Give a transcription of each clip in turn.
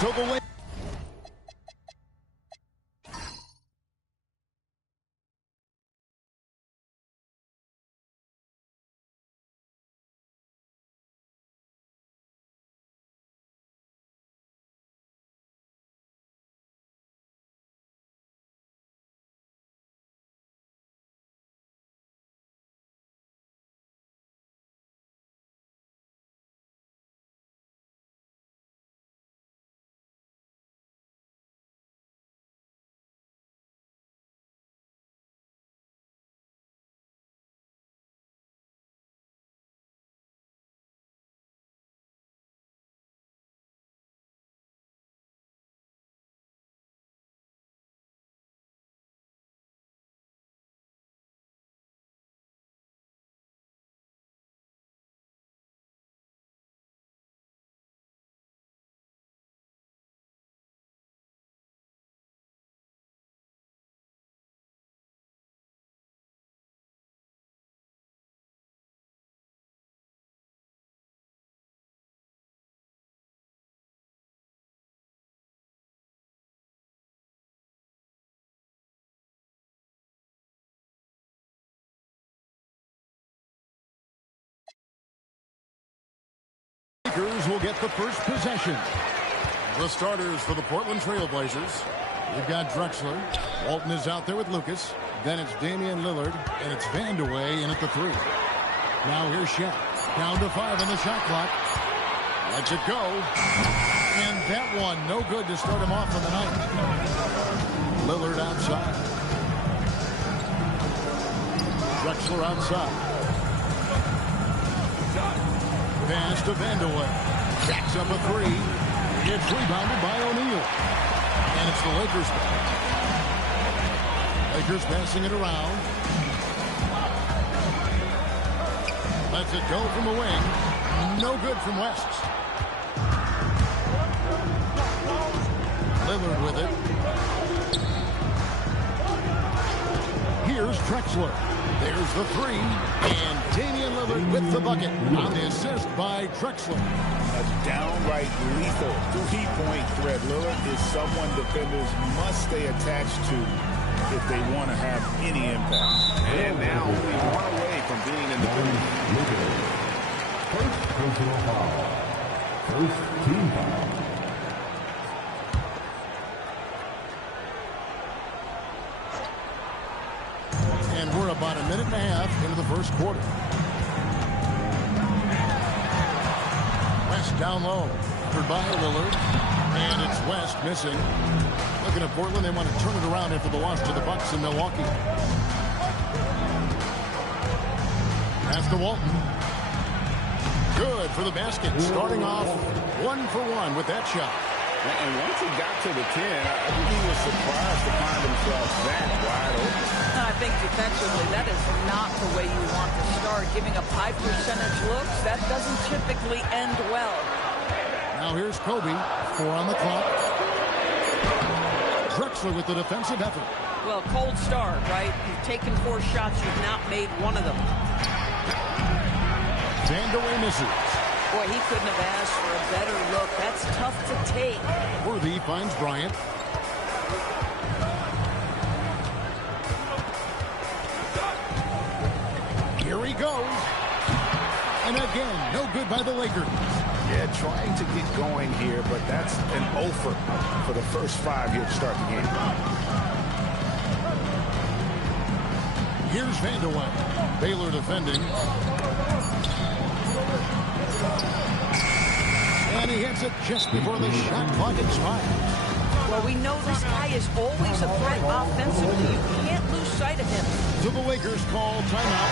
So the Lakers. Will get the first possession. The starters for the Portland Trail Blazers. We've got Drexler. Walton is out there with Lucas. Then it's Damian Lillard, and it's Vandeweghe in at the 3. Now here's Shaq. Down to 5 on the shot clock. Lets it go. And that one, no good to start him off for the night. Lillard outside. Drexler outside. Pass to Vandeweghe. Jacks up a 3. It's rebounded by O'Neal. And it's the Lakers. Lakers passing it around. Lets it go from the wing. No good from West. Lillard with it. Here's Drexler. There's the 3. And Damian Lillard with the bucket on the assist by Drexler. A downright lethal three-point threat. Lillard is someone defenders must stay attached to if they want to have any impact. And now only one away from being in the lead. First personal foul. First team foul. And we're about a minute and a half into the first quarter. West down low. Covered by Lillard. And it's West missing. Looking at Portland, they want to turn it around after the loss to the Bucks in Milwaukee. Pass to Walton. Good for the basket. Starting off 1 for 1 with that shot. And once he got to the 10, I think he was surprised to find himself that wide open. I think defensively, that is not the way you want to start. Giving up high percentage looks, that doesn't typically end well. Now here's Kobe. 4 on the clock. Drexler with the defensive effort. Well, cold start, right? You've taken 4 shots, you've not made one of them. Vandeweghe misses. Boy, he couldn't have asked for a better look. That's tough to take. Worthy finds Bryant. Here he goes. And again, no good by the Lakers. Yeah, trying to get going here, but that's an offer for the first 5 here to start the game. Here's Vandeweghe. Baylor defending. And he hits it just before the shot clock expires. Well, we know this guy is always a threat offensively. You can't lose sight of him. So the Lakers call timeout.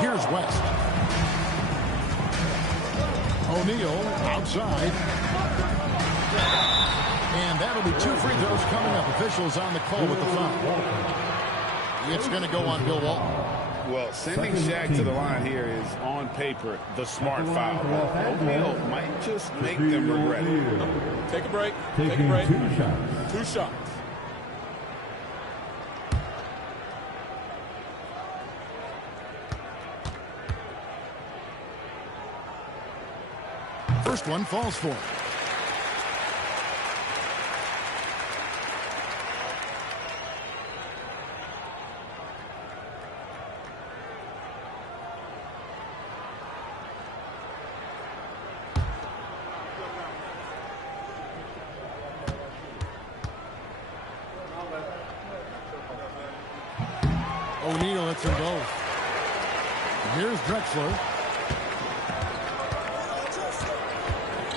Here's West. O'Neal outside. And that'll be 2 free throws coming up. Officials on the call with the foul. It's going to go on Bill Walton. Well, sending Shaq to the line here is, on paper, the smart foul. O'Neal might just make them regret it. Take a break. Take a break. 2 shots. 2 shots. first one falls for him. O'Neal hits them both. Here's Drexler.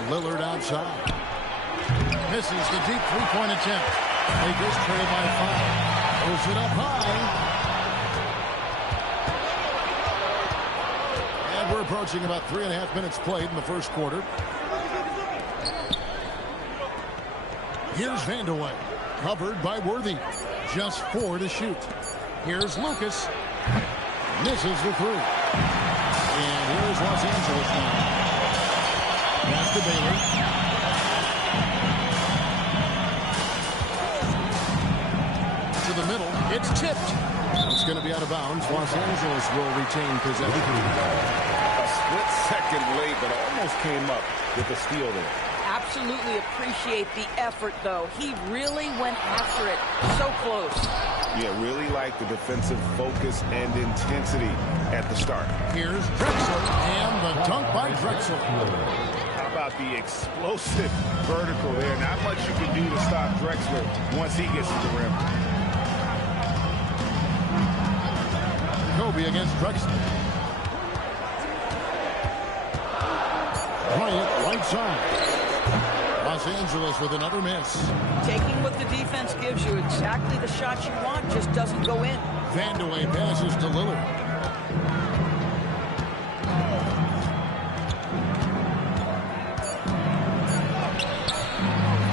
Lillard outside. Misses the deep three-point attempt. Lakers trail by 5. Throws it up high. And we're approaching about 3.5 minutes played in the first quarter. Here's Vandeweghe. Covered by Worthy. Just 4 to shoot. Here's Lucas. Misses the 3. And here's Los Angeles now. Pass to Baylor. To the middle. It's tipped. It's going to be out of bounds. Los Angeles will retain possession. A split second late, but almost came up with the steal there. Absolutely appreciate the effort, though. He really went after it. So close. Yeah, really like the defensive focus and intensity at the start. Here's Drexler, and the dunk by Drexler. How about the explosive vertical there? Not much you can do to stop Drexler once he gets to the rim. Kobe against Drexler. Bryant, right side. Los Angeles with another miss. Taking what the defense gives you, exactly the shot you want, just doesn't go in. Vandeweghe passes to Lillard.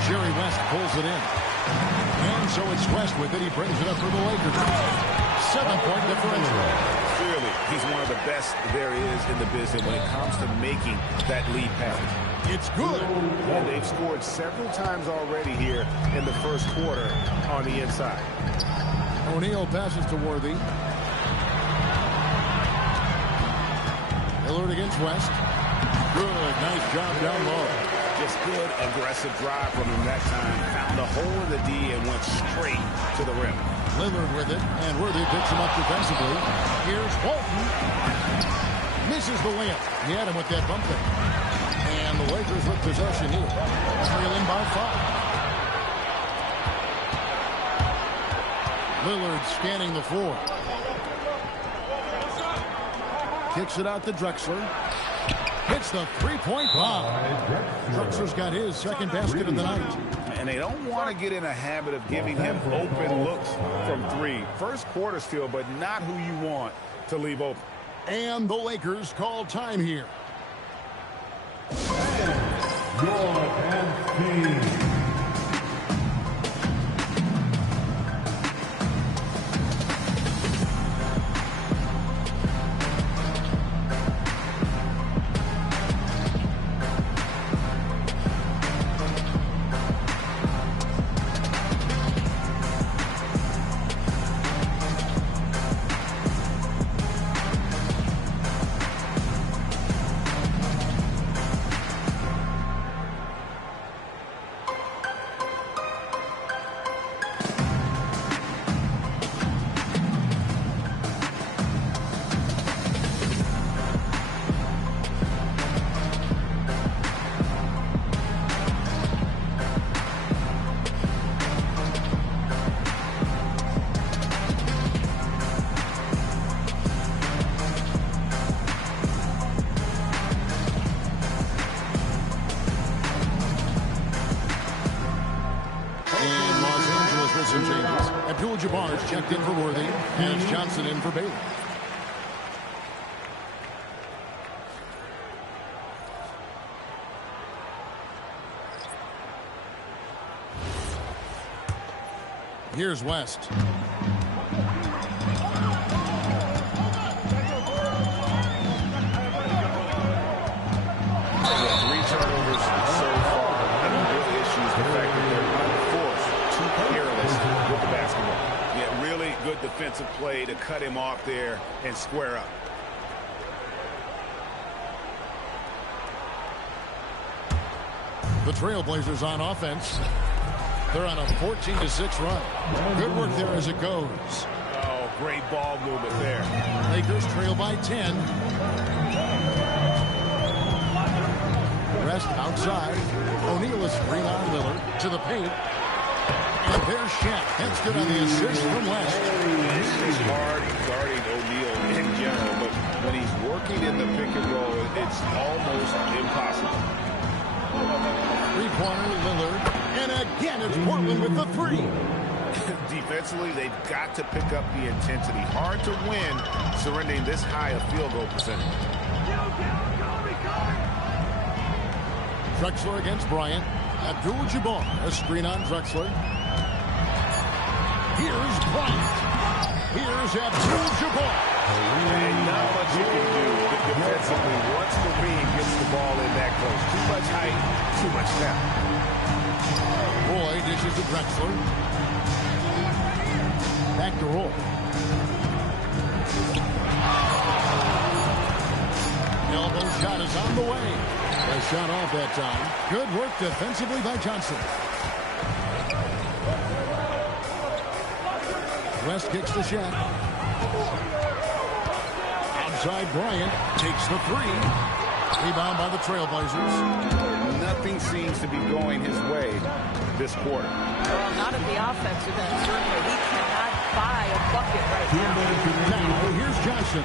Jerry West pulls it in. And so it's West with it. He brings it up for the Lakers. 7-point differential. Clearly, he's one of the best there is in the business when it comes to making that lead pass. It's good. And they've scored several times already here in the first quarter on the inside. O'Neal passes to Worthy. Lillard against West. Good. Nice job down low. Just good, aggressive drive from him that time. Found a hole in the D and went straight to the rim. Lillard with it, and Worthy picks him up defensively. Here's Walton. Misses the layup. He had him with that bump there. And the Lakers with possession here. Trailing by 5. Lillard scanning the floor. Kicks it out to Drexler. Hits the three-point bomb. Drexler's got his second basket of the night. And they don't want to get in a habit of giving him open looks from 3. First quarter still, but not who you want to leave open. And the Lakers call time here. Some changes. Abdul-Jabbar's checked in for Worthy, and it's Johnson in for Baylor. Here's West. 3 turnovers so far. And the real issues, the fact that they're unforced, too careless with the basketball. Yeah, really good defensive play to cut him off there and square up. The Trailblazers on offense. They're on a 14-6 run. Good work there as it goes. Oh, great ball movement there. Lakers trail by 10. Rest outside. O'Neal is screen on Lillard to the paint. And there's Shaq. That's good on the assist from West. It's hard guarding O'Neal in general, but when he's working in the pick and roll, it's almost impossible. Three-pointer, Lillard. And again, it's Portland with the three. Defensively, they've got to pick up the intensity. Hard to win surrendering this high a field goal percentage. Drexler against Bryant. Abdul-Jabbar, a screen on Drexler. Here's Bryant. Here's Abdul-Jabbar. And not much you can do defensively once Marine gets the ball in that close. Too much height, too much talent. Roy dishes to Drexler. Back to Roy. Elbow shot is on the way. A shot off that time. Good work defensively by Johnson. West kicks the shot. Outside Bryant takes the three. Rebound by the Trailblazers. Nothing seems to be going his way this quarter. Well, not at the offensive end. Certainly, he cannot buy a bucket right now. Now, here's Johnson.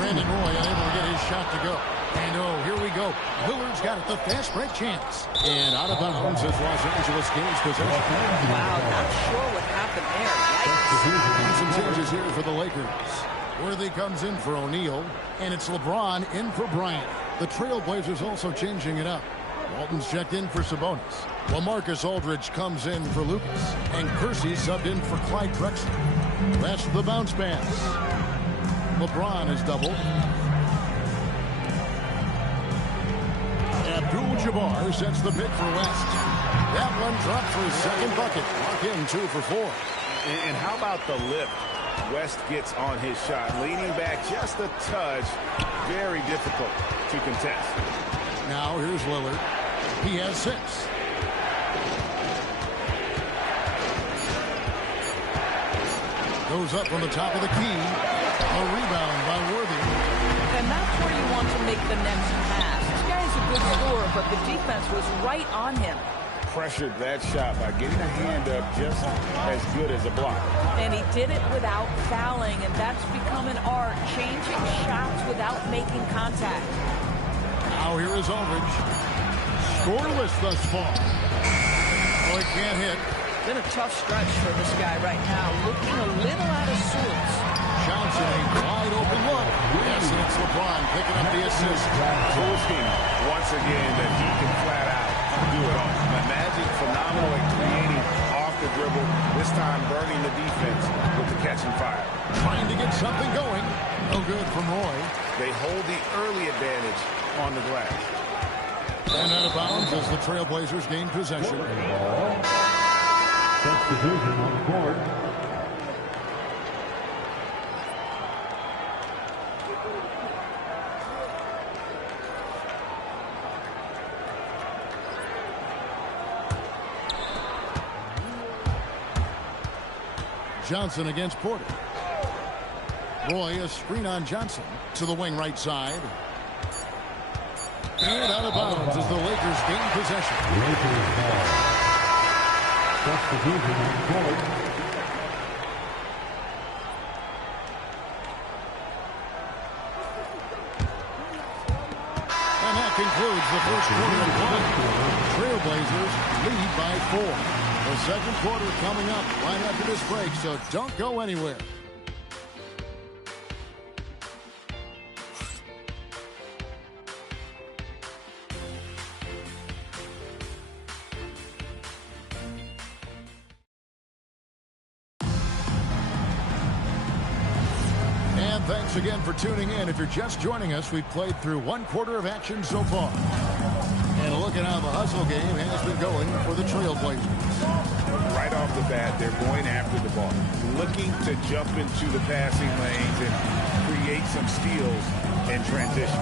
Brandon Roy unable to get his shot to go. And here we go. Lillard's got it, the fast break chance. And out of bounds as Los Angeles gains possession. Wow, not sure what happened there. Yikes. Some changes here for the Lakers. Worthy comes in for O'Neal, and it's LeBron in for Bryant. The Trailblazers also changing it up. Walton's checked in for Sabonis. LaMarcus Aldridge comes in for Lucas. And Kersey subbed in for Clyde Drexler. That's the bounce pass. LeBron is doubled. Abdul-Jabbar sets the pick for West. That one dropped for his second bucket. Lock in 2 for 4. And how about the lift West gets on his shot? Leaning back just a touch. Very difficult to contest. Now here's Lillard. He has 6. Goes up on the top of the key. A rebound by Worthy. And that's where you want to make the next pass. This guy's a good scorer, but the defense was right on him. Pressured that shot by getting a hand up just as good as a block. And he did it without fouling, and that's become an art, changing shots without making contact. Now here is Aldridge. Scoreless thus far. Oh, he can't hit. Been a tough stretch for this guy right now, looking a little out of sorts. Johnson, a wide open look. Yes, and it's LeBron picking up the assist. Proves him once again that he can flat out do it all. Magic phenomenal at creating off the dribble, this time burning the defense with the catch and fire. Trying to get something going. No good from Roy. They hold the early advantage on the glass. And out of bounds as the Trailblazers gain possession. Substitution on the court. Johnson against Porter. Roy, a screen on Johnson to the wing right side. And out of bounds as the Lakers gain possession. Lakers ball. Substitution on the court. And that concludes the first quarter of play. Trailblazers lead by 4. The second quarter coming up right after this break, so don't go anywhere. And thanks again for tuning in. If you're just joining us, we've played through 1 quarter of action so far. And look at how the hustle game has been going for the Trailblazers. Right off the bat, they're going after the ball, looking to jump into the passing lanes and create some steals in transition.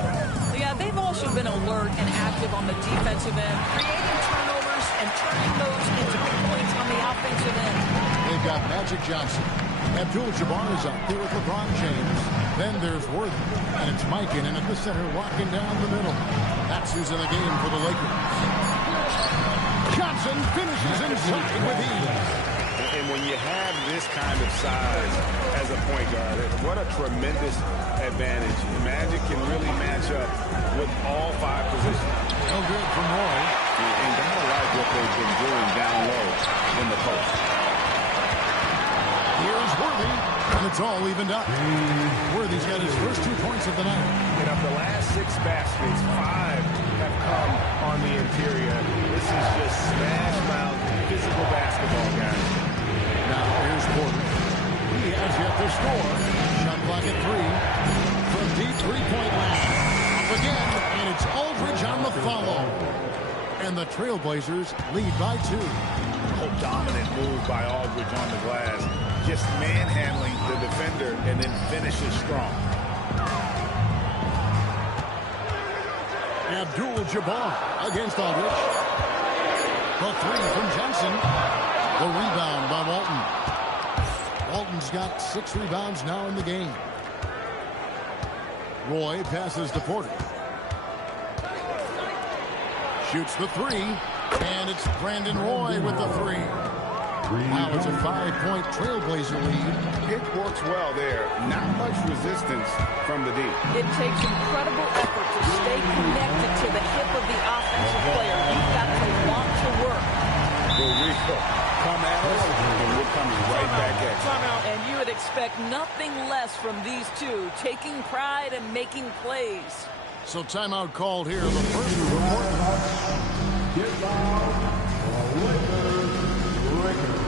Yeah, they've also been alert and active on the defensive end, creating turnovers and turning those into points on the offensive end. They've got Magic Johnson. Abdul-Jabbar is up there with LeBron James. Then there's Worthy, and it's Mikan at the center, locking down the middle. That's who's in the game for the Lakers. Johnson finishes inside with ease. And when you have this kind of size as a point guard, what a tremendous advantage. Magic can really match up with all 5 positions. No good from Roy. And gotta like what they've been doing down low in the post. Here's Worthy, and it's all evened up. Worthy's got his first 2 points of the night. And of the last 6 baskets, 5 have come on the interior. This is just smash-mouth physical basketball, guys. Now here's Porter. He has yet to score. Shot clock at 3. From deep three-point line. Up again, and it's Aldridge on the follow. And the Trailblazers lead by 2. A dominant move by Aldridge on the glass. Just manhandling the defender and then finishes strong. Abdul-Jabbar against Aldridge. The 3 from Johnson. The rebound by Walton. Walton's got 6 rebounds now in the game. Roy passes to Porter. Shoots the 3. And it's Brandon Roy with the 3. Now it's a 5-point Trailblazer lead. It works well there. Not much resistance from the deep. It takes incredible effort to stay connected to the hip of the offensive player. You've got to want to work. We'll come at us, and we're coming right back at you. And you would expect nothing less from these two, taking pride and making plays. So timeout called here. The first report. Get down. Lakers.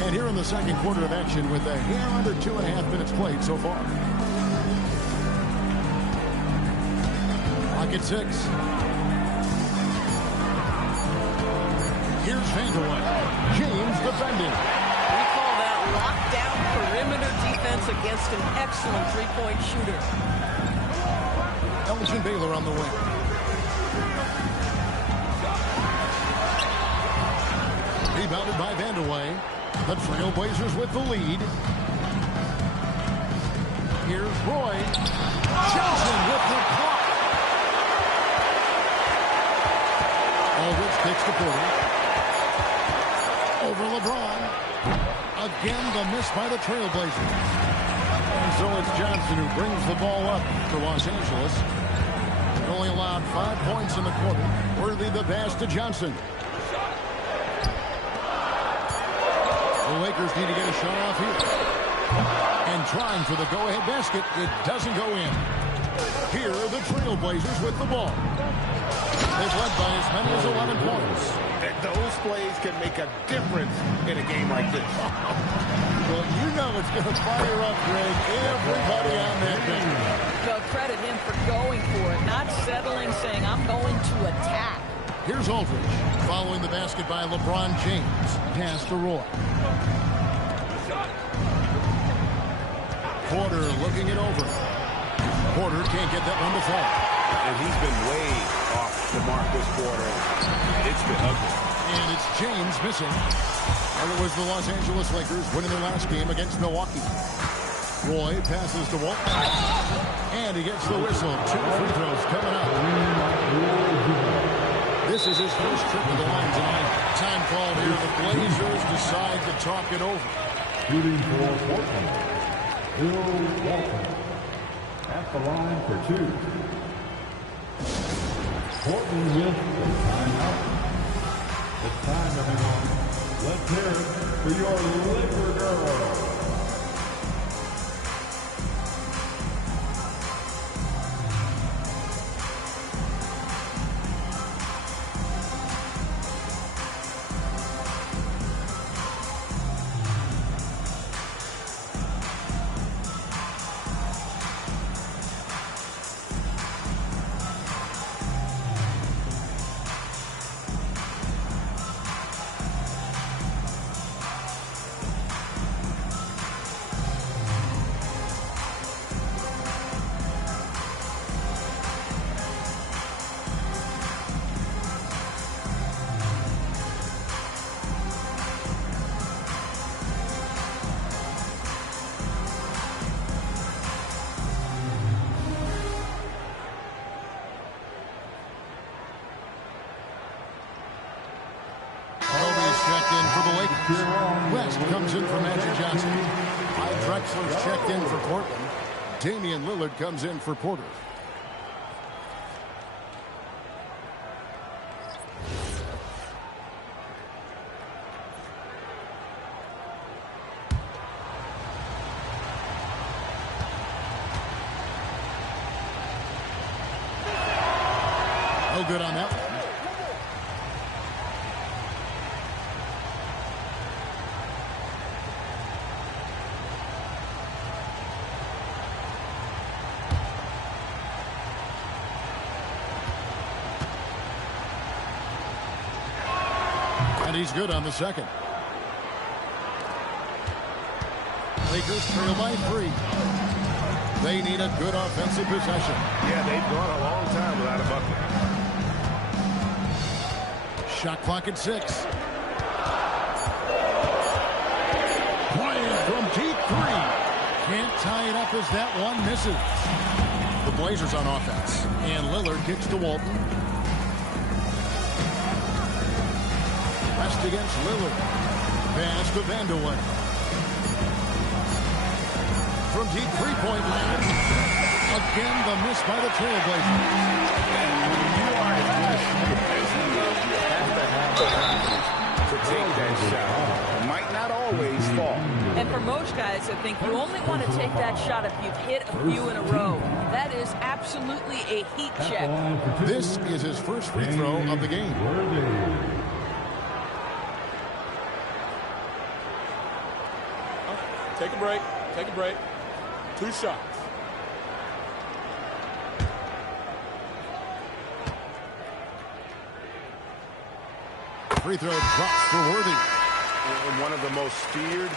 And here in the second quarter of action with a hair under 2.5 minutes played so far. Clock at 6. Here's Vanderway. James defending. We call that lockdown perimeter defense against an excellent three-point shooter. Elgin Baylor on the wing. Rebounded by Vanderway. The Trailblazers with the lead. Here's Roy. Johnson with the block. Aldridge takes the Porter. Over LeBron. Again, the miss by the Trailblazers. And so it's Johnson who brings the ball up to Los Angeles. Only allowed 5 points in the quarter. Worthy the pass to Johnson. The Lakers need to get a shot off here. And trying for the go-ahead basket. It doesn't go in. Here are the Trailblazers with the ball. They've led by as many as 11 points. Those plays can make a difference in a game like this. Well, you know it's going to fire up, Greg. Everybody on that bench. Well, credit him for going for it, not settling, saying, I'm going to attack. Here's Aldridge, following the basket by LeBron James. Pass to Roy. Porter looking it over. Porter can't get that one to fall. And he's been way off the mark this quarter. It's been ugly. And it's James missing. And it was the Los Angeles Lakers winning their last game against Milwaukee. Roy passes to Walton. And he gets the whistle. 2 free throws coming up. This is his first trip to the line tonight. Time called here. The Blazers decide to talk it over. Shooting for Portland, Bill Walton. At the line for 2. Portland with the timeout. It's time, everyone. Let's hear it for your Laker girl. Checked in for the Lakers. West comes in for Magic Johnson. Drexler's checked in for Portland. Damian Lillard comes in for Porter. No good on that one. And he's good on the second. Lakers trail by 3. They need a good offensive possession. Yeah, they've gone a long time without a bucket. Shot clock at 6. Bryant from deep 3. Can't tie it up as that one misses. The Blazers on offense. And Lillard kicks to Walton. West against Lillard. Pass to Vandeweghe. From deep three-point land. Again, the miss by the Trailblazers. You are as good a shooter as he is. You have to have the confidence to take that shot. It might not always fall. And for most guys, I think you only want to take that shot if you've hit a few in a row. That is absolutely a heat check. This is his first free throw of the game. Take a break. Take a break. 2 shots. Free throw drops for Worthy. And one of the most feared,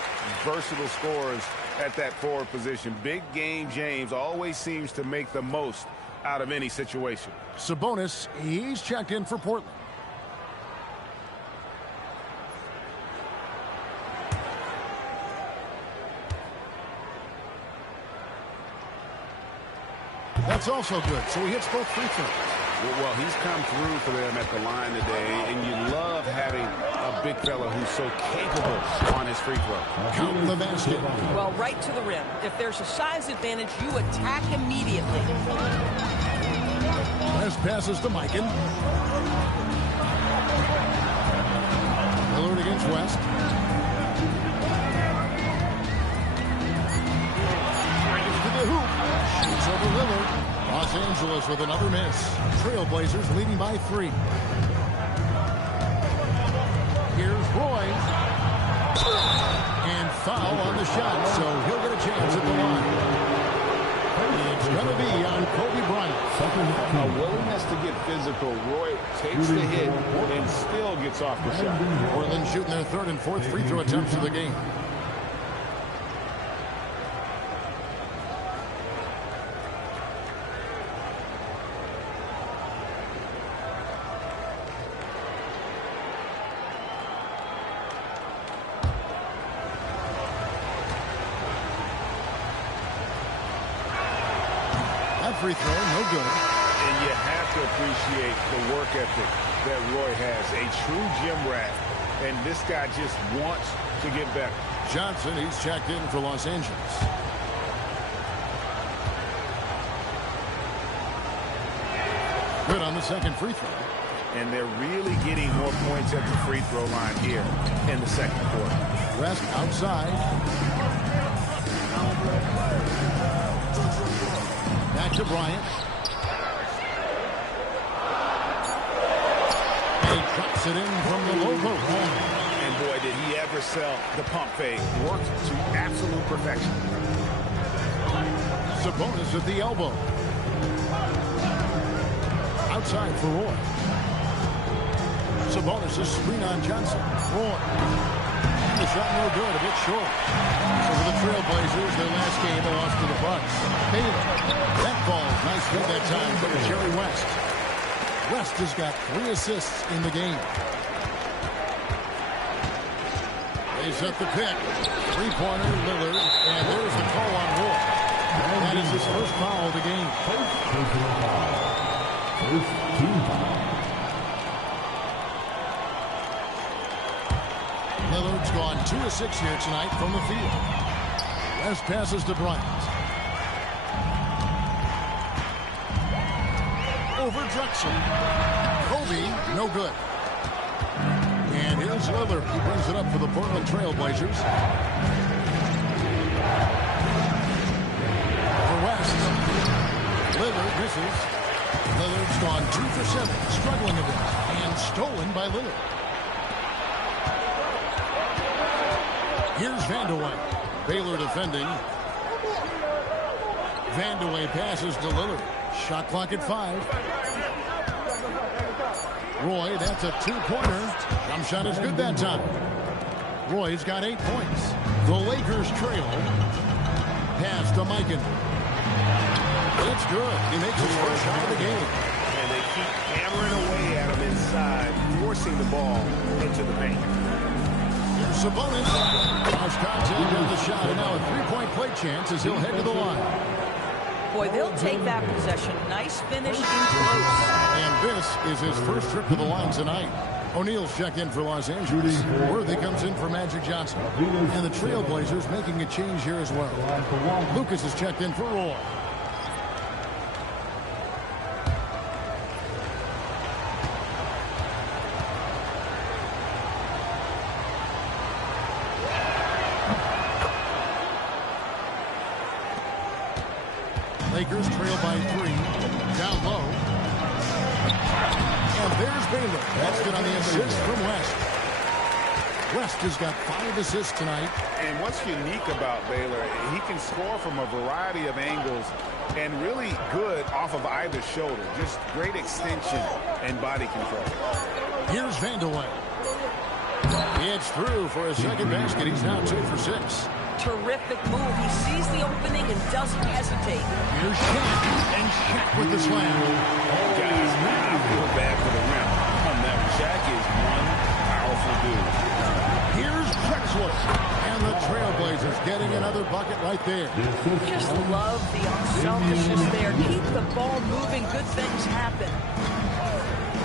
versatile scorers at that forward position. Big game James always seems to make the most out of any situation. Sabonis, he's checked in for Portland. That's also good, so he hits both free throws. Well, he's come through for them at the line today, and you love having a big fella who's so capable on his free throw. Count the basket. Well, right to the rim. If there's a size advantage, you attack immediately. Last passes to Mikan. Lillard against West. To the hoop. Shoots over Lillard. Los Angeles with another miss. Trailblazers leading by 3. Here's Roy. And foul on the shot, so he'll get a chance at the line. It's going to be on Kobe Bryant. A willingness to get physical. Roy takes the hit and still gets off the shot. Portland shooting their 3rd and 4th free throw attempts of the game. free throw, no good. And you have to appreciate the work ethic that Roy has. A true gym rat. And this guy just wants to get better. Johnson, he's checked in for Los Angeles. Good on the second free throw. And they're really getting more points at the free throw line here in the second quarter. West outside. Back to Bryant. He drops it in from the low post. And boy, did he ever sell the pump fake. Worked to absolute perfection. Sabonis at the elbow. Outside for Roy. Sabonis is screen on Johnson. Roy. The shot no good, a bit short. So for the Trailblazers, their last game they lost to the Bucks. Baylor. That falls. Nice feed that time for Jerry West. West has got 3 assists in the game. They set the pick. Three-pointer, Lillard. And there's the call on Roy. That is his first foul of the game. First team foul. Lillard's gone 2 of 6 here tonight from the field. West passes to Bryant. Over Drexel. Kobe, no good. And here's Lillard. He brings it up for the Portland Trailblazers. For West. Lillard misses. Lillard's gone 2 for 7. Struggling a bit. And stolen by Lillard. Here's Vandeweghe. Baylor defending. Vandeweghe passes to Lillard. Shot clock at 5. Roy, that's a 2-pointer. Jump shot is good that time. Roy's got 8 points. The Lakers trail. Pass to Mikan. It's good. He makes his first shot of the game. And they keep hammering away at him inside, forcing the ball into the paint. Sabonis. Cross contact on the shot, and now a 3-point play chance as he'll head to the line. Boy, they'll take that possession. Nice finish in close. And this is his first trip to the line tonight. O'Neal's checked in for Los Angeles. Worthy comes in for Magic Johnson. And the Trailblazers making a change here as well. Lucas is checked in for Roy. Lakers trail by 3. Down low. And there's Baylor. That's good on the assist from West. West has got 5 assists tonight. And what's unique about Baylor, he can score from a variety of angles and really good off of either shoulder. Just great extension and body control. Here's Vandeweghe. It's through for a second basket. He's now 2 for 6. Terrific move. He sees the opening and doesn't hesitate. Here's Shaq. And Shaq with the slam. Guys, I feel bad for the rim on that. Shaq is one powerful dude. Here's Drexler. And the Trailblazers getting another bucket right there. Just love the unselfishness there. Keep the ball moving. Good things happen.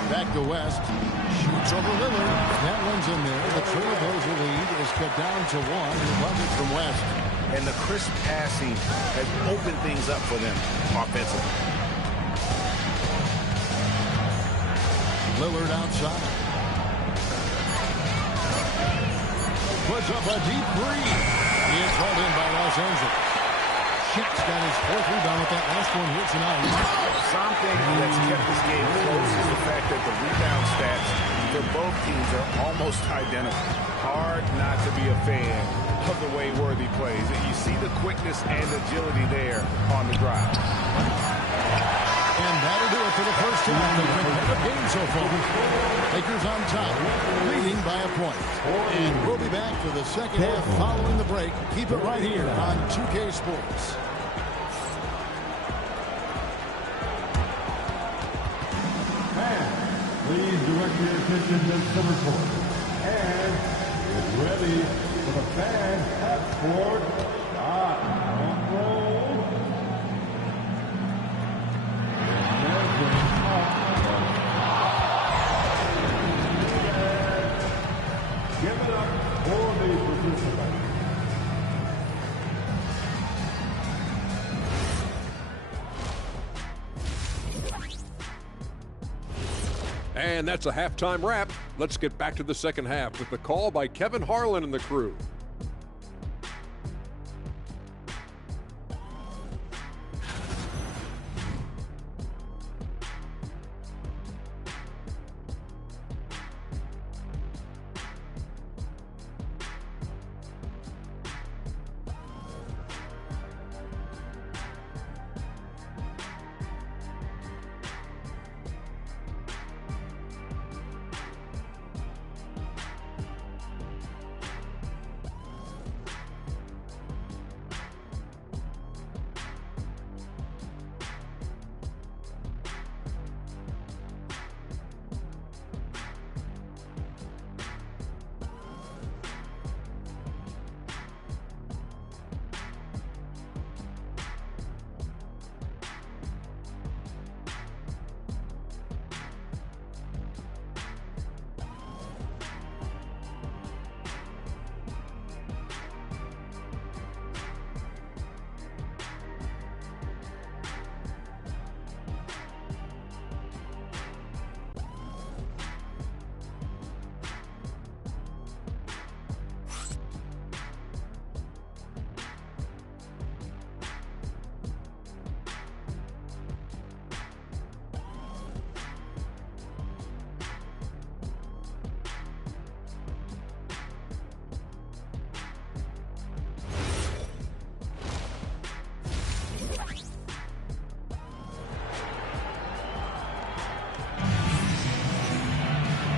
Back to West. Shoots over Lillard. That one's in there. The Trailblazer lead is cut down to 1. And bucket from West. And the crisp passing has opened things up for them offensively. Lillard outside. Puts up a deep 3. He is hauled in by Los Angeles. Shaq's got his 4th rebound with that last one here tonight. Something that's kept this game close is the fact that the rebound stats for both teams are almost identical. Hard not to be a fan of the way Worthy plays. And you see the quickness and agility there on the drive. And that'll do it for the first half. The competitive game so far. Lakers on top, leading by a point. And we'll be back for the second half following the break. Keep it right here on 2K Sports. Please direct your attention to center court. And get ready for the fan half-court shot. Drum roll. And that's a halftime wrap. Let's get back to the second half with the call by Kevin Harlan and the crew.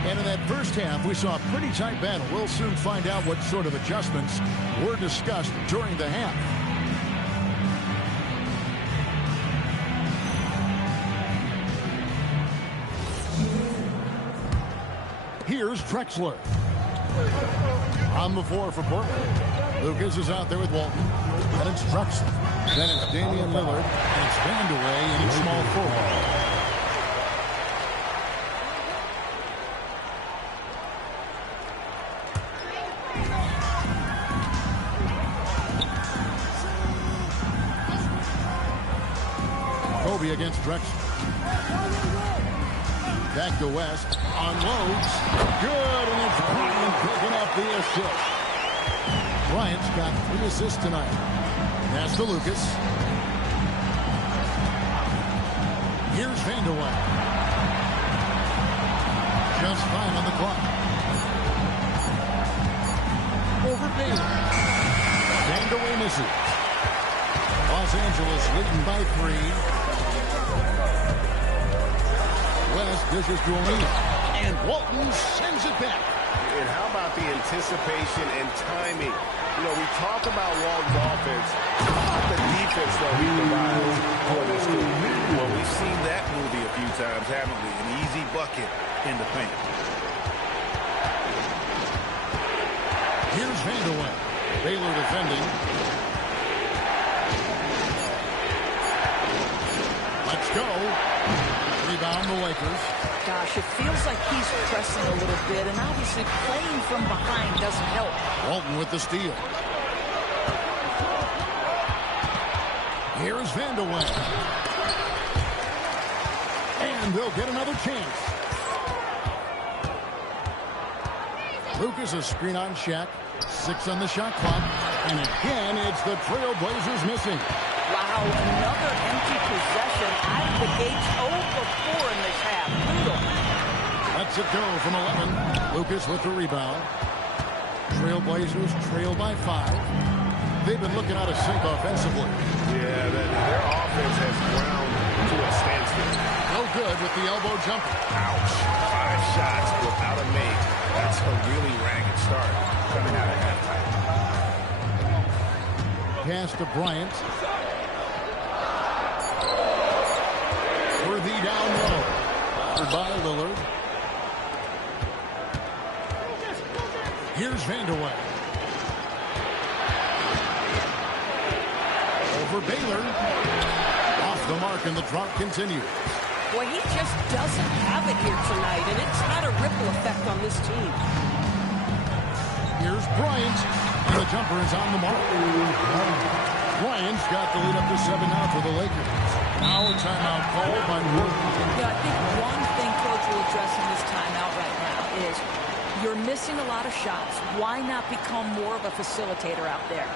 And in that first half, we saw a pretty tight battle. We'll soon find out what sort of adjustments were discussed during the half. Here's Drexler. On the floor for Portland. Lucas is out there with Walton. And it's Drexler. Then it's Damian Lillard. And it's Vandeweghe in small forward. Against Drexler. Back to West. Unloads. Good, and it's Bryant picking up the assist. Bryant's got 3 assists tonight. Pass to Lucas. Here's Vandeweghe. Just 5 on the clock. Over Baylor. Vandeweghe misses. Los Angeles leading by 3. West dishes to O'Neal. And Walton sends it back. And how about the anticipation and timing? You know, we talk about Walton's offense. How about the defense, though, he provides for this team? Well, we've seen that movie a few times, haven't we? An easy bucket in the paint. Here's Vandeweghe. Baylor defending. Let's go. Rebound the Lakers. Gosh, it feels like he's pressing a little bit, and obviously playing from behind doesn't help. Walton with the steal. Here's Vandeweghe. And they'll get another chance. Lucas a screen on Shaq. 6 on the shot clock. And again, it's the Trailblazers missing. Wow, another empty possession out of the gates. 0 for 4 in this half. Brutal. Lets it go from 11. Lucas with the rebound. Trailblazers trail by 5. They've been looking out of sync offensively. Yeah, their offense has ground to a standstill. No good with the elbow jumper. Ouch. 5 shots without a make. That's a really ragged start coming out of halftime. Pass to Bryant. Worthy down low. Covered by Lillard. Here's Vandeweghe. Over Baylor. Off the mark, and the drop continues. Boy, he just doesn't have it here tonight, and it's had a ripple effect on this team. Here's Bryant, and the jumper is on the mark. Bryant's got the lead up to 7 now for the Lakers. Now a timeout called by Portland. Yeah, I think one thing Coach will address in this timeout right now is you're missing a lot of shots. Why not become more of a facilitator out there?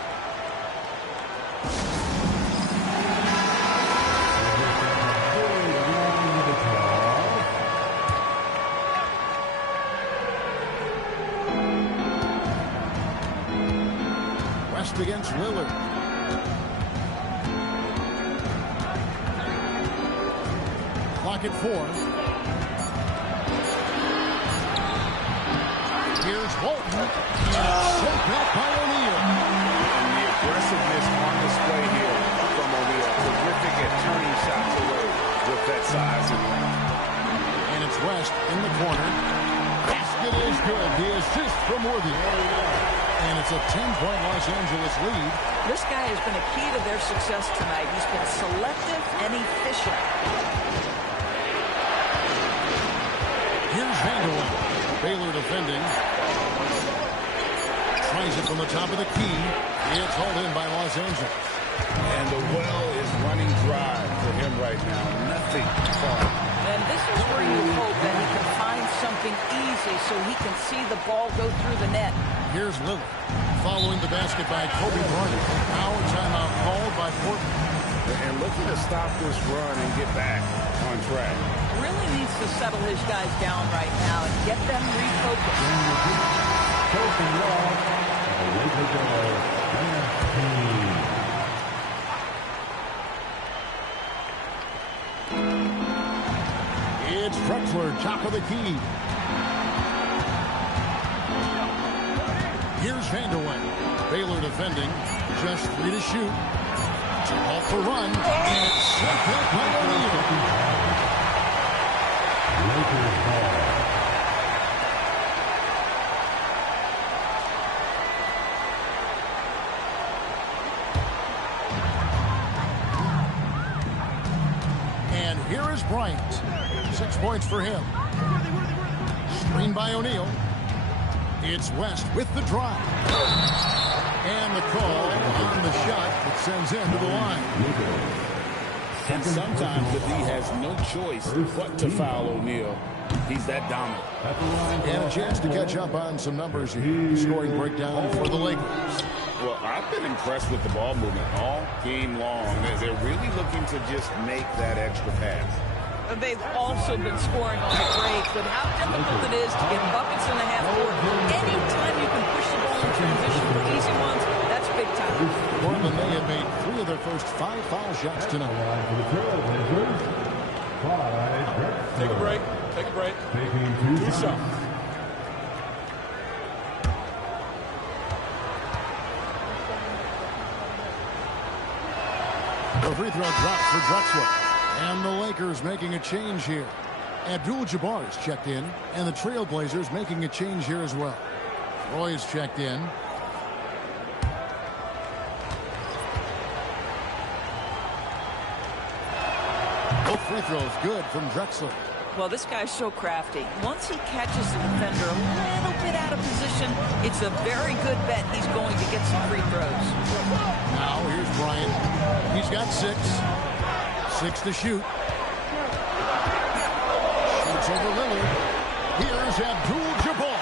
West against Lillard. Clock at 4. Here's Walton. Sent back by O'Neal. And the aggressiveness on display here from O'Neal. Terrific at turning shots away with that size and length. And it's West in the corner. Basket is good. The assist from Worthy. And it's a 10-point Los Angeles lead. This guy has been a key to their success tonight. He's been selective and efficient. Here's Vanderbilt. Baylor defending. Tries it from the top of the key. It's hauled in by Los Angeles. And the well is running dry for him right now. Nothing falling. And this is where you hope that he can find something easy so he can see the ball go through the net. Here's Lillard. Following the basket by Kobe Bryant. Now a timeout called by Portland. And looking to stop this run and get back on track. Really needs to settle his guys down right now and get them refocused. It's Drexler, top of the key. Here's Vanderbilt. Baylor defending. Just 3 to shoot. Off the run. And it's sent back by O'Neal. And here is Bryant. 6 points for him. Screen by O'Neal. It's West with the drive. And the call on the shot that sends him to the line. And sometimes the D has no choice but to foul O'Neal. He's that dominant. And a chance to catch up on some numbers here. Scoring breakdown for the Lakers. Well, I've been impressed with the ball movement all game long. They're really looking to just make that extra pass. They've also been scoring on the break, but how difficult it is to get buckets in the half court. Anytime you can push the ball in transition for easy ones, that's big time. Portland, they have made 3 of their first 5 foul shots tonight. Take a break. Take a break. 2 shots. The free throw drops for Drexler. And the Lakers making a change here. Abdul-Jabbar is checked in, and the Trailblazers making a change here as well. Roy is checked in. Both free throws good from Drexler. Well, this guy's so crafty. Once he catches the defender a little bit out of position, it's a very good bet he's going to get some free throws. Now here's Bryant. He's got 6. 6 to shoot. Shoots over Lillard. Here's Abdul-Jabbar.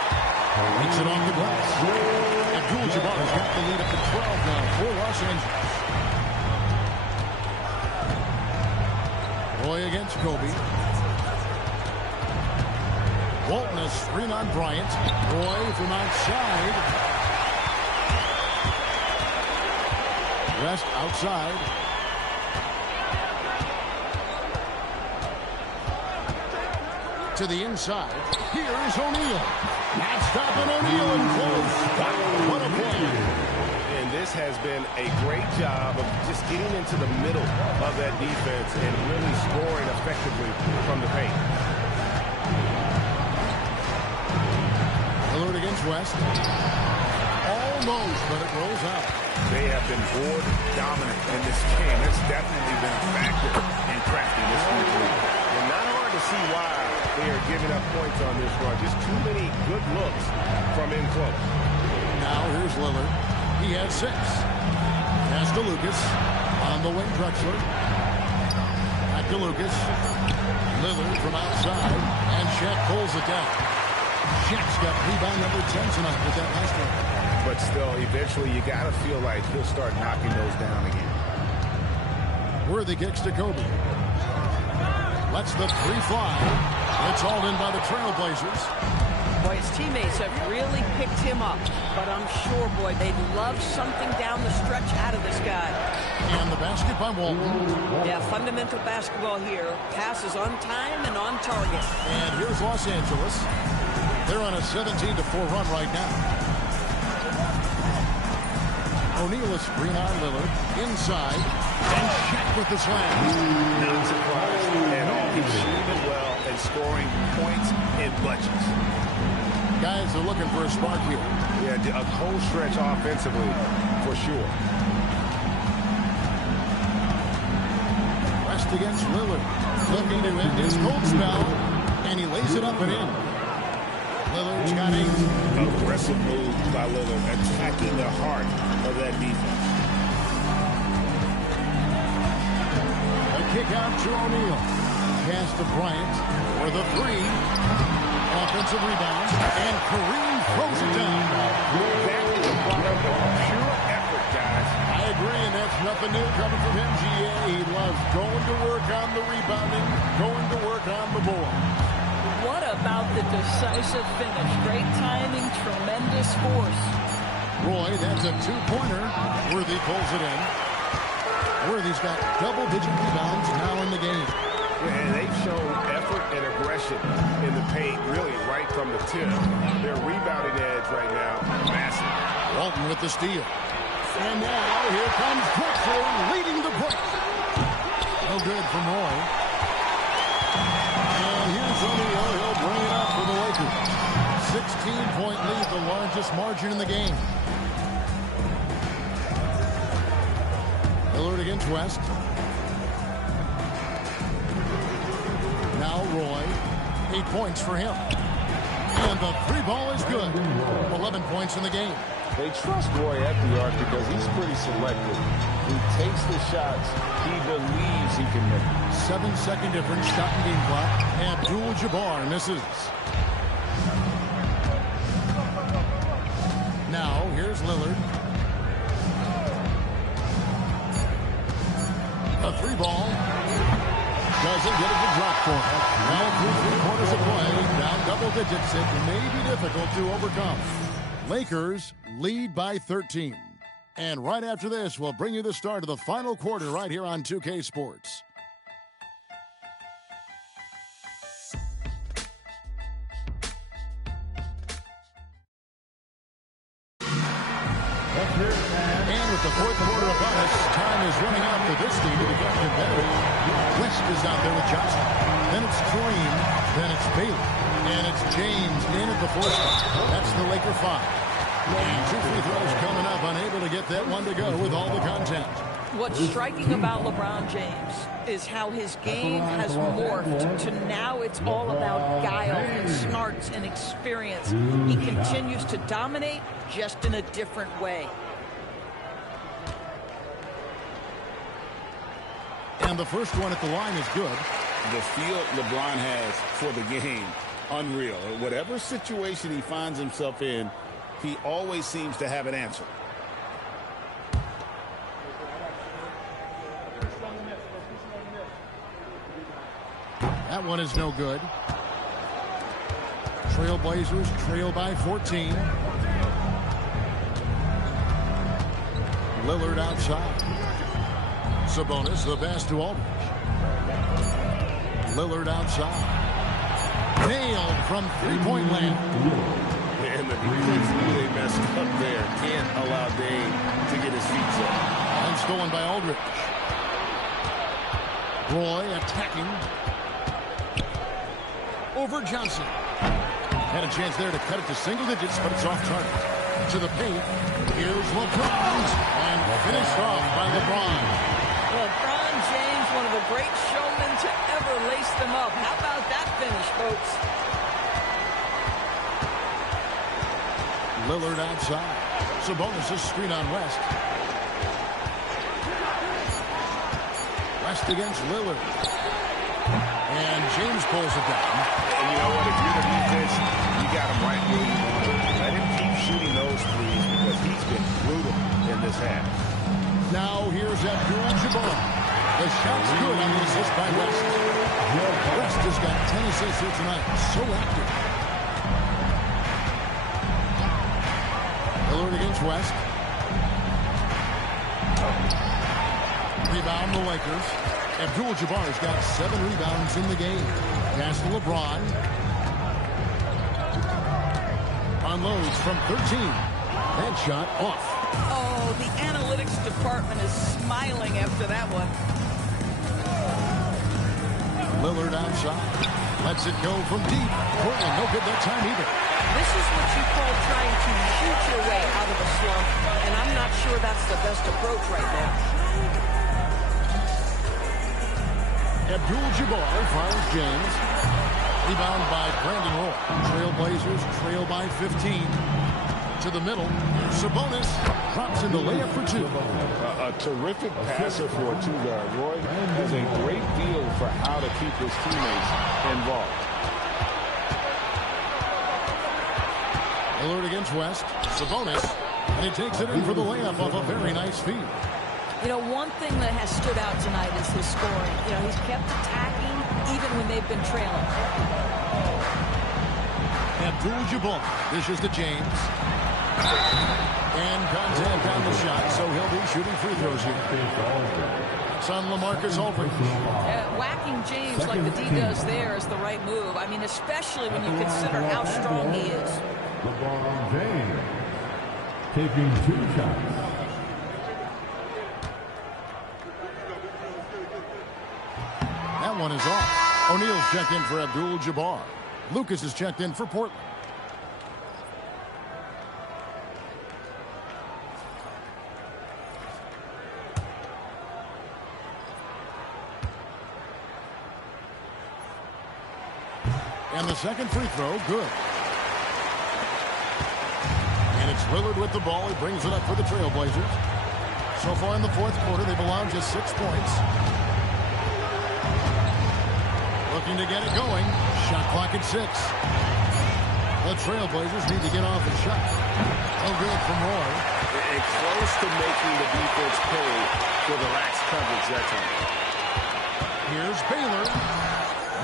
Makes it off the glass. Abdul-Jabbar has got the lead up to 12 now for Los Angeles. Roy against Kobe. Walton is screen on Bryant. Roy from outside. West outside. To the inside. Here's O'Neal. Not stopping O'Neal in close. What a play. And this has been a great job of just getting into the middle of that defense and really scoring effectively from the paint. Lillard against West. Almost, but it rolls out. They have been board dominant in this game. That's definitely been a factor in crafting this week. And not hard to see why they are giving up points on this run. Just too many good looks from in close. Now here's Lillard. He has 6. Pass to Lucas. On the wing, Drexler. to Lucas. Lillard from outside, and Shaq pulls it down. Shaq's got rebound number 10 tonight with that last one. But still, eventually you got to feel like he'll start knocking those down again. Worthy kicks to Kobe. Lets the three fly. It's all in by the Trailblazers. Boy, his teammates have really picked him up. But I'm sure, boy, they'd love something down the stretch out of this guy. And the basket by Walton. Yeah, fundamental basketball here. Passes on time and on target. And here's Los Angeles. They're on a 17-4 run right now. O'Neal is screen on Lillard. Inside. And Shaq with the slam. Not surprised at all. He's shooting well and scoring points in bunches. Guys are looking for a spark here. Yeah, a cold stretch offensively, for sure. West against Lillard. Looking to end his cold spell. And he lays it up and in. Lillard's got 8. Aggressive move by Lillard, attacking the heart of that defense. A kick out to O'Neal. Pass to Bryant for the 3. Offensive rebound. And Kareem throws it down. That is a product of pure effort, guys. I agree, and that's nothing new coming from him, GA. He loves going to work on the rebounding, going to work on the board. What about the decisive finish? Great timing, tremendous force. Roy, that's a 2-pointer. Worthy pulls it in. Worthy's got double-digit rebounds now in the game. Yeah, and they've shown effort and aggression in the paint, really right from the tip. Their rebounding edge right now, massive. Walton with the steal. And now here comes Drexler leading the break. No good from Roy. And here's O'Neal. He'll bring it up for the Lakers. 16-point lead, the largest margin in the game. Lillard against West. Now Roy. 8 points for him. And the 3 ball is good. 11 points in the game. They trust Roy at the arc because he's pretty selective. He takes the shots he believes he can make. 7-second difference, shot and game clock. Abdul-Jabbar misses. Now, here's Lillard. A 3 ball. Doesn't get it to drop for him. Now through 3 quarters of play, down double digits. It may be difficult to overcome. Lakers lead by 13. And right after this, we'll bring you the start of the final quarter right here on 2K Sports. And with the fourth quarter upon us, time is running out for this team to become competitive. West is out there with Johnson. Then it's Kareem. Then it's Bailey. And it's James in at the fourth spot. That's the Laker 5. And 2 free throws coming up, unable to get that one to go with all the content. What's striking about LeBron James is how his game has morphed to now it's all about guile and smarts and experience. He continues to dominate just in a different way. And the first one at the line is good. The feel LeBron has for the game, unreal. Whatever situation he finds himself in, he always seems to have an answer. That one is no good. Trailblazers trail by 14. Lillard outside. Sabonis, the pass to Aldridge. Lillard outside. Nailed from three-point land. And the defense really messed up there. Can't allow Dame to get his feet set. And stolen by Aldridge. Roy attacking. Over Johnson. Had a chance there to cut it to single digits, but it's off target. To the paint. Here's LeBron. And finished off by LeBron. LeBron James, one of the great showmen to ever lace them up. How about that finish, folks? Lillard outside. Sabonis is screen on West. West against Lillard. And James pulls it down. And you know what? If you're the defense, you got him right where you want him. Let him keep shooting those threes because he's been brutal in this half. Now here's Abdul-Jabbar. The shot's good on the assist by West. West has got 10 assists here tonight. So active. Lillard against West. Rebound the Lakers. Abdul-Jabbar's got 7 rebounds in the game. Pass to LeBron. Unloads from 13. That shot off. Oh, the analytics department is smiling after that one. Lillard outside. Lets it go from deep. Portland no good that time either. This is what you call trying to shoot your way out of a slump, and I'm not sure that's the best approach right now. Abdul-Jabbar finds James. Rebound by Brandon Roy. Trailblazers trail by 15. To the middle. Sabonis drops in the layup for 2. A terrific passer for a two-guard. Roy has a great feel for how to keep his teammates involved. Lillard against West. Sabonis. And he takes it in for the layup off a very nice feed. You know, one thing that has stood out tonight is his scoring. You know, he's kept attacking even when they've been trailing. Abdul-Jabbar dishes to James. And contact on the shot, so he'll be shooting free throws here. It's on LaMarcus Aldridge. Whacking James like the D does there is the right move. I mean, especially when you consider how strong he is. LeBron James taking 2 shots. That one is off. O'Neal's checked in for Abdul-Jabbar. Lucas is checked in for Portland. And the second free throw, good. And it's Lillard with the ball. He brings it up for the Trailblazers. So far in the fourth quarter, they've allowed just 6 points. Looking to get it going. Shot clock at 6. The Trailblazers need to get off a shot. Oh, good from Roy. And close to making the defense pay for the lax coverage that time. Here's Baylor.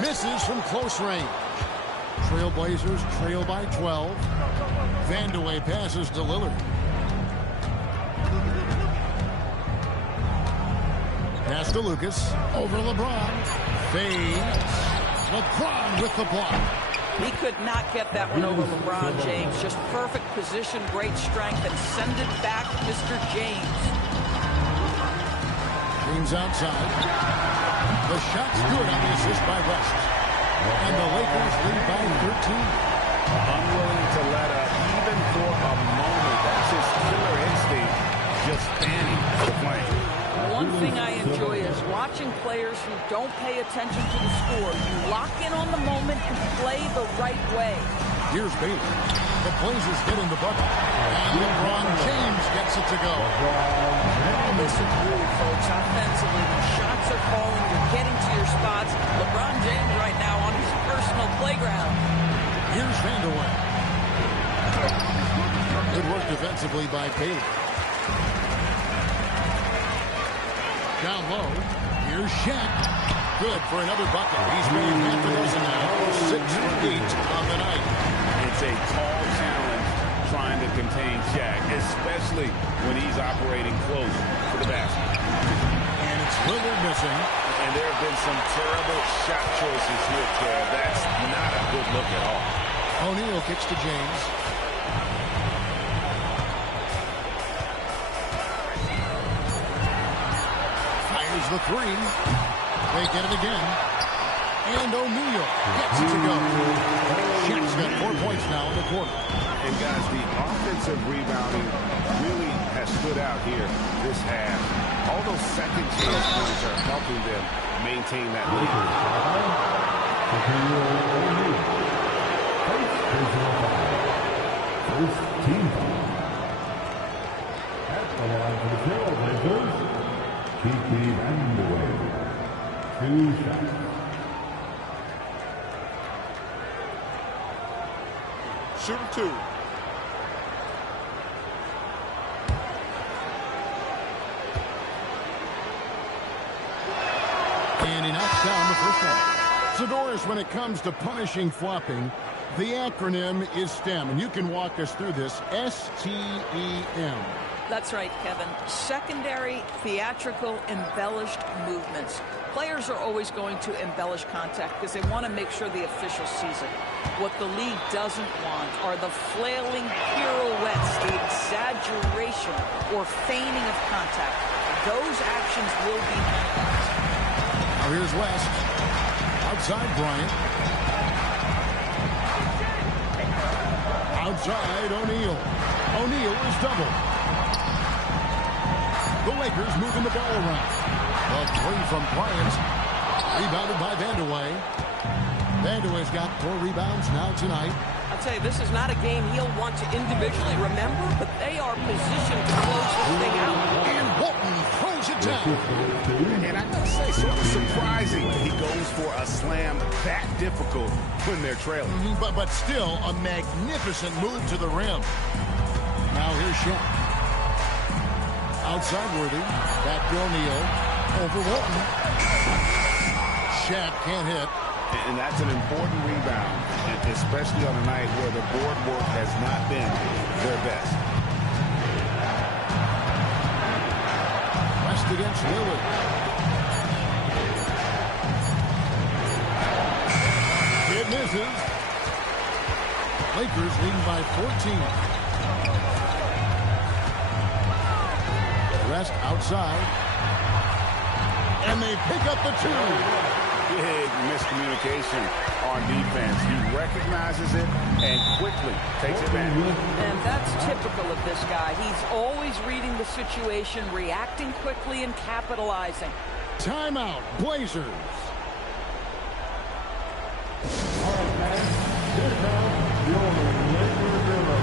Misses from close range. Trailblazers trail by 12. Vandeweghe passes to Lillard. Pass to Lucas. Over LeBron. Fades. LeBron with the block. He could not get that one over LeBron James. Just perfect position, great strength, and send it back to Mr. James. James outside. The shot's good on the assist by West. And the Lakers lead by 13. Unwilling to let up even for a moment. That's his killer instinct. Just fanning the flame. One thing I enjoy is watching players who don't pay attention to the score. You lock in on the moment and play the right way. Here's Baylor. The Blazers get in the bucket. And LeBron James gets it to go. Listen through, folks, offensively, when shots are falling, you're getting to your spots. LeBron James right now on his personal playground. Here's Vandeweghe. Good work defensively by Baylor. Down low. Here's Shaq. Good for another bucket. He's made half a dozen now. 6 for 8 on the night. It's a tall challenge trying to contain Shaq, especially when he's operating close to the basket. And it's Lillard missing. And there have been some terrible shot choices here, Kev. That's not a good look at all. O'Neal kicks to James. Fires the 3. They get it again. And O'Neal gets it to go. Shaq's got 4 points now in the quarter. And guys, the offensive rebounding really has stood out here this half. All those second chance points are helping them maintain that lead. First team foul. At the line for the Trailblazers, Kiki Vandeweghe. 2 shots. shooting 2. And he knocks down the first one. So, Doris, when it comes to punishing flopping, the acronym is STEM. And you can walk us through this. S-T-E-M. That's right, Kevin. Secondary, theatrical, embellished movements. Players are always going to embellish contact because they want to make sure the official sees it. What the league doesn't want are the flailing pirouettes, the exaggeration or feigning of contact. Those actions will be penalized. Now here's West. Outside Bryant. Outside O'Neal. O'Neal is double. The Lakers moving the ball around. A three from Bryant. Rebounded by Vandeweghe. Vandeweghe's got 4 rebounds now tonight. I'll tell you, this is not a game he'll want to individually remember, but they are positioned to close this thing out. And Walton throws it down. And I gotta say, sort of surprising he goes for a slam that difficult when they're trailing. But still a magnificent move to the rim. Now here's Shaq. Outside Worthy. Back to O'Neal. Over Walton. Shaq can't hit. And that's an important rebound, especially on a night where the board work has not been their best. West against Lillard. It misses. Lakers leading by 14. West outside. And they pick up the 2. Big miscommunication on defense. He recognizes it and quickly takes advantage. And that's typical of this guy. He's always reading the situation, reacting quickly, and capitalizing. Timeout, Blazers. All right, man. Here comes your Laker girl.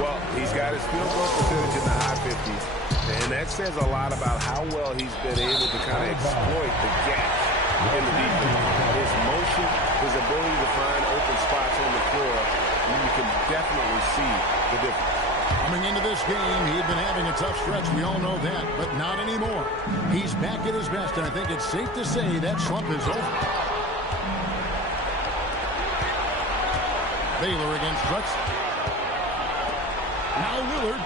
Well, he's got his field goal percentage in the high 50s, and that says a lot about how well he's been able to kind of exploit the gaps in the defense. His motion, his ability to find open spots on the floor, you can definitely see the difference. Coming into this game, he had been having a tough stretch. We all know that, but not anymore. He's back at his best, and I think it's safe to say that slump is over. Baylor against Drexler. Now Lillard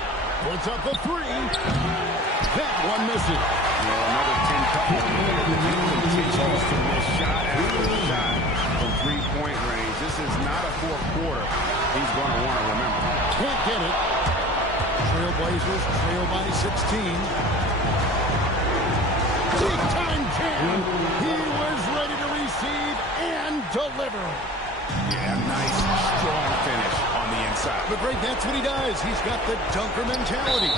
puts up a 3. That one misses. Another 10 couple. The team continues to miss shot after shot from three-point range. This is not a fourth quarter he's going to want to remember. Can't get it. Trailblazers trail by 16. Big time jam. He was ready to receive and deliver. Yeah, nice, strong finish on the inside. But Greg, that's what he does. He's got the dunker mentality.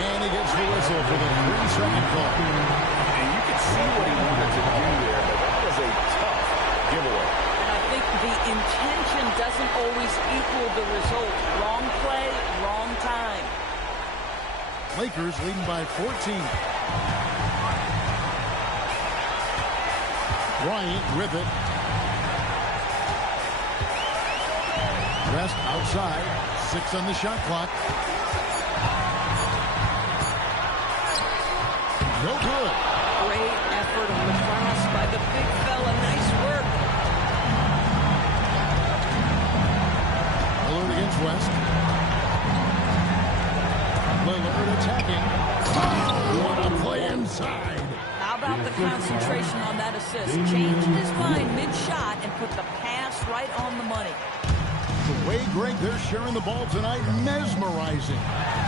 And he gets the whistle for the 3-second call. And you can see what he wanted to do there, but that was a tough giveaway. And I think the intention doesn't always equal the result. Wrong play, wrong time. Lakers leading by 14. Bryant with it. West outside. 6 on the shot clock. No good. Great effort on the cross by the big fella. Nice work. Lillard against West. Lillard attacking. What a play inside. How about the concentration on that assist? Changed his mind mid-shot and put the pass right on the money. The way, Greg, they're sharing the ball tonight, mesmerizing.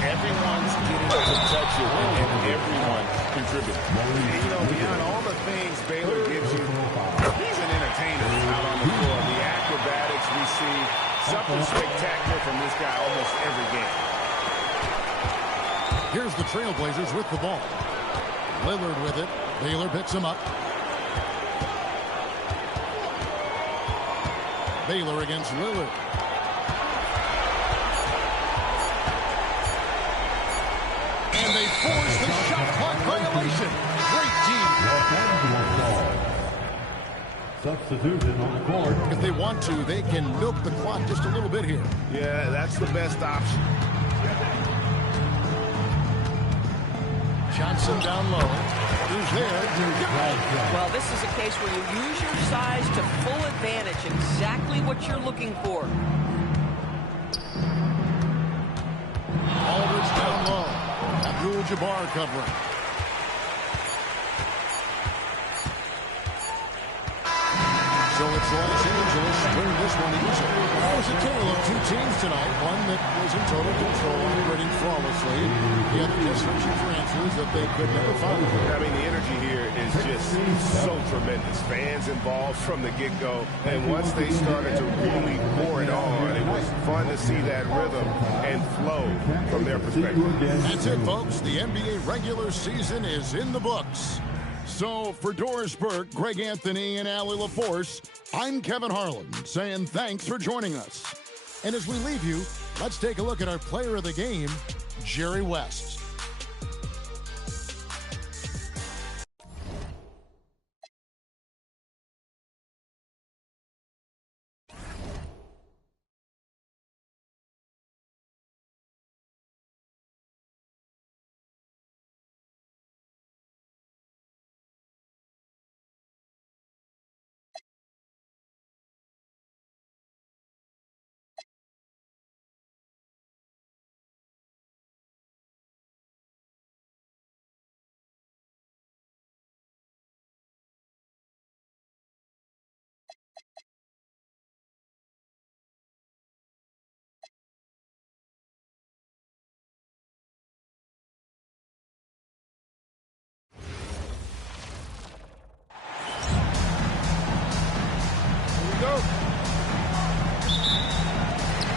Everyone's getting to touch it, and everyone contributing. You know, beyond all the things Baylor gives you, he's an entertainer out on the floor. The acrobatics we see, something spectacular from this guy almost every game. Here's the Trailblazers with the ball. Lillard with it. Baylor picks him up. Baylor against Lillard. And they force the shot clock violation. Great D. Substitution on the court. If they want to, they can milk the clock just a little bit here. Yeah, that's the best option. Johnson down low. Who's there? Well, this is a case where you use your size to full advantage. Exactly what you're looking for. Aldridge down low. Abdul-Jabbar covering. So it's Los Angeles win this one easily. It was a tale of two teams tonight. One that was in total control, operating flawlessly. The other just searching for answers that they could never find. I mean, the energy here is just so tremendous. Fans involved from the get-go. And once they started to really pour it on, it was fun to see that rhythm and flow from their perspective. That's it, folks. The NBA regular season is in the books. So for Doris Burke, Greg Anthony, and Allie LaForce, I'm Kevin Harlan saying thanks for joining us. And as we leave you, let's take a look at our player of the game, Jerry West.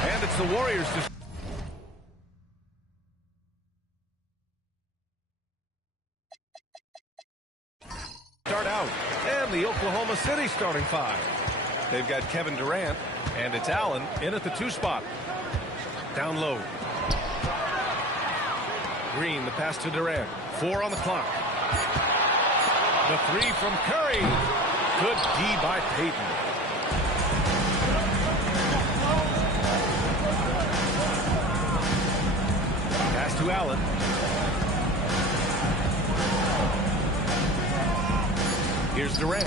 And it's the Warriors to start out. And the Oklahoma City starting five. They've got Kevin Durant, and it's Allen in at the 2 spot. Down low. Green, the pass to Durant. 4 on the clock. The 3 from Curry. Good D by Payton. Pass to Allen. Here's Durant.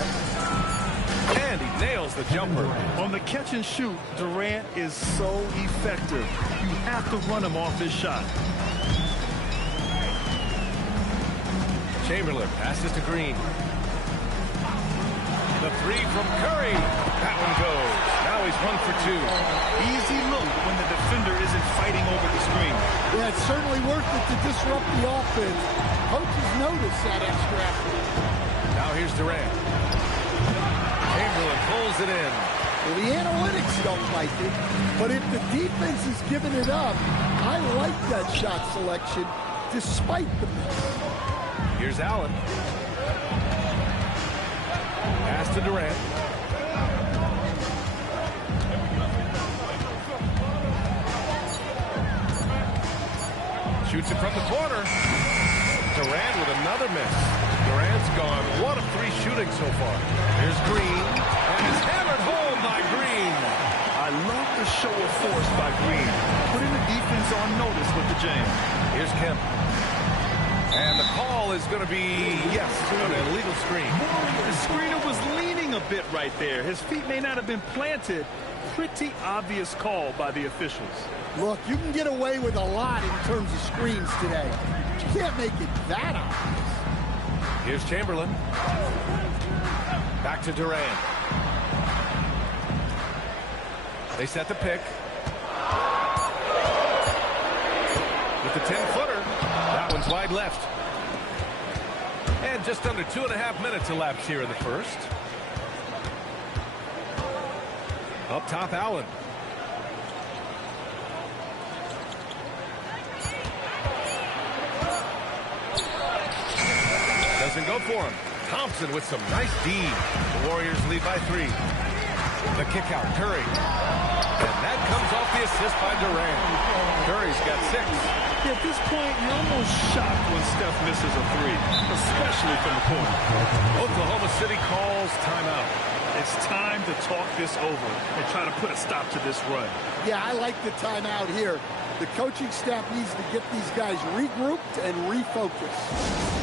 And he nails the jumper. On the catch and shoot, Durant is so effective. You have to run him off his shot. Chamberlain passes to Green. The 3 from Curry. That one goes. Now he's 1 for 2. Easy look when the defender isn't fighting over the screen. Yeah, it's certainly worth it to disrupt the offense. Coaches notice that extra effort. Now here's Durant. Chamberlain pulls it in. Well, the analytics don't like it, but if the defense is giving it up, I like that shot selection despite the miss. Here's Allen. Pass to Durant. Shoots it from the corner. Durant with another miss. Durant's gone 1 of 3 shooting so far. Here's Green. And it's hammered home by Green. I love the show of force by Green. Putting the defense on notice with the jam. Here's Kemp. And the call is going to be, yes, an illegal screen. The screener was leaning a bit right there. His feet may not have been planted. Pretty obvious call by the officials. Look, you can get away with a lot in terms of screens today. You can't make it that obvious. Here's Chamberlain. Back to Durant. They set the pick. with the 10-footer. That one's wide left. And just under 2.5 minutes elapsed here in the first. Up top, Allen. Doesn't go for him. Thompson with some nice D. The Warriors lead by 3. The kick out, Curry. And that comes off the assist by Durant. Curry's got 6. Yeah, at this point, you're almost shocked when Steph misses a 3, especially from the corner. Oklahoma City calls timeout. It's time to talk this over and try to put a stop to this run. Yeah, I like the timeout here. The coaching staff needs to get these guys regrouped and refocused.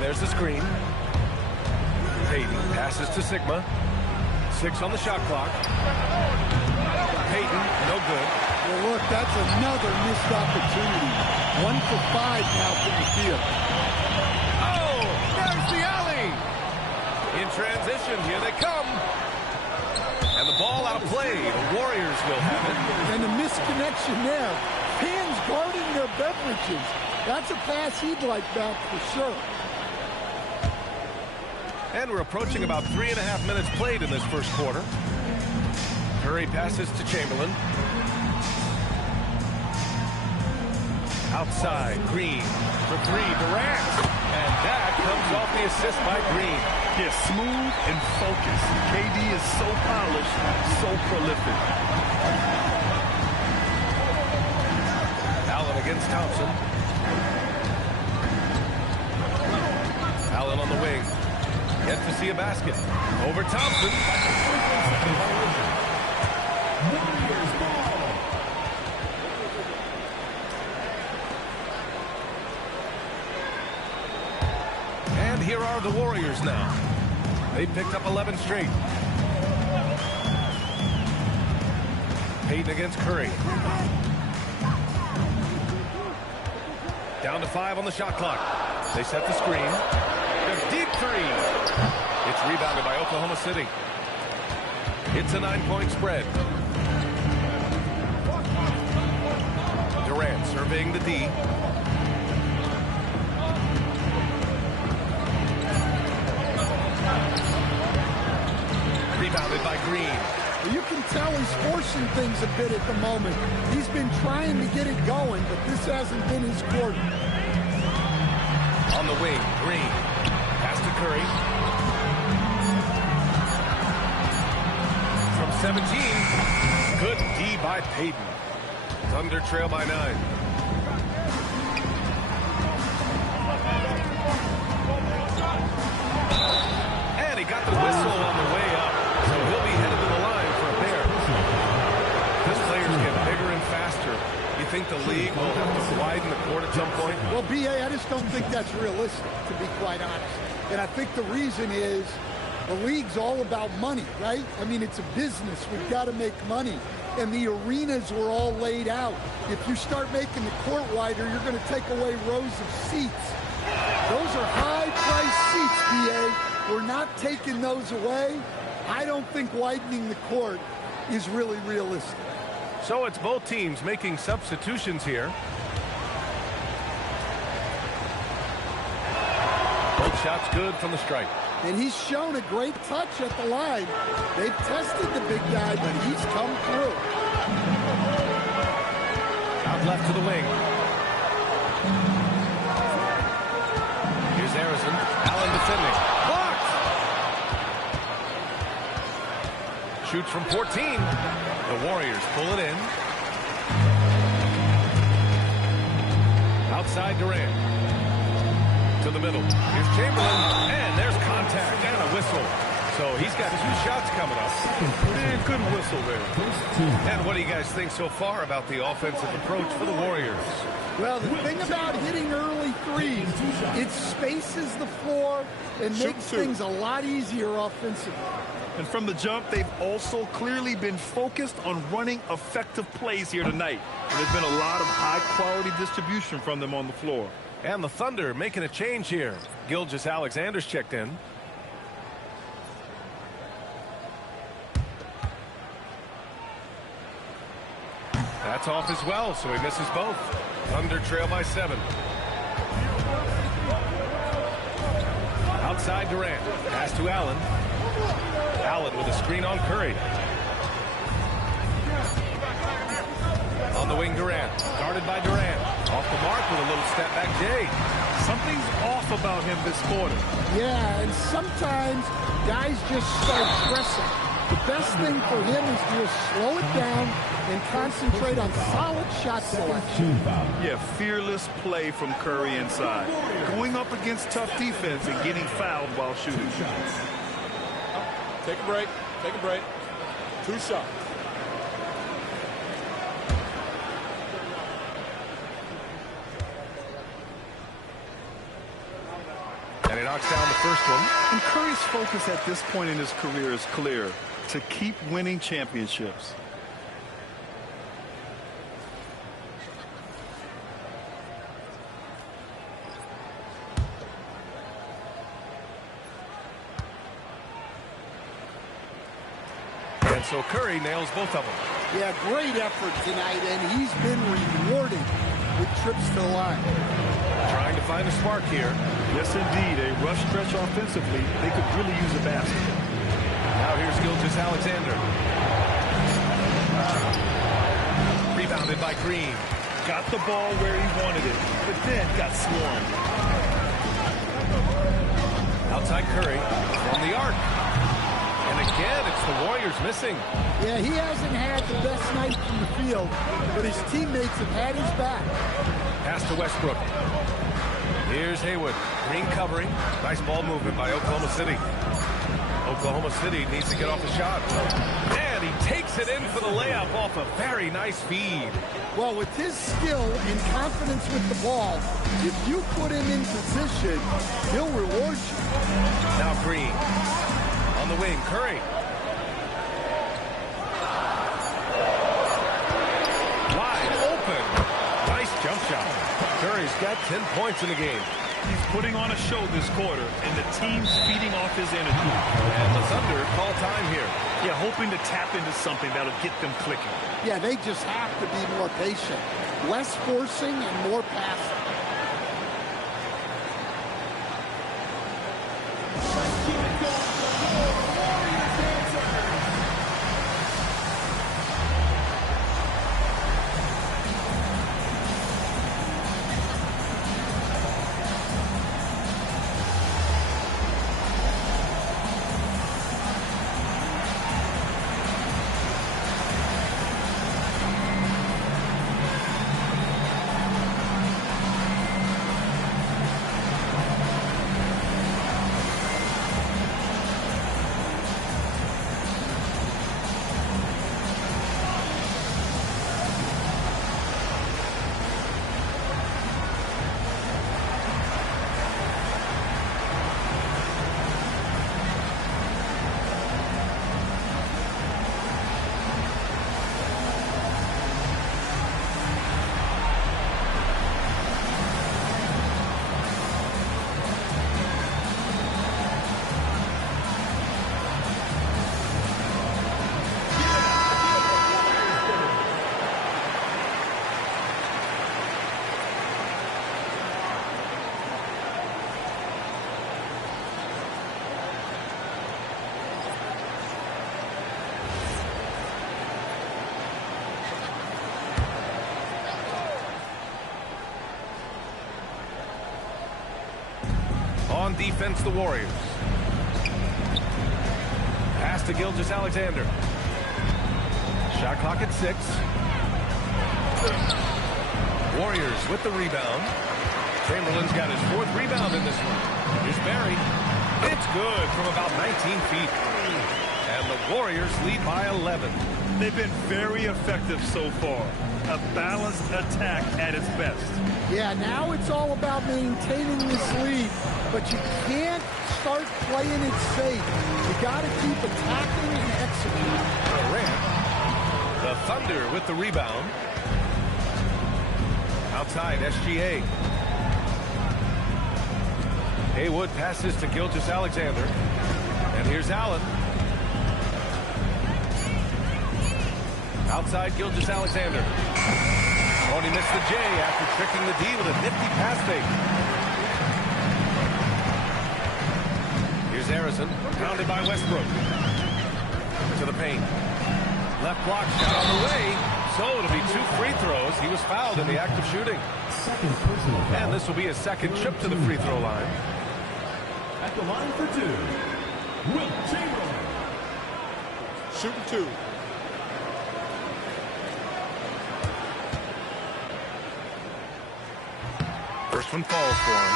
There's the screen. Payton passes to Sigma. 6 on the shot clock. Payton, no good. Well, look, that's another missed opportunity. 1 for 5 now from the field. Oh, there's the alley. In transition, here they come. And the ball out of play. The Warriors will have it. And the misconnection there. Fans guarding their beverages. That's a pass he'd like back for sure. And we're approaching about 3.5 minutes played in this first quarter. Curry passes to Chamberlain. Outside, Green for 3, Durant. And that comes off the assist by Green. Yeah, smooth and focused. KD is so polished, so prolific. Allen against Thompson. Allen on the wing. Yet to see a basket. Over Thompson. And here are the Warriors now. They picked up 11 straight. Payton against Curry. Down to 5 on the shot clock. They set the screen. Their deep 3. It's rebounded by Oklahoma City. It's a 9-point spread. Durant surveying the D. Rebounded by Green. You can tell he's forcing things a bit at the moment. He's been trying to get it going, but this hasn't been his quarter. On the wing, Green. Pass to Curry. From 17. Good D by Payton. Thunder trail by 9. And he got the whistle on the way up. So he'll be headed to the line for a pair. This player's get bigger and faster. You think the league will have to widen the court at some point? Well, B.A., I just don't think that's realistic, to be quite honest. And I think the reason is the league's all about money, right? I mean, it's a business. We've got to make money. and the arenas were all laid out. If you start making the court wider, you're going to take away rows of seats. Those are high-priced seats, BA. We're not taking those away. I don't think widening the court is really realistic. So it's both teams making substitutions here. Both shots good from the stripe. And he's shown a great touch at the line. They've tested the big guy, but he's come through. Out left to the wing. Here's Harrison. Allen defending. Blocked! Shoots from 14. The Warriors pull it in. Outside Durant. To the middle. Here's Chamberlain. And there's contact and a whistle. So he's got 2 shots coming up. And good whistle there. And what do you guys think so far about the offensive approach for the Warriors? Well, the thing about hitting early threes, it spaces the floor and makes things a lot easier offensively. And from the jump, they've also clearly been focused on running effective plays here tonight. And there's been a lot of high-quality distribution from them on the floor. And the Thunder making a change here. Gilgeous-Alexander's checked in. That's off as well, so he misses both. Thunder trail by 7. Outside Durant. Pass to Allen. Allen with a screen on Curry. On the wing, Durant. Guarded by Durant. Off the mark with a little step back, Jay. Something's off about him this quarter. Yeah, and sometimes guys just start pressing. The best thing for him is to just slow it down and concentrate on solid shot selection. Yeah, fearless play from Curry inside. Going up against tough defense and getting fouled while shooting. Take a break. Take a break. 2 shots. And he knocks down the first one. And Curry's focus at this point in his career is clear: to keep winning championships. And so Curry nails both of them. Yeah, great effort tonight, and he's been rewarded with trips to the line. Trying to find a spark here. Yes, indeed. A rough stretch offensively. They could really use a basket. Now here's Gilgeous-Alexander. Rebounded by Green. Got the ball where he wanted it, but then got swarmed. Outside Curry from the arc. And again, it's the Warriors missing. Yeah, he hasn't had the best night from the field, but his teammates have had his back. Pass to Westbrook. Here's Haywood. Green covering. Nice ball movement by Oklahoma City. Oklahoma City needs to get off the shot. And he takes it in for the layup off a very nice feed. Well, with his skill and confidence with the ball, if you put him in position, he'll reward you. Now Green. On the wing, Curry. Wide open. Nice jump shot. Curry's got 10 points in the game. He's putting on a show this quarter, and the team's feeding off his energy. And the Thunder call time here. Yeah, hoping to tap into something that'll get them clicking. Yeah, they just have to be more patient. Less forcing and more passing. defense, the Warriors. Pass to Gilgeous-Alexander. Shot clock at 6. Warriors with the rebound. Chamberlain's got his 4th rebound in this one. Here's Barry. It's good from about 19 feet. And the Warriors lead by 11. They've been very effective so far. A balanced attack at its best. Yeah, now it's all about maintaining this lead, but you can't start playing it safe. You got to keep attacking and executing. Durant. The Thunder with the rebound. Outside, SGA. Haywood passes to Gilgeous-Alexander. And here's Allen. Outside, Gilgeous-Alexander. Oh, he missed the J after tricking the D with a nifty pass fake. Here's Harrison, pounded by Westbrook. To the paint. Left block shot on the way. So it'll be 2 free throws. He was fouled in the act of shooting. And this will be his 2nd trip to the free throw line. At the line for 2, Wilt Chamberlain. Shooting 2. First one falls for him.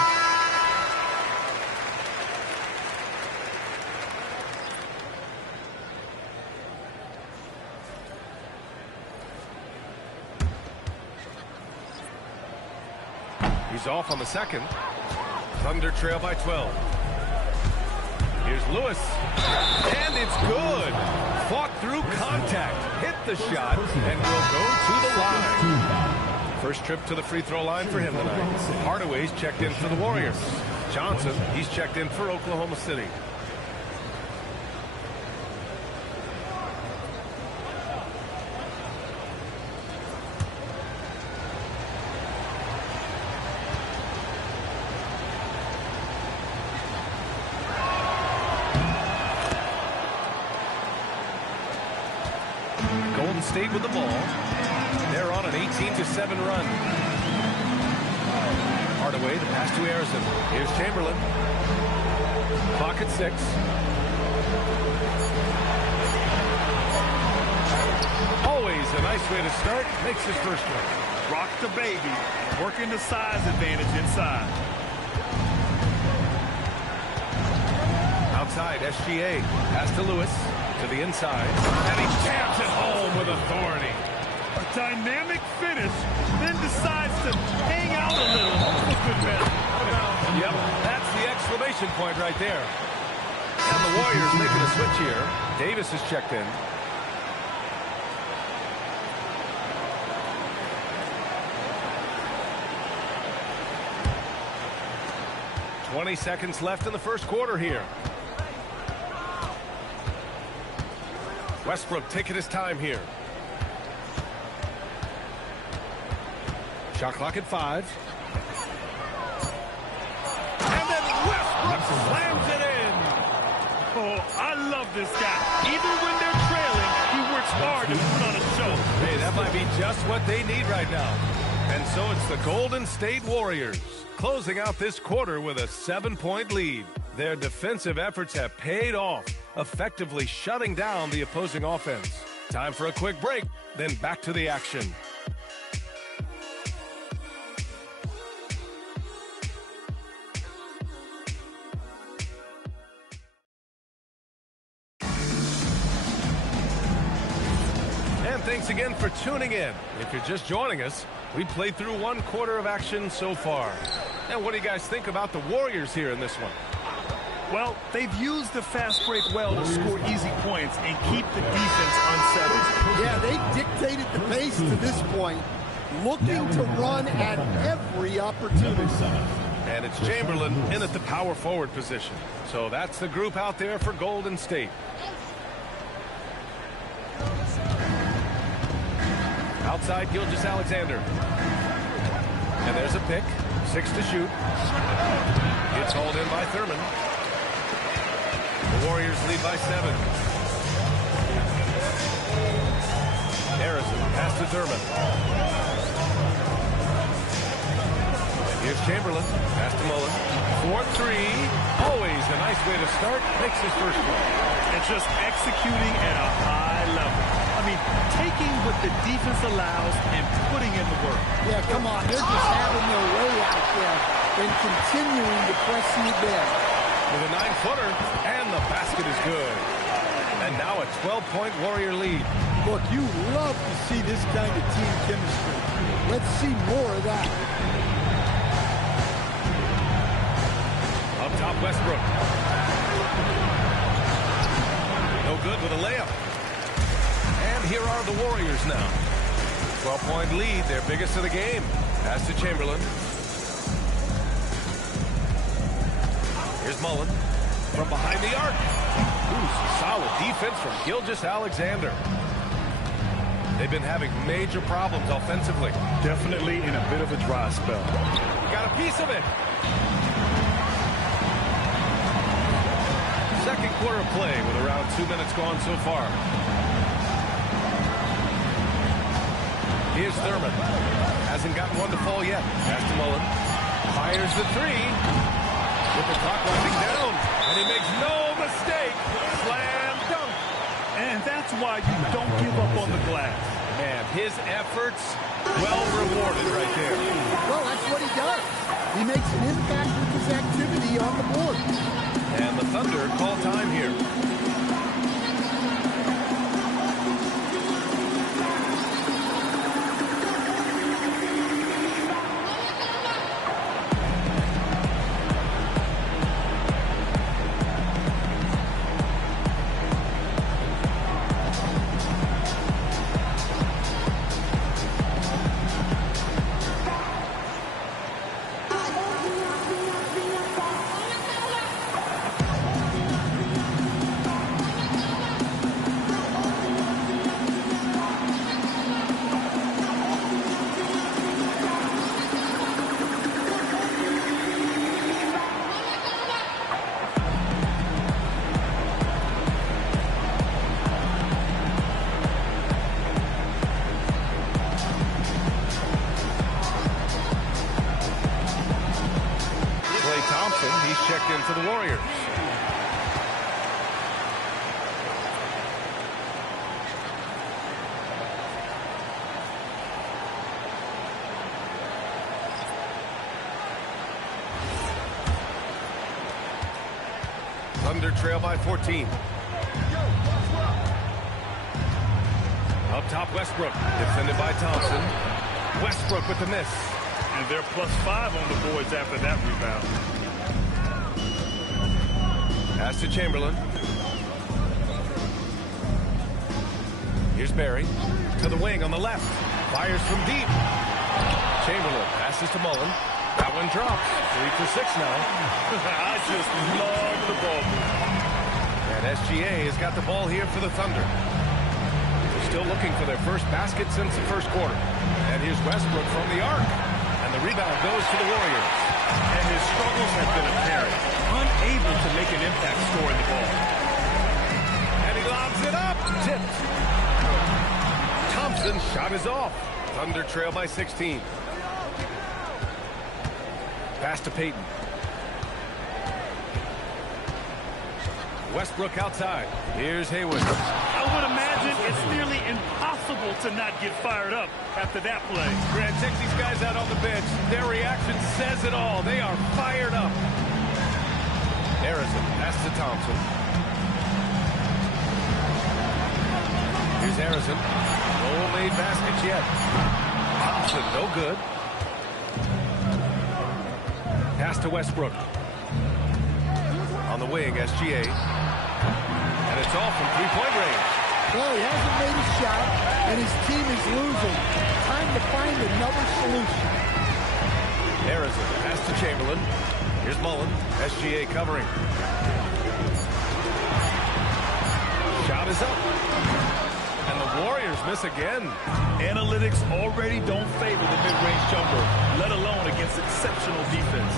He's off on the 2nd. Thunder trail by 12. Here's Lewis. And it's good. Fought through contact. Hit the shot and will go to the line. First trip to the free throw line for him tonight. Hardaway's checked in for the Warriors. Johnson, he's checked in for Oklahoma City. Golden State with the ball. They're on an 18-7 run. Hardaway, the pass to Harrison. Here's Chamberlain. Clock at 6. Always a nice way to start. Makes his first one. Rock the baby. Working the size advantage inside. Outside, SGA. Pass to Lewis. To the inside. And he jams it home with authority. A dynamic finish, then decides to hang out a little. Yep, that's the exclamation point right there. And the Warriors making a switch here. Davis is checked in. $20 seconds left in the first quarter here. Westbrook taking his time here. Shot clock at 5. And then Westbrook slams it in. Oh, I love this guy. Even when they're trailing, he works hard to put on a show. Hey, that might be just what they need right now. And so it's the Golden State Warriors closing out this quarter with a 7-point lead. Their defensive efforts have paid off, effectively shutting down the opposing offense. Time for a quick break, then back to the action. And thanks again for tuning in. If you're just joining us, we played through 1 quarter of action so far. And what do you guys think about the Warriors here in this one? Well, they've used the fast break well to score easy points and keep the defense unsettled. Yeah, they dictated the pace to this point, looking to run at every opportunity. And it's Chamberlain in at the power forward position. So that's the group out there for Golden State. Outside, Gilgeous-Alexander. And there's a pick. 6 to shoot. It's hauled in by Thurman. The Warriors lead by 7. Harrison pass to Thurman. Here's Chamberlain. Pass to Mullen. 4-3. Always a nice way to start. Makes his first one. And just executing at a high level. I mean, taking what the defense allows and putting in the work. Yeah, come on. They're just having their way out there and continuing to press you down. With a 9-footer, and the basket is good. And now a 12-point Warrior lead. Look, you love to see this kind of team chemistry. Let's see more of that. Up top, Westbrook. No good with a layup. And here are the Warriors now. 12-point lead, their biggest of the game. Pass to Chamberlain. Here's Mullen from behind the arc. Ooh, some solid defense from Gilgeous-Alexander. They've been having major problems offensively. Definitely in a bit of a dry spell. Got a piece of it. Second quarter play with around 2 minutes gone so far. Here's Thurman. Hasn't gotten one to fall yet. Pass to Mullen. Fires the three. With the clock winding down. And he makes no mistake. Slam dunk. And that's why you don't give up on the glass. Man, his efforts well rewarded right there. Well, that's what he does. He makes an impact with his activity on the board. And the Thunder call time here. He's checked in for the Warriors. Thunder trail by 14. Up top, Westbrook. Defended by Thompson. Westbrook with the miss. And they're +5 on the boards after that rebound. Pass to Chamberlain. Here's Barry. To the wing on the left. Fires from deep. Chamberlain passes to Mullen. That one drops. 3 for 6 now. I just love the ball. And SGA has got the ball here for the Thunder. They're still looking for their first basket since the first quarter. And here's Westbrook from the arc. And the rebound goes to the Warriors. And his struggles have been apparent. Unable to make an impact scoring the ball. And he lobs it up. Tipped. Thompson's shot is off. Thunder trail by 16. Pass to Payton. Westbrook outside. Here's Hayward. I would imagine it's nearly impossible to not get fired up after that play. Grant, check these guys out on the bench. Their reaction says it all. They are fired up. Harrison, pass to Thompson. Here's Harrison. No made baskets yet. Thompson, no good. Pass to Westbrook. On the wing, SGA. And it's all from three-point range. Well, he hasn't made a shot, and his team is losing. Time to find another solution. Harrison, pass to Chamberlain. Here's Mullen. SGA covering. Shot is up. And the Warriors miss again. Analytics already don't favor the mid-range jumper, let alone against exceptional defense.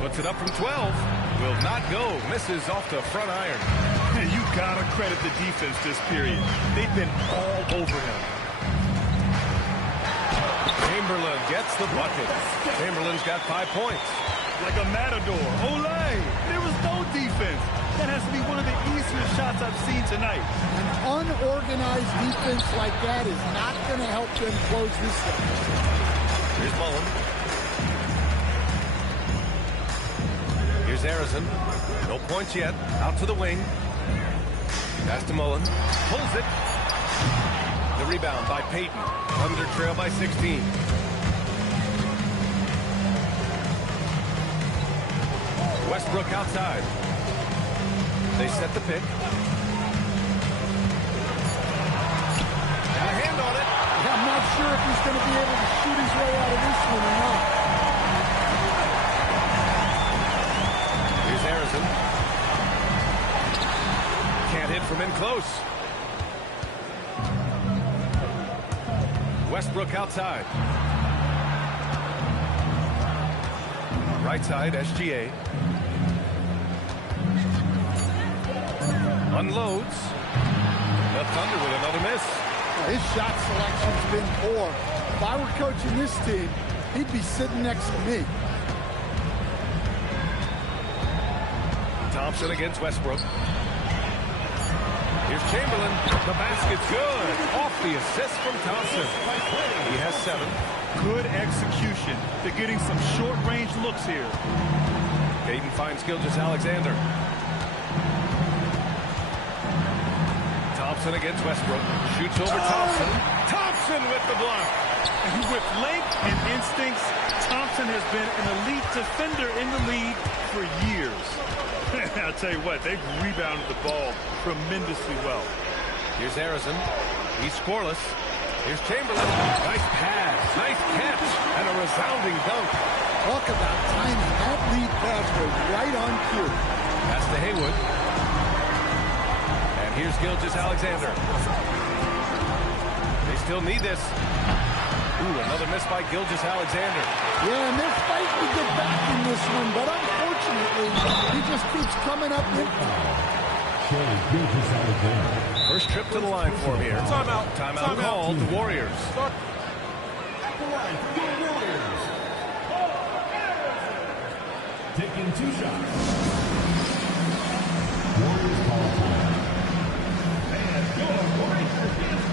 Puts it up from 12. Will not go. Misses off the front iron. You gotta credit the defense this period. They've been all over him. Chamberlain gets the bucket. Chamberlain's got 5 points. Like a matador. Olay! There was no defense. That has to be one of the easier shots I've seen tonight. An unorganized defense like that is not going to help them close this game. Here's Mullen. Here's Harrison. No points yet. Out to the wing. Pass to Mullen. Pulls it. The rebound by Payton. Under trail by 16. Westbrook outside. They set the pick. And a hand on it. I'm not sure if he's going to be able to shoot his way out of this one or not. Here's Harrison. Can't hit from in close. Westbrook outside. Right side, SGA. Unloads. The Thunder with another miss. His shot selection's been poor. If I were coaching this team, he'd be sitting next to me. Thompson against Westbrook. Here's Chamberlain. The basket's good. Off the assist from Thompson. He has 7. Good execution. They're getting some short-range looks here. Payton finds Gilgeous-Alexander. Thompson against Westbrook. Shoots over Thompson. Thompson with the block. And with length and instincts, Thompson has been an elite defender in the league for years. I'll tell you what, they've rebounded the ball tremendously well. Here's Harrison. He's scoreless. Here's Chamberlain. Nice pass. Nice catch. And a resounding dunk. Talk about timing. That lead pass was right on cue. Pass to Haywood. And here's Gilgeous-Alexander. They still need this. Ooh, another miss by Gilgeous-Alexander. Yeah, and they're fighting to get back in this one, but unfortunately, he just keeps coming up with First trip to the line for him here. Timeout. Timeout called. The Warriors. Start. At the line for the Warriors. Taking 2 shots. Warriors call time. And go Warriors against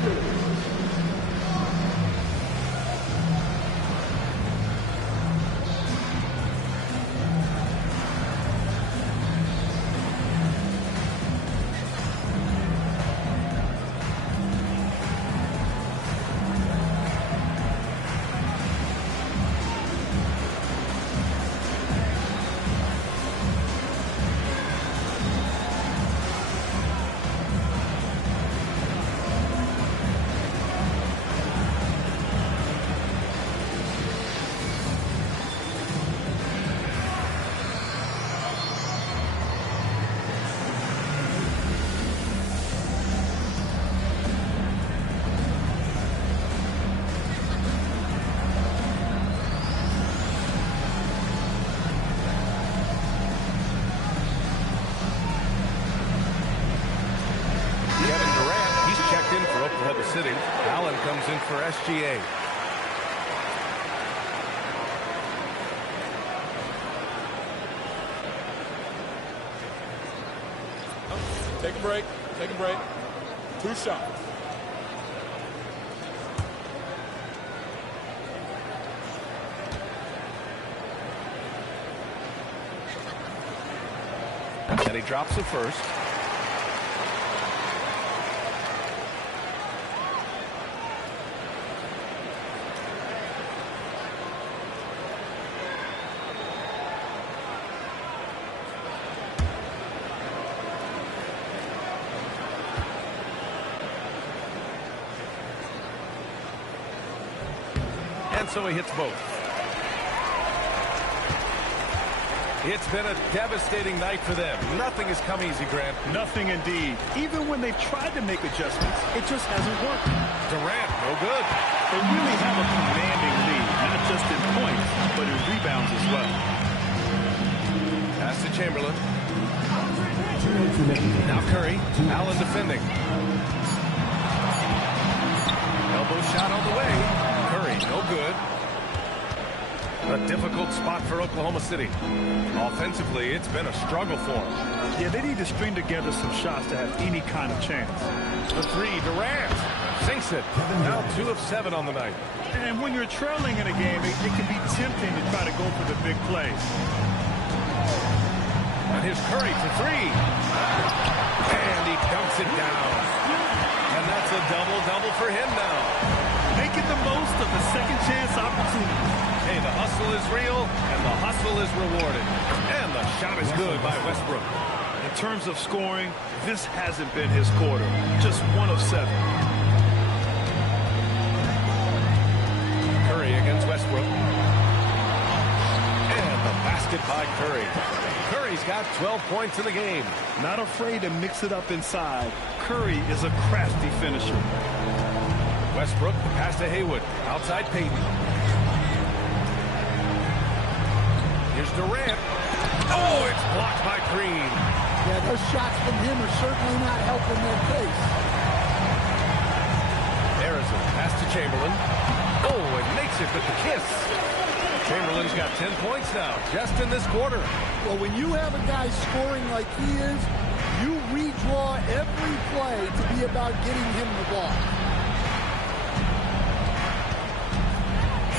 City. Allen comes in for SGA. Take a break. Take a break. 2 shots. And he drops the first. And so he hits both. It's been a devastating night for them. Nothing has come easy, Grant. Nothing indeed. Even when they've tried to make adjustments, it just hasn't worked. Durant, no good. They really have a commanding lead, not just in points, but in rebounds as well. Pass to Chamberlain. Now Curry, Allen defending. Elbow shot on the way. Curry, no good. A difficult spot for Oklahoma City. Offensively, it's been a struggle for them. Yeah, they need to string together some shots to have any kind of chance. The three, Durant sinks it. Now 2 of 7 on the night. And when you're trailing in a game, it can be tempting to try to go for the big plays. And here's Curry for 3. And he dunks it down. And that's a double-double for him now. Making the most of the second chance opportunity. Hey, the hustle is real, and the hustle is rewarded. And the shot is good by Westbrook. In terms of scoring, this hasn't been his quarter. Just 1 of 7. Curry against Westbrook. And the basket by Curry. Curry's got 12 points in the game. Not afraid to mix it up inside. Curry is a crafty finisher. Westbrook, the pass to Haywood. Outside Payton. Here's Durant. Oh, it's blocked by Green. Yeah, those shots from him are certainly not helping their case. There is a pass to Chamberlain. Oh, and makes it with the kiss. Chamberlain's got 10 points now, just in this quarter. Well, when you have a guy scoring like he is, you redraw every play to be about getting him the ball.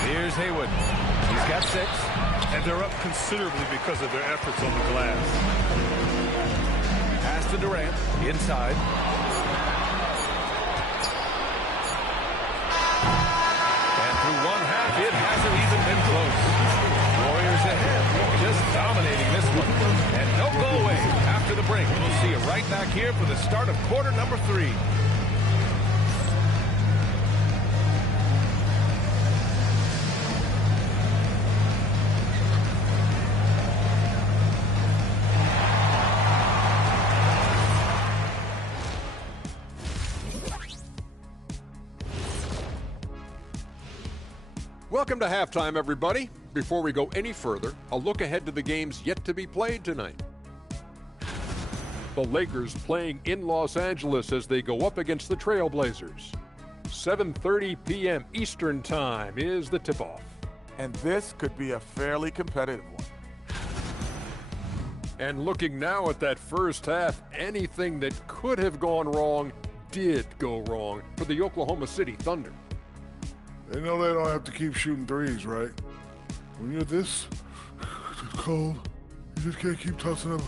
Here's Haywood. He's got 6. And they're up considerably because of their efforts on the glass. Pass to Durant. Inside. And through one half, it hasn't even been close. Warriors ahead. Just dominating this one. And don't go away. After the break, we'll see you right back here for the start of quarter number 3. Welcome to halftime, everybody. Before we go any further, a look ahead to the games yet to be played tonight. The Lakers playing in Los Angeles as they go up against the Trailblazers. 7:30 p.m. Eastern Time is the tip-off. And this could be a fairly competitive one. And looking now at that first half, anything that could have gone wrong did go wrong for the Oklahoma City Thunder. They know they don't have to keep shooting threes, right? When you're this cold, you just can't keep tossing up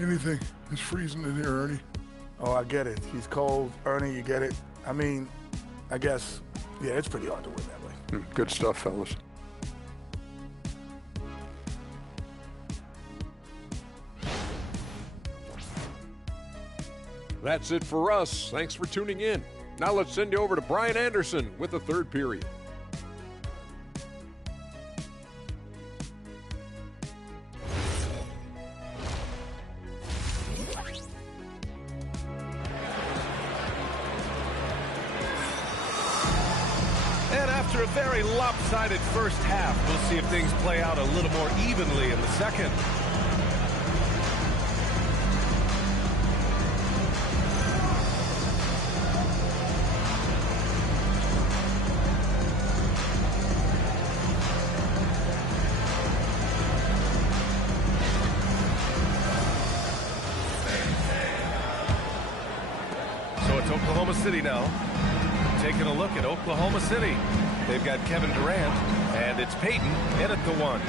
anything. It's freezing in here, Ernie. Oh, I get it. He's cold. Ernie, you get it. I mean, I guess, yeah, it's pretty hard to win that way. Good stuff, fellas. That's it for us. Thanks for tuning in. Now let's send you over to Brian Anderson with the third period. After a very lopsided first half, we'll see if things play out a little more evenly in the second. So it's Oklahoma City now. Taking a look at Oklahoma City. They've got Kevin Durant, and it's Payton in at the 1.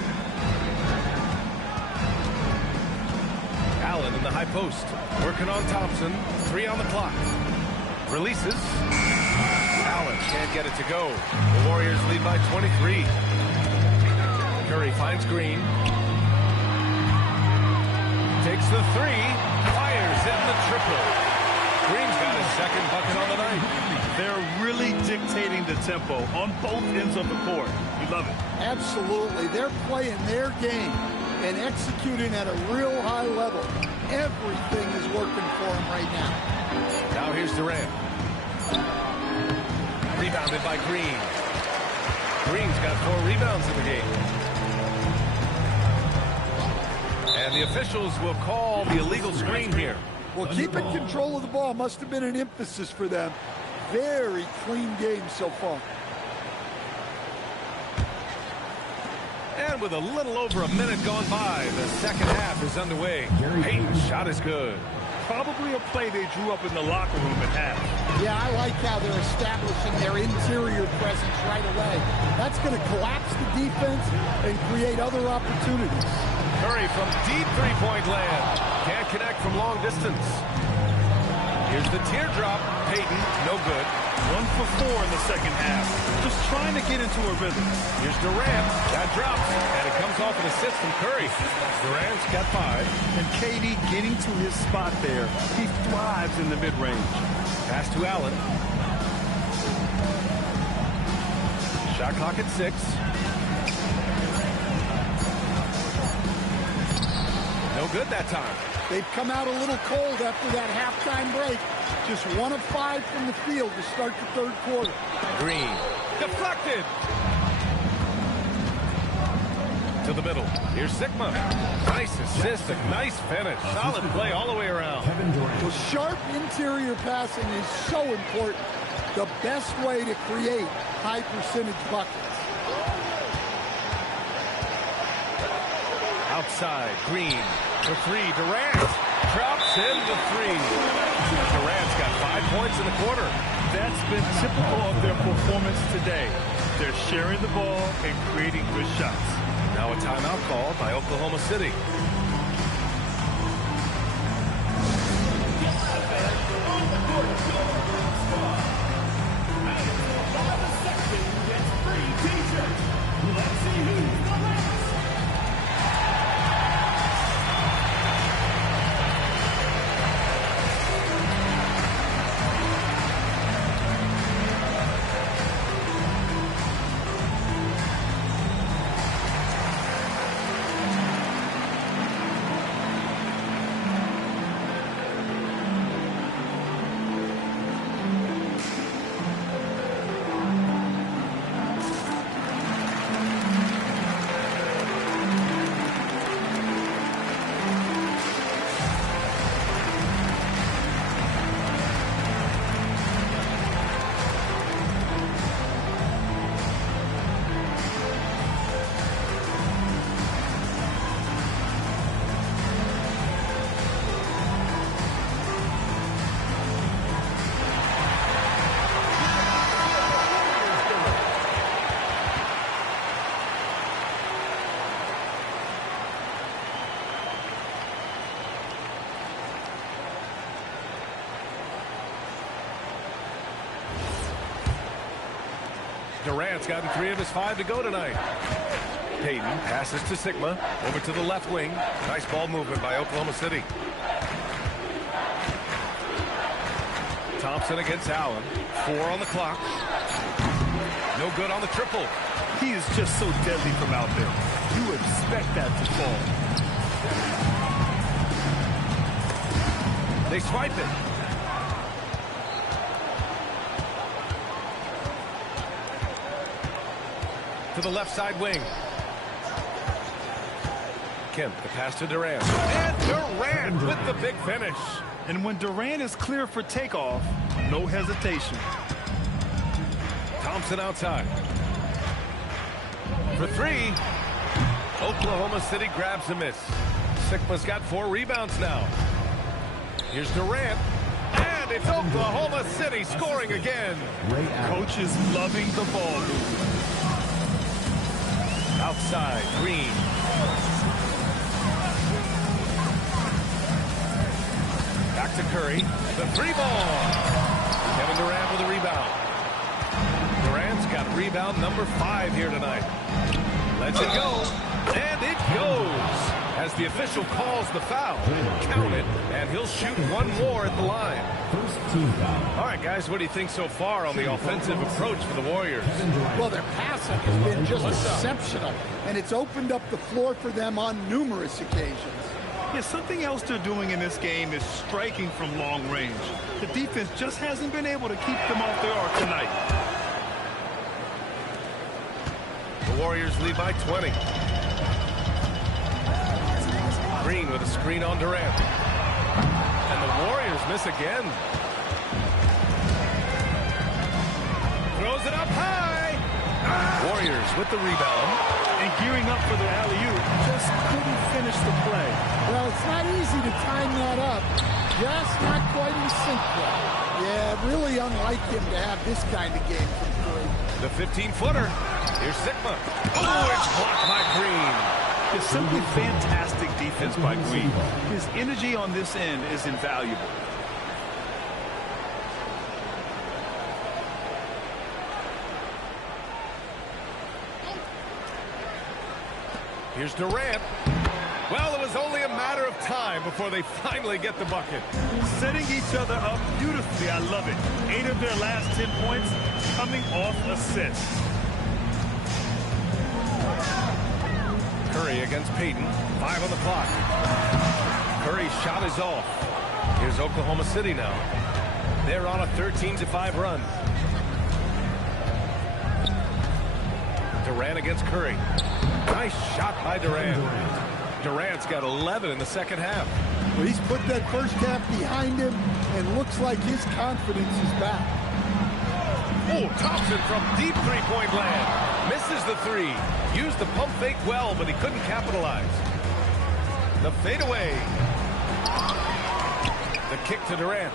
Allen in the high post, working on Thompson. 3 on the clock. Releases. Allen can't get it to go. The Warriors lead by 23. Curry finds Green. Takes the 3. Fires in the triple. Green's got his second bucket on the night. They're really dictating the tempo on both ends of the court. You love it. Absolutely. They're playing their game and executing at a real high level. Everything is working for them right now. Now here's Durant. Rebounded by Green. Green's got 4 rebounds in the game. And And the officials will call the illegal screen here. Well, keeping control of the ball must have been an emphasis for them. Very clean game so far. And with a little over a minute gone by, the second half is underway. Payton's shot is good. Probably a play they drew up in the locker room at half. Yeah, I like how they're establishing their interior presence right away. That's going to collapse the defense and create other opportunities. Curry from deep three-point land. Can't connect from long distance. Here's the teardrop. Payton, no good. 1 for 4 in the second half. Just trying to get into a rhythm. Here's Durant. That drops. And it comes off an assist from Curry. Durant's got 5. And KD getting to his spot there. He thrives in the mid-range. Pass to Allen. Shot clock at 6. No good that time. They've come out a little cold after that halftime break. Just 1 of 5 from the field to start the third quarter. Green. Deflected. To the middle. Here's Sigma. Nice assist. A nice finish. Solid play all the way around. Well, sharp interior passing is so important. The best way to create high percentage buckets. Outside. Green. For 3. Durant. Drops in the 3. Durant's got 5 points in the quarter. That's been typical of their performance today. They're sharing the ball and creating good shots. Now a timeout called by Oklahoma City. Durant's gotten 3 of his 5 to go tonight. Payton passes to Sigma. Over to the left wing. Nice ball movement by Oklahoma City. Thompson against Allen. 4 on the clock. No good on the triple. He is just so deadly from out there. You expect that to fall. They swipe it. To the left side wing. Kemp, the pass to Durant. And Durant with the big finish. And when Durant is clear for takeoff, no hesitation. Thompson outside. For 3. Oklahoma City grabs a miss. Sigma's got 4 rebounds now. Here's Durant. And it's Oklahoma City scoring again. Coach is loving the ball movement. Outside, Green. Back to Curry. The 3 ball. Kevin Durant with a rebound. Durant's got rebound number 5 here tonight. Lets it go. And it goes. As the official calls the foul. Count it. And he'll shoot 1 more at the line. First team foul. All right, guys, what do you think so far on the offensive approach for the Warriors? Well, their passing has been just exceptional, and it's opened up the floor for them on numerous occasions. Yeah, something else they're doing in this game is striking from long range. The defense just hasn't been able to keep them off their arc tonight. The Warriors lead by 20. Green with a screen on Durant. And the Warriors miss again. Throws it up high. Warriors with the rebound. And gearing up for the alley-oop, just couldn't finish the play. Well, it's not easy to time that up. Just not quite in sync yet. Yeah, really unlike him to have this kind of game from Curry. The 15-footer. Here's Sigma. Oh, it's blocked by Green. It's simply fantastic defense by Green. His energy on this end is invaluable. Here's Durant. Well, it was only a matter of time before they finally get the bucket. Setting each other up beautifully. I love it. 8 of their last 10 points coming off assists. Curry against Payton. 5 on the clock. Curry's shot is off. Here's Oklahoma City now. They're on a 13-5 run. Durant against Curry. Nice shot by Durant. Durant's got 11 in the second half. Well, he's put that first half behind him, and looks like his confidence is back. Oh, Thompson from deep three-point land. Misses the three. Used the pump fake well, but he couldn't capitalize. The fadeaway. The kick to Durant.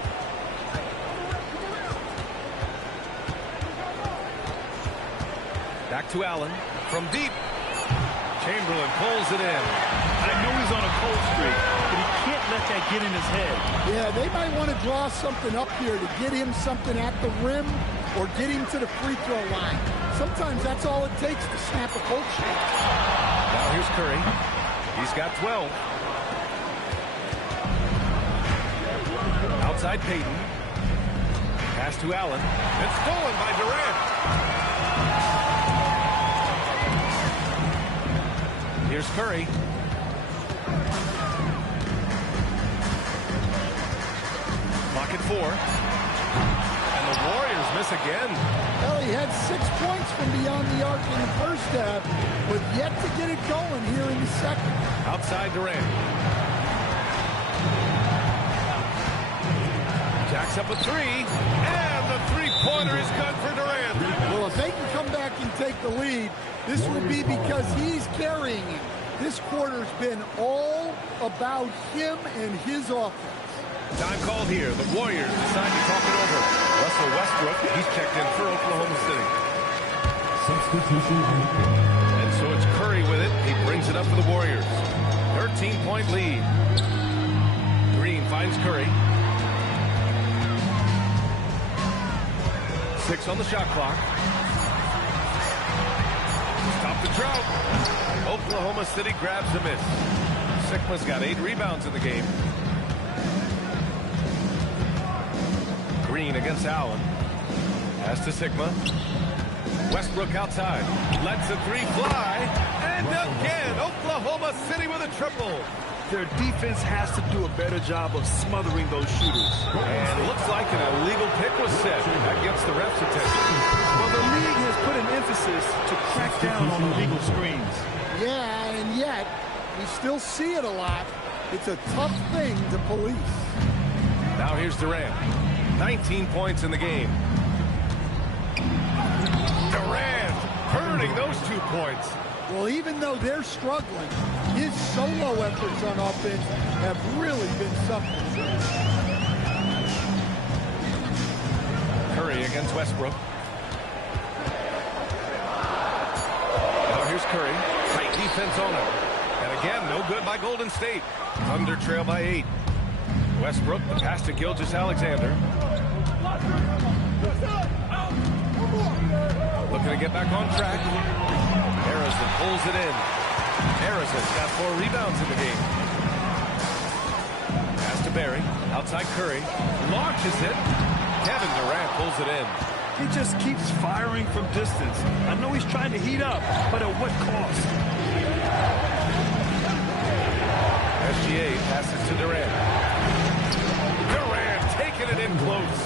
Back to Allen from deep. Chamberlain pulls it in. I know he's on a cold streak, but he can't let that get in his head. Yeah, they might want to draw something up here to get him something at the rim or get him to the free throw line. Sometimes that's all it takes to snap a cold streak. Now here's Curry. He's got 12. Outside Payton. Pass to Allen. It's stolen by Durant. Here's Curry. Clock at 4. And the Warriors miss again. Well, he had 6 points from beyond the arc in the first half, but yet to get it going here in the second. Outside Durant. Jacks up a 3. And the three-pointer is good for Durant. Well, if they can come back and take the lead, this will be because he's carrying him. This quarter's been all about him and his offense. Time called here. The Warriors decide to talk it over. Russell Westbrook, he's checked in for Oklahoma City. Substitution. And so it's Curry with it. He brings it up for the Warriors. 13-point lead. Green finds Curry. 6 on the shot clock. Stop the drought. Oklahoma City grabs a miss. Sigma's got 8 rebounds in the game. Green against Allen. Pass to Sigma. Westbrook outside. Lets the 3 fly. And again, Oklahoma City with a triple. Their defense has to do a better job of smothering those shooters. And it looks like an illegal pick was set. That gets the ref's attention. Well, the league has put an emphasis to crack down on illegal screens. Yeah, and yet, we still see it a lot. It's a tough thing to police. Now here's Durant. 19 points in the game. Durant earning those 2 points. Well, even though they're struggling, his solo efforts on offense have really been something. Curry against Westbrook. Now here's Curry. Tight defense on him. And again, no good by Golden State. Thunder trail by 8. Westbrook, the pass to Gilgeous-Alexander. Looking to get back on track. Harrison pulls it in. Harrison's got 4 rebounds in the game. Pass to Barry. Outside Curry. Launches it. Kevin Durant pulls it in. He just keeps firing from distance. I know he's trying to heat up, but at what cost? SGA passes to Durant. Durant taking it in close.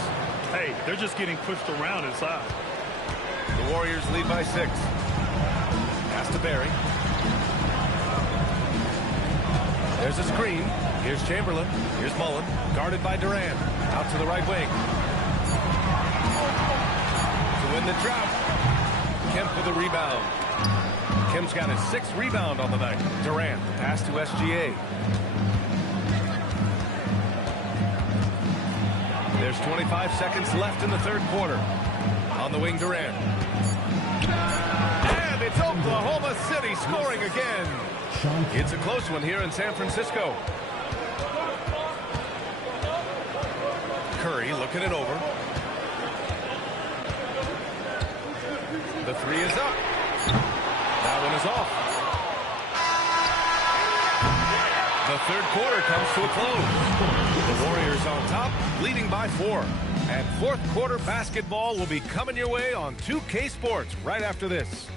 Hey, they're just getting pushed around inside. The Warriors lead by 6. Pass to Barry. There's a screen. Here's Chamberlain. Here's Mullen. Guarded by Durant. Out to the right wing. To win the drought. Kemp with a rebound. Kemp's got his 6th rebound on the night. Durant, the pass to SGA. There's 25 seconds left in the 3rd quarter. On the wing, Durant. And it's Oklahoma City scoring again. It's a close one here in San Francisco. Curry looking it over. The 3 is up. That one is off. The 3rd quarter comes to a close. The Warriors on top, leading by 4. And 4th quarter basketball will be coming your way on 2K Sports right after this.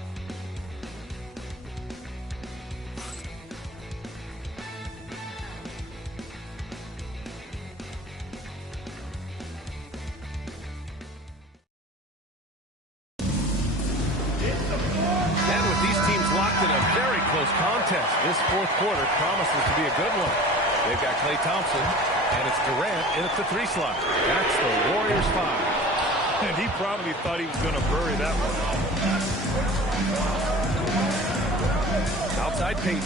And with these teams locked in a very close contest, this 4th quarter promises to be a good one. They've got Klay Thompson, and it's Durant in at the 3 slot. That's the Warriors 5. And he probably thought he was going to bury that one. Outside Payton.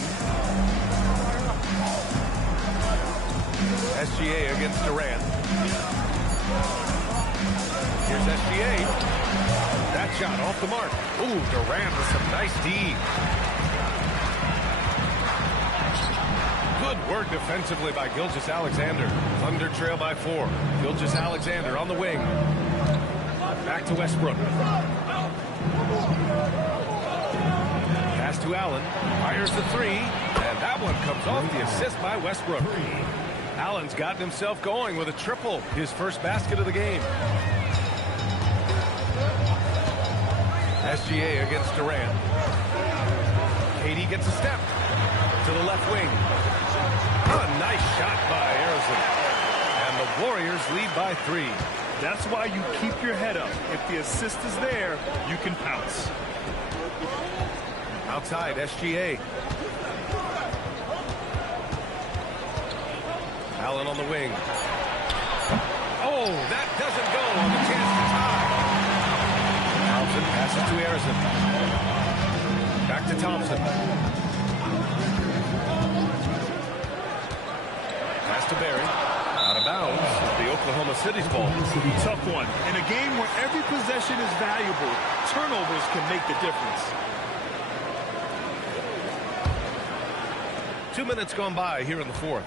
SGA against Durant. Here's SGA. That shot off the mark. Ooh, Durant with some nice D. Good work defensively by Gilgeous-Alexander. Thunder trail by 4. Gilgeous-Alexander on the wing. Back to Westbrook. Pass to Allen. Fires the 3. And that one comes off the assist by Westbrook. Allen's gotten himself going with a triple. His first basket of the game. SGA against Durant. Katie gets a step to the left wing. A nice shot by Arizona. And the Warriors lead by 3. That's why you keep your head up. If the assist is there, you can pounce. Outside, SGA. Allen on the wing. Oh, that doesn't go on the chance to tie. Thompson passes to Harrison. Back to Thompson. Pass to Barry. Out of bounds. The Oklahoma City's ball. Tough one. In a game where every possession is valuable, turnovers can make the difference. 2 minutes gone by here in the 4th.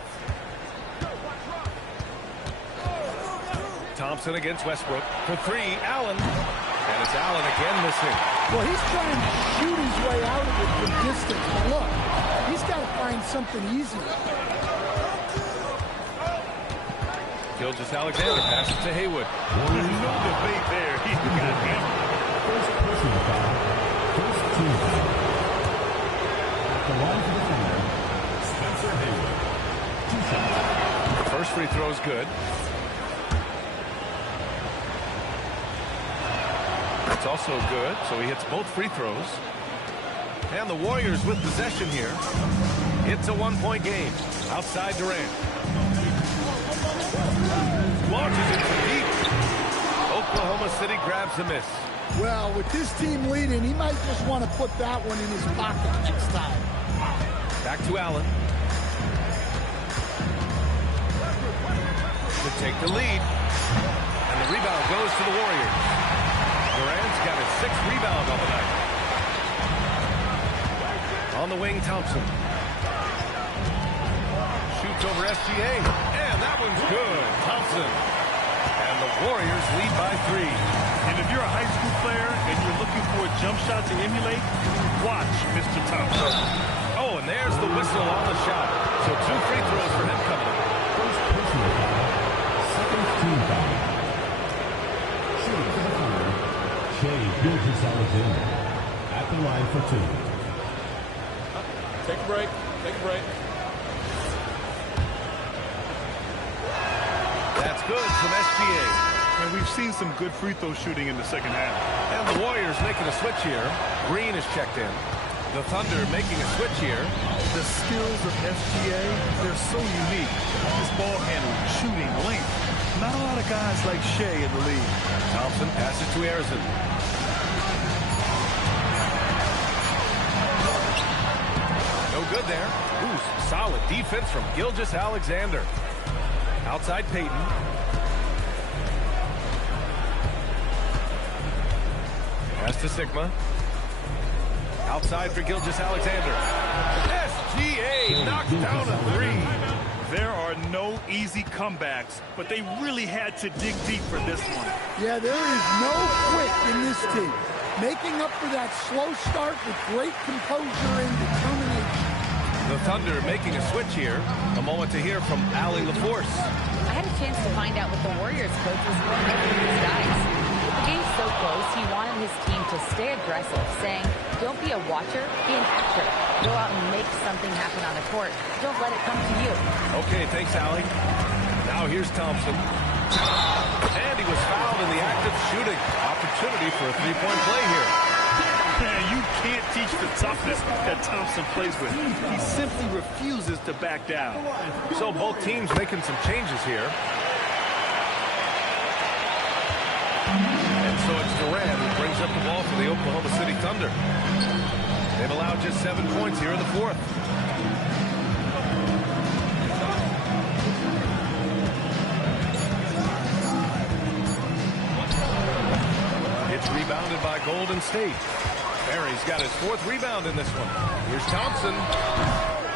Thompson against Westbrook. For 3, Allen. And it's Allen again missing. Well, he's trying to shoot his way out of it from distance. But look, he's got to find something easier. Gilgeous-Alexander passes to Haywood. There's no debate there. He got hammered. First personal foul. First team foul. At the line for the corner, Spencer Haywood. 2 shots. The first free throw is good. It's also good, so he hits both free throws. And the Warriors with possession here. It's a 1-point game. Outside Durant. Launches it from deep. Oklahoma City grabs the miss. Well, with this team leading, he might just want to put that one in his pocket next time. Back to Allen. To take the lead. And the rebound goes to the Warriors. Durant's got his 6th rebound on the night. On the wing, Thompson. Shoots over SGA. And that one's good. Thompson. And the Warriors lead by 3. And if you're a high school player and you're looking for a jump shot to emulate, watch Mr. Thompson. Oh, and there's the whistle on the shot. So 2 free throws for him coming up. First personal foul. Second team foul. Shooting for the corner, Gilgeous-Alexander. At the line for 2. Take a break. Take a break. That's good from SGA. And we've seen some good free throw shooting in the second half. And the Warriors making a switch here. Green is checked in. The Thunder making a switch here. The skills of SGA, they're so unique. His ball handling, shooting, length. Not a lot of guys like Shea in the league. Thompson passes to Arizin. No good there. Ooh, some solid defense from Gilgeous-Alexander. Outside Payton. Pass to Sigma. Outside for Gilgeous-Alexander. SGA knocks down a three. There are no easy comebacks, but they really had to dig deep for this one. Yeah, there is no quick in this team. Making up for that slow start with great composure and determination. The Thunder making a switch here. A moment to hear from Allie LaForce. I had a chance to find out what the Warriors coach was going over with his guys. With the game so close, he wanted his team to stay aggressive, saying, don't be a watcher, be an actor. Go out and make something happen on the court. Don't let it come to you. Okay, thanks, Allie. Now here's Thompson. And he was fouled in the act of shooting. Opportunity for a three-point play here. Man, you can't teach the toughness that Thompson plays with. He simply refuses to back down. So both teams making some changes here. And so it's Durant who brings up the ball for the Oklahoma City Thunder. They've allowed just 7 points here in the fourth. It's rebounded by Golden State. Barry's got his fourth rebound in this one. Here's Thompson.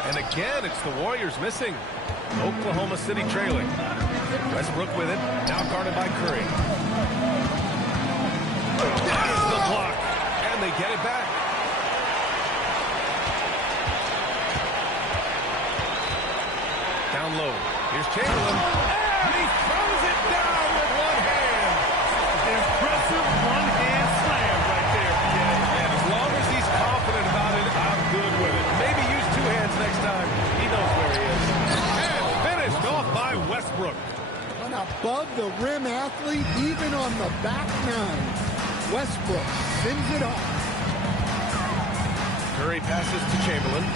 And again, it's the Warriors missing. Oklahoma City trailing. Westbrook with it. Now guarded by Curry. There's the block. And they get it back. Down low. Here's Chamberlain. And he throws it down with one hand. Impressive one-hand slam right there, PA. And as long as he's confident about it, I'm good with it. Maybe use two hands next time. He knows where he is. And finished off by Westbrook. An above-the-rim athlete, even on the back nine. Westbrook spins it off. Curry passes to Chamberlain.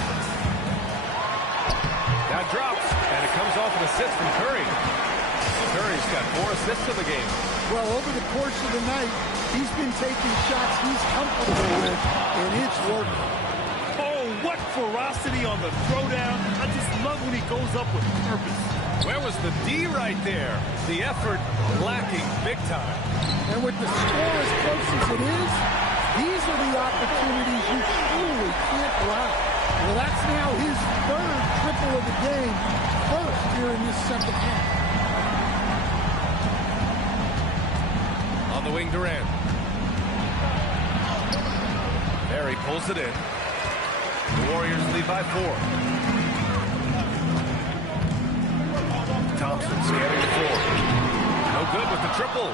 That drops, and it comes off an assist from Curry. Curry's got 4 assists in the game. Well, over the course of the night, he's been taking shots he's comfortable with, and it's working. Oh, what ferocity on the throwdown. I just love when he goes up with purpose. Where was the D right there? The effort lacking big time. And with the score as close as it is, these are the opportunities you truly can't allow. Well, that's now his third triple of the game, first here in this second half. On the wing, Durant. Barry pulls it in. The Warriors lead by 4. Thompson scanning the floor. No good with the triple.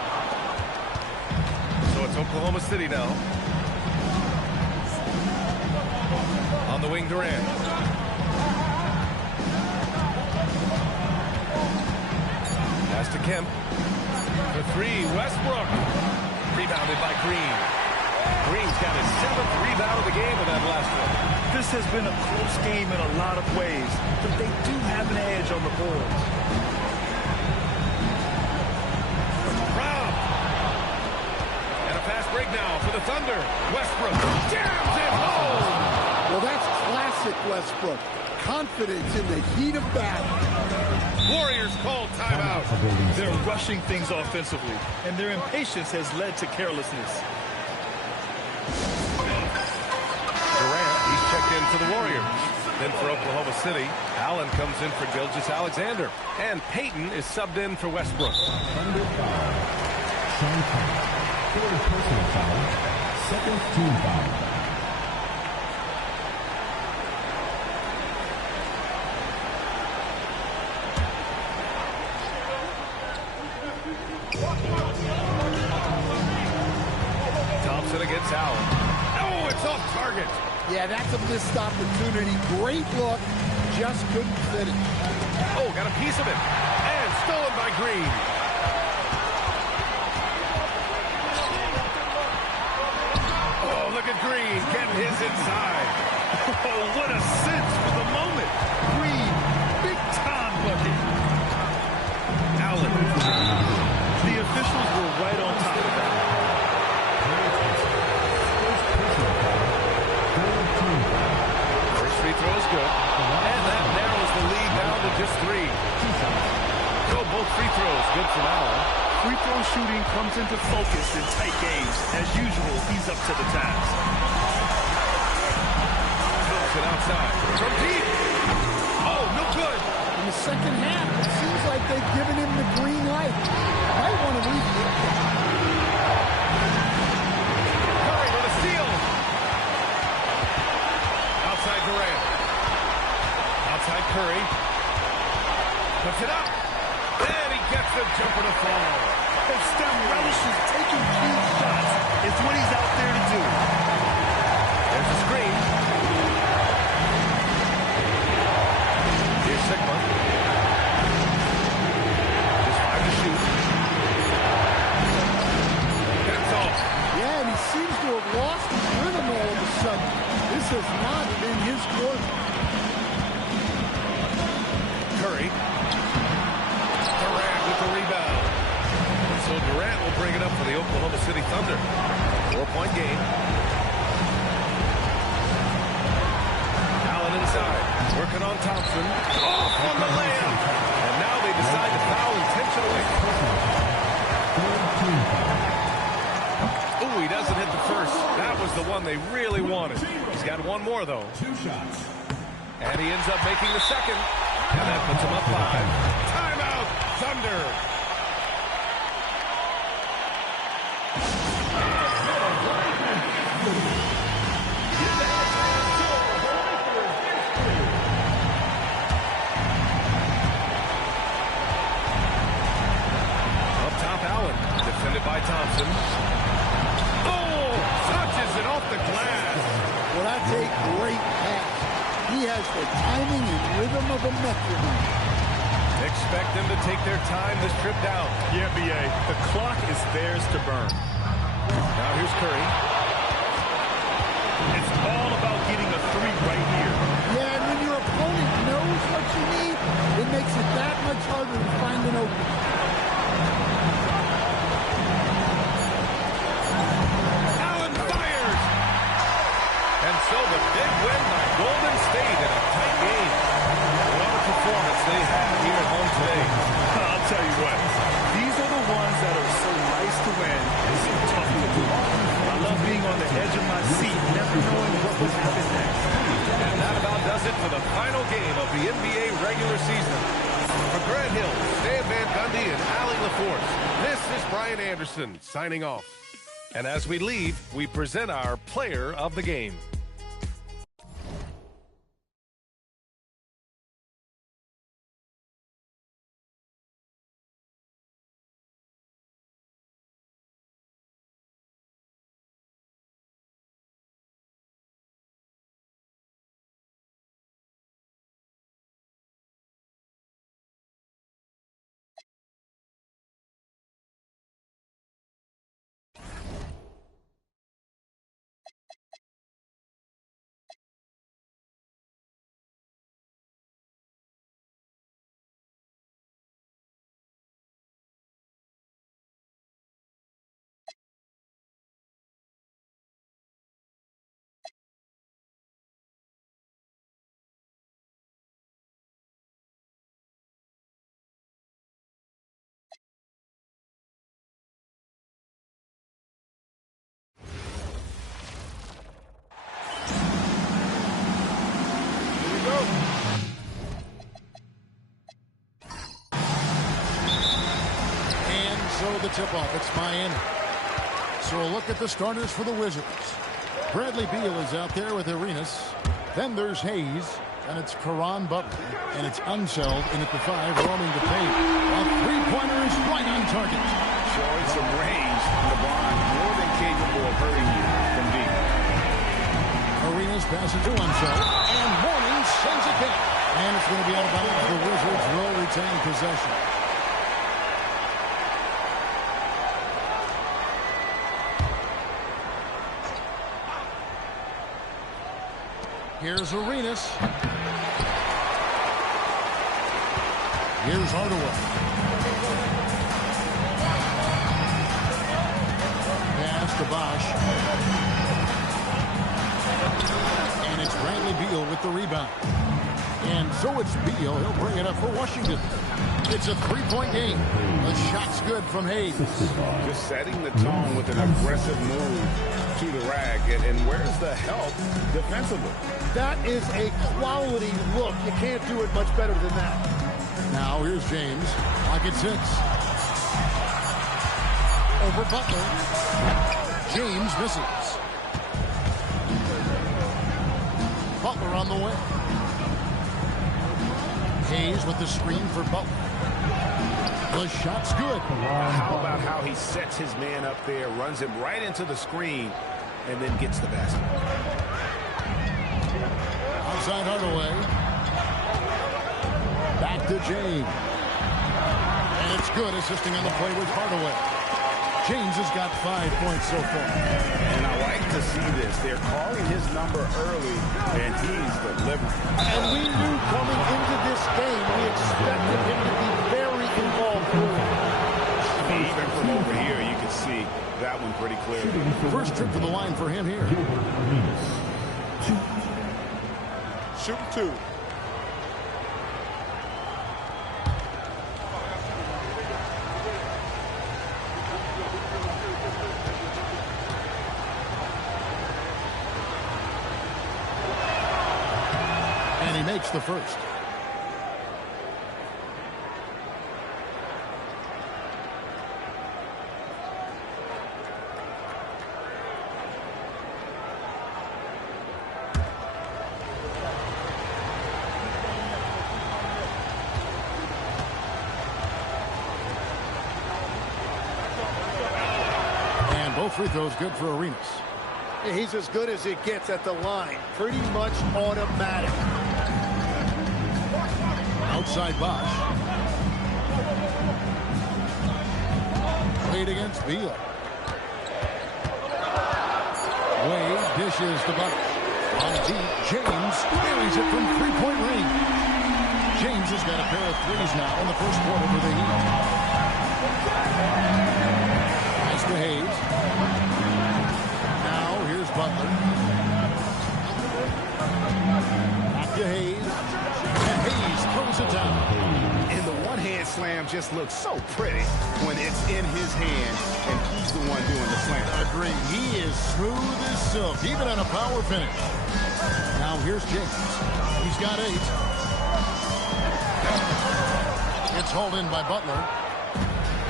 So it's Oklahoma City now. On the wing, Durant. Pass to Kemp. For 3, Westbrook. Rebounded by Green. Green's got his 7th rebound of the game in that last one. This has been a close game in a lot of ways, but they do have an edge on the boards. Brown. And a fast break now for the Thunder. Westbrook jams it home. Well, that's classic Westbrook. Confidence in the heat of battle. Warriors call timeout. They're rushing things offensively, and their impatience has led to carelessness. Durant, he's checked in for the Warriors. Then for Oklahoma City, Allen comes in for Gilgeous-Alexander. And Payton is subbed in for Westbrook. Thunder foul. Sean Kemp. 4th personal foul. 2nd team foul. Thompson against Allen. Oh, it's off target. Yeah, that's a missed opportunity. Great look, just couldn't finish. Oh, got a piece of it. And stolen by Green. Oh, look at Green getting his inside. Oh, what a cinch for the moment. bucket. Green, big-time bucket. Allen. The officials were right on top of that. First free throw is good. And that narrows the lead down to just 3. So both free throws good from Allen. Free throw shooting comes into focus in tight games. As usual, he's up to the task. It outside from deep. Oh, no good. In the second half, it seems like they've given him the green light. Might want to rethink that. Curry with a steal. Outside Durant. Outside Curry. Puts it up. And he gets the jumper to fall. And Steph relishes taking key shots. It's what he's out there to do. There's a screen. Here's Sigma. Just 5 to shoot. That's all. Yeah, and he seems to have lost his rhythm all of a sudden. This has not been his quarter. Curry. Durant with the rebound. And so Durant will bring it up for the Oklahoma City Thunder. 4-point game. Allen inside. Working on Thompson. Off on the layup. And now they decide to foul intentionally. Ooh, he doesn't hit the first. That was the one they really wanted. He's got one more, though. 2 shots. And he ends up making the second. And that puts him up 5. Timeout, Thunder. Up top, Allen. Defended by Thompson. Oh, touches it off the glass. Well, that's a great pass. He has the timing and rhythm of a metronome. Expect them to take their time this trip down. Yeah, B.A., the clock is theirs to burn. Now here's Curry. It's all about getting a 3 right here. Yeah, and when your opponent knows what you need, it makes it that much harder to find an opening. Allen fires! And so the big win by Golden State in a tight game. What a performance they had here at home today. I'll tell you what, these are the ones that are so nice to win and so tough to lose. I love being on the edge of my seat, never knowing what would happen next. And that about does it for the final game of the NBA regular season. For Grant Hill, Stan Van Gundy, and Allie LaForce, this is Brian Anderson signing off. And as we leave, we present our player of the game. The tip-off, it's Miami. So a look at the starters for the Wizards. Bradley Beal is out there with Arenas. Then there's Hayes, and it's Caron Butler, and it's Unseld in at the 5, roaming the paint. A three-pointer is right on target. Showing some range, LeBron more than capable of hurting you from deep. Arenas passes to Unseld, and Mourning sends it back. And it's going to be out of bounds. The Wizards will retain possession. Here's Arenas. Here's Hardaway. Pass to Bosch. And it's Bradley Beal with the rebound. And so it's Beal. He'll bring it up for Washington. It's a three-point game. The shot's good from Hayes. Just setting the tone with an aggressive move to the rack. And where's the help defensively? That is a quality look. You can't do it much better than that. Now here's James. Pocket 6. Over Butler. James misses. Butler on the way. Hayes with the screen for Butler. The shot's good. How about how he sets his man up there, runs him right into the screen, and then gets the basket. Outside Hardaway. Back to James. And it's good, assisting on the play with Hardaway. James has got 5 points so far. And I like to see this. They're calling his number early, and he's delivering. And we knew coming into this game, we expected him to be very involved. Even from over here, you can see that one pretty clearly. First trip to the line for him here. Shooting 2. And he makes the first. And both free throws good for Arenas. He's as good as it gets at the line. Pretty much automatic. Outside Bosch. Wade against Beal. Wade dishes to Bosch. On deep, James buries it from three-point range. James has got a pair of threes now in the first quarter for the Heat. Nice to Hayes. Now here's Butler. Back to Hayes. And Hayes throws it down. And the one-hand slam just looks so pretty when it's in his hand, and he's the one doing the slam. Agree. He is smooth as silk, even on a power finish. Now here's James. He's got 8. It's hauled in by Butler.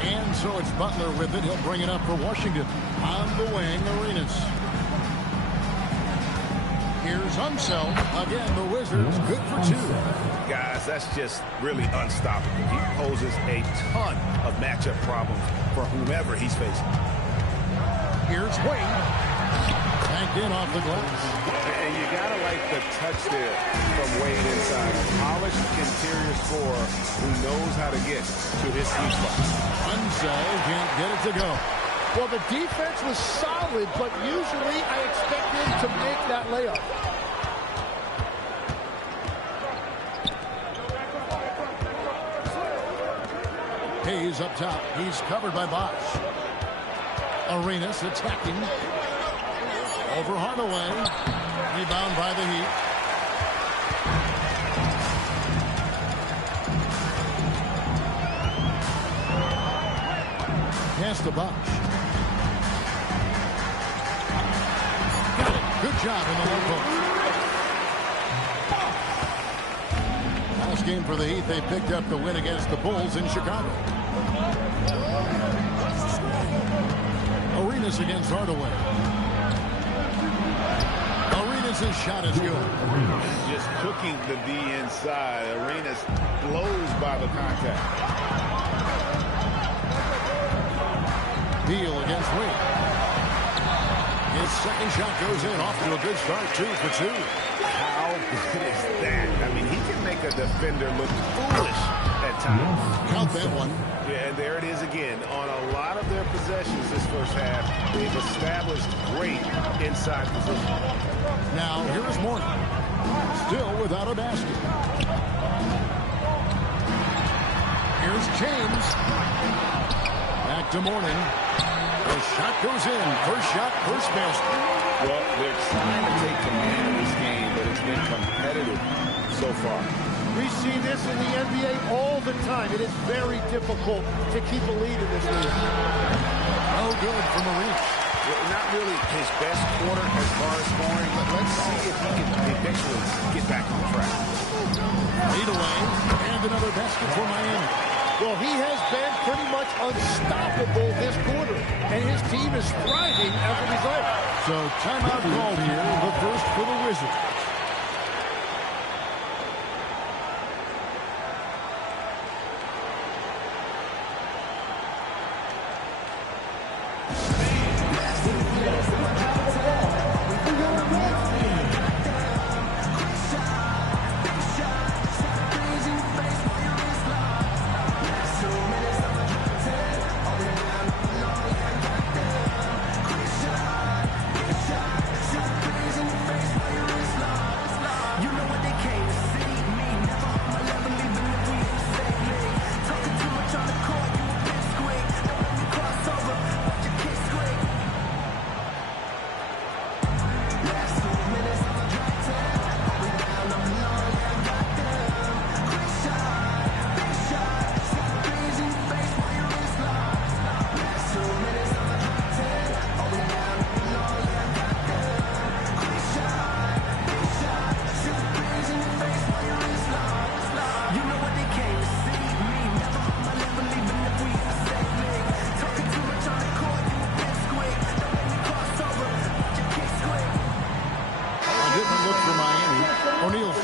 And so it's Butler with it. He'll bring it up for Washington. On the wing, Arenas. Here's Unseld. Again, the Wizards good for 2. Guys, that's just really unstoppable. He poses a ton of matchup problems for whomever he's facing. Here's Wade. Banked in off the glass. And you got to like the touch there from Wade inside. A polished interior scorer who knows how to get to his sweet spot. Unseld can't get it to go. Well, the defense was solid, but usually I expect him to make that layup. Hayes up top. He's covered by Bosch. Arenas attacking. Over Hardaway. Rebound by the Heat. Pass to Bosch. Got it. Good job in the low post. Last game for the Heat, they picked up the win against the Bulls in Chicago. Arenas against Hardaway. Arenas' shot is good. Just cooking the D inside. Arenas blows by the contact. Beal against Wade. His second shot goes in. Off to a good start, 2 for 2. How good is that? I mean, he can make a defender look foolish at times. Count that one. Yeah, and there it is again. On a lot of their possessions this first half, they've established great inside position. Now, here is Morton. Still without a basket. Here's James. Back to Mourning. The shot goes in. First shot, first basket. Well, they're trying to take command of this game, but it's been competitive so far. We see this in the NBA all the time. It is very difficult to keep a lead in this league. No good for Maurice. Not really his best quarter as far as scoring, but let's see if he can eventually get back on track. Lead away, and another basket for Miami. Well, he has been pretty much unstoppable this quarter, and his team is thriving as a result. So timeout called here, the first for the Wizards.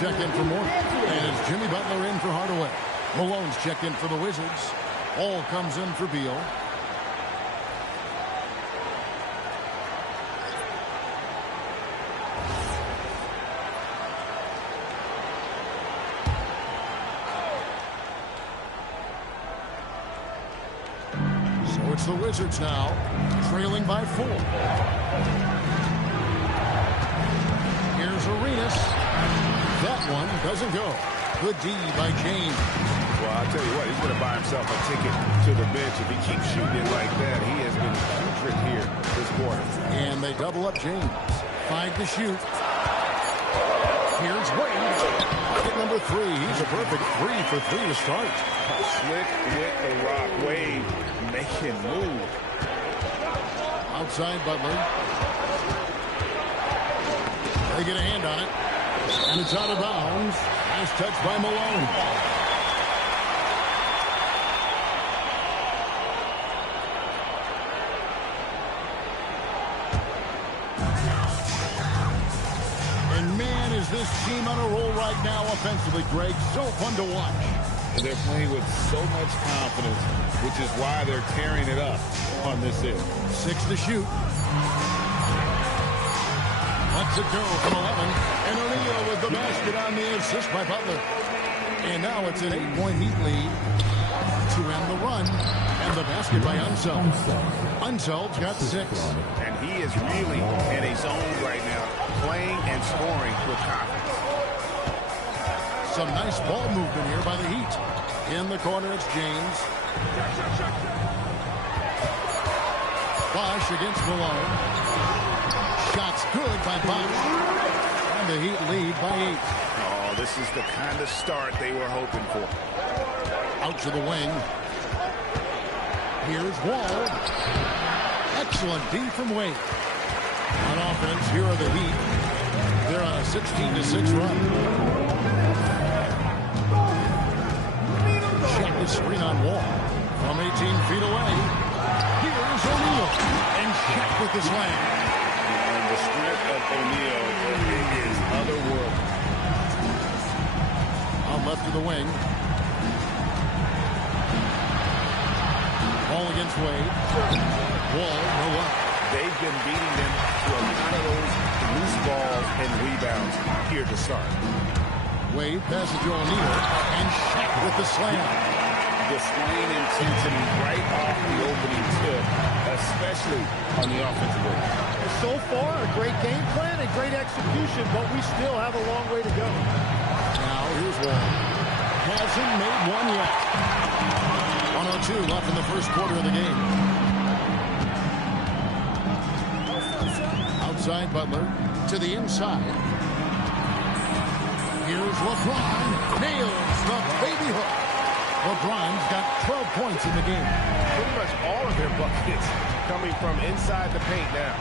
Check in for Mourning. And it's Jimmy Butler in for Hardaway. Malone's checked in for the Wizards. Hall comes in for Beal. So it's the Wizards now, trailing by 4. Here's Arenas. That one doesn't go. Good D by James. Well, I'll tell you what, he's going to buy himself a ticket to the bench if he keeps shooting it like that. He has been putrid here this quarter. And they double up James. 5 to shoot. Here's Wade. Hit number 3. He's a perfect 3 for 3 to start. Slick with the rock. Wade making move. Outside Butler. They get a hand on it. And it's out of bounds. Nice touch by Malone. And man, is this team on a roll right now offensively, Greg. So fun to watch. And they're playing with so much confidence, which is why they're tearing it up on this end. 6 to shoot. Lets it go from 11. And O'Neal with the basket on the assist by Butler. And now it's an 8-point Heat lead to end the run. And the basket by Unseld. Unseld's got 6. And he is really in a zone right now, playing and scoring with confidence. Some nice ball movement here by the Heat. In the corner, it's James. Bosch against Malone. Shots good by Bosch. And the Heat lead by 8. Oh, this is the kind of start they were hoping for. Out to the wing. Here's Wall. Excellent D from Wade. On offense, here are the Heat. They're on a 16-6 run. Check the screen on Wall. From 18 feet away. Here's O'Neal. And Shaq with the slam. And the strength of O'Neal is otherworldly. On left of the wing. Ball against Wade. Wall, no up. They've been beating them to a lot of those loose balls and rebounds here to start. Wade passes to O'Neal, and Shaq with the slam. Displaying intensity right off the opening tip, especially on the offensive end. So far, a great game plan and great execution, but we still have a long way to go. Now here's Wall. Hasn't made one yet. 2:42 left in the first quarter of the game. Outside Butler to the inside. Here's LeBron. Nails the baby hook. LeBron's got 12 points in the game. Pretty much all of their buckets coming from inside the paint now.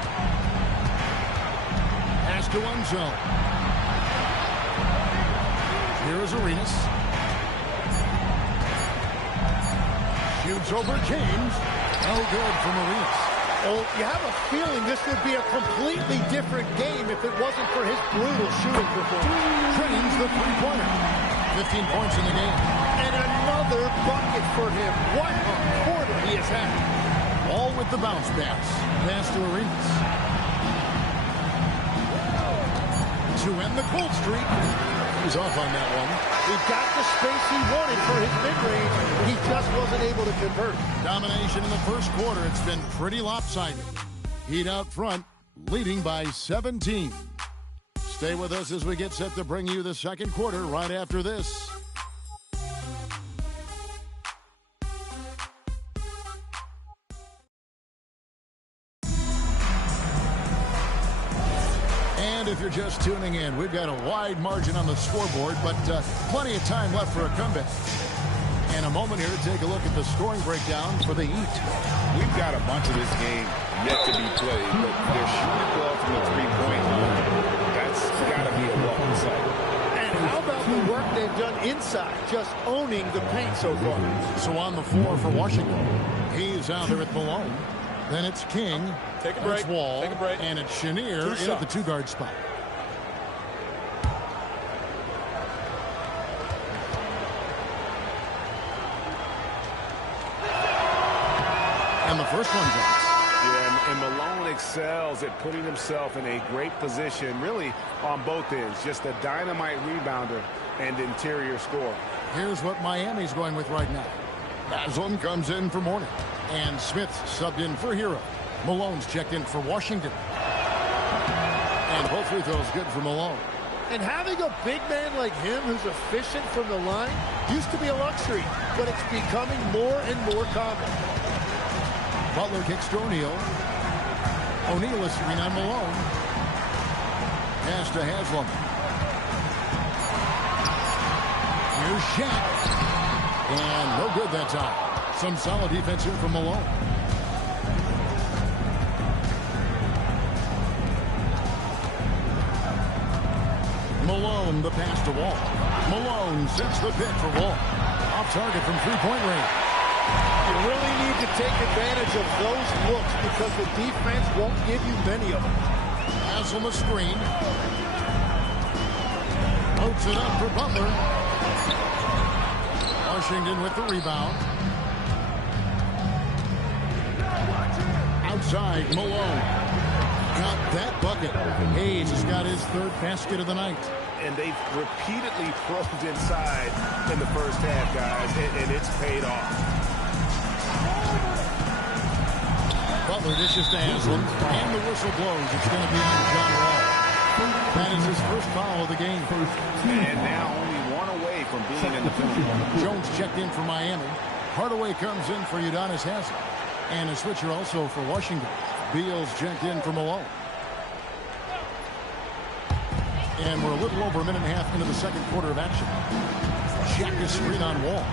Pass to one zone. Here is Arenas. Shoots over James. No good from Arenas. Oh, you have a feeling this would be a completely different game if it wasn't for his brutal shooting performance. Drains the three-pointer. 15 points in the game. And another bucket for him. What a quarter he has had. All with the bounce pass. Pass to Arenas. To end the cold streak. He's off on that one. He got the space he wanted for his mid-range. He just wasn't able to convert. Domination in the first quarter. It's been pretty lopsided. Heat out front, leading by 17. Stay with us as we get set to bring you the second quarter right after this. And if you're just tuning in, we've got a wide margin on the scoreboard, but plenty of time left for a comeback. And a moment here to take a look at the scoring breakdown for the Heat. We've got a bunch of this game yet to be played, but they're shooting well from the three-point line. That's got to be a welcome sight. And how about the work they've done inside, just owning the paint so far? So on the floor for Washington, he's out there at Malone. Then it's King. Take a break. It's Wall. Take a break. And it's Chenier in at the two-guard spot. And the first one goes. Yeah, and Malone excels at putting himself in a great position, really on both ends. Just a dynamite rebounder and interior scorer. Here's what Miami's going with right now. Haslam comes in for Mourning. And Smith subbed in for Hero. Malone's checked in for Washington. And both free throws good for Malone. And having a big man like him who's efficient from the line used to be a luxury, but it's becoming more and more common. Butler kicks to O'Neal. O'Neal is screen on Malone. Pass to Haslam. Here's Shaq. And no good that time. Some solid defense here from Malone. Malone, the pass to Wall. Malone sets the pick for Wall. Off target from three-point range. You really need to take advantage of those looks because the defense won't give you many of them. Haslam a screen. Floats it up for Butler. Washington with the rebound. Outside, Malone. Got that bucket. Hayes has got his third basket of the night. And they've repeatedly probed inside in the first half, guys, and it's paid off. Butler dishes to Haslam, and the whistle blows. It's going to be on John Wall. That is his first foul of the game. And now only one away from being in the penalty. Jones checked in for Miami. Hardaway comes in for Udonis Haslam. And a switcher also for Washington. Beals checked in for Malone. And we're a little over a minute and a half into the second quarter of action. Shaq is screen on Wall.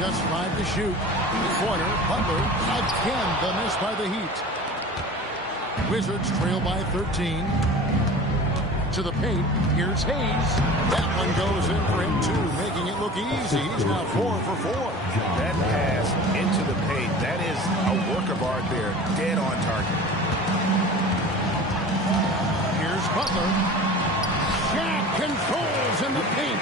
Just 5 to shoot. Corner, Butler, again the miss by the Heat. Wizards trail by 13. To the paint, here's Hayes. That one goes in for him too, making it look easy. He's now 4 for 4. That pass into the paint, that is a work of art there, dead on target. Here's Butler. Shaq controls in the paint.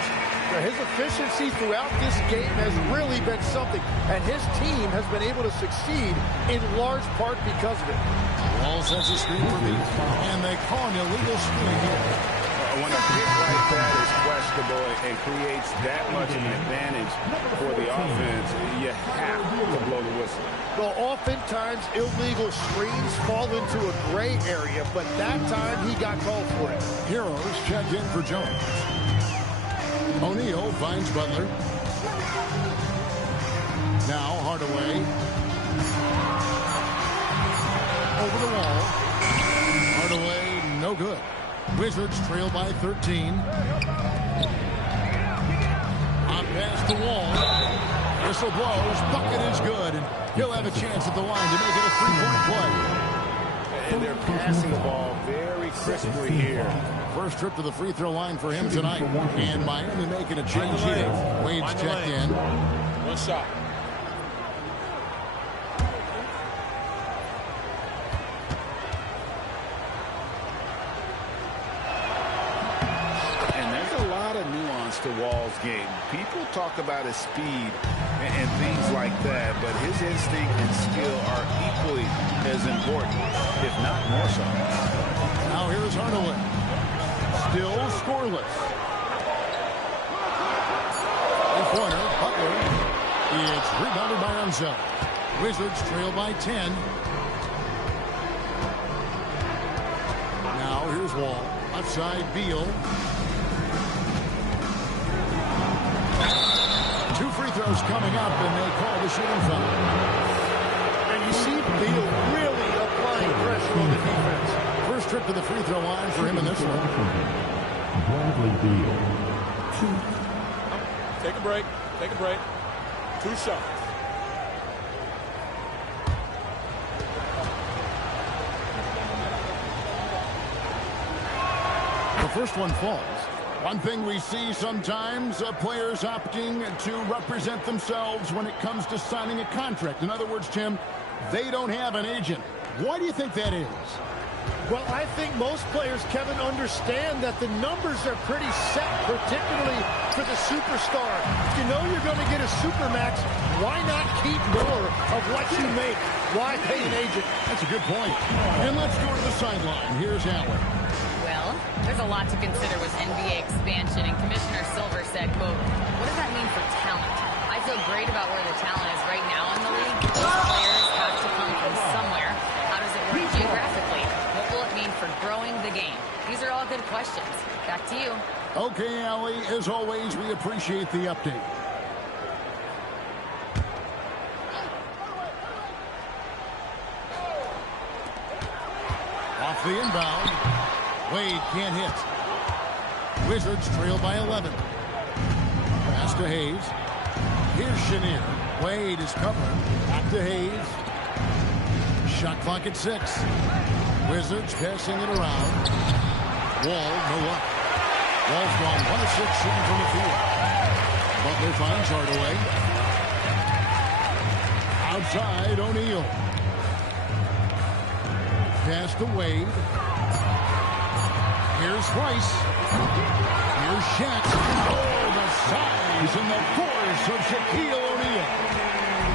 His efficiency throughout this game has really been something, and his team has been able to succeed in large part because of it. Wall sets a screen for me, and they call an illegal screen here. When a pick like that is questionable and creates that much of an advantage for the offense, you have to blow the whistle. Well, oftentimes illegal screens fall into a gray area, but that time he got called for it. Heroes checked in for Jones. O'Neal finds Butler. Now Hardaway. Over the wall. Hardaway, no good. Wizards trail by 13. On past the wall. Whistle blows. Bucket is good. And he'll have a chance at the line to make it a three-point play. And they're passing the ball very crisply here. First trip to the free throw line for him tonight. And Miami making a change here. Wade's checked in. One shot. To Wall's game. People talk about his speed and things like that, but his instinct and skill are equally as important, if not more so. Now here's Hardaway. Still scoreless. Three-pointer, Butler. It's rebounded by Enzo. Wizards trail by 10. Now here's Wall. Outside Beal. Two free throws coming up, and they call the shooting foul. And you see Beal really applying pressure on the defense. First trip to the free throw line for him in this one. Bradley Beal. Take a break. Take a break. 2 shots. The first one falls. One thing we see sometimes, players opting to represent themselves when it comes to signing a contract. In other words, Tim, they don't have an agent. Why do you think that is? Well, I think most players, Kevin, understand that the numbers are pretty set, particularly for the superstar. If you know you're going to get a supermax, why not keep more of what you make? Why pay an agent? That's a good point. And let's go to the sideline. Here's Allen. Well, there's a lot to consider with NBA expansion, and Commissioner Silver said, quote, what does that mean for talent? I feel great about where the talent is right now in the league. Those players have to come from somewhere. How does it work geographically? What will it mean for growing the game? These are all good questions. Back to you. Okay, Allie, as always, we appreciate the update. Off the inbound. Wade can't hit. Wizards trail by 11. Pass to Hayes. Here's Chenier. Wade is covering. Back to Hayes. Shot clock at 6. Wizards passing it around. Wall, no luck. Wall's gone 1 of 6 shooting from the field. Butler finds Hardaway. Outside, O'Neal. Pass to Wade. Here's Rice. Here's Shaq. Oh, the size and the force of Shaquille O'Neal.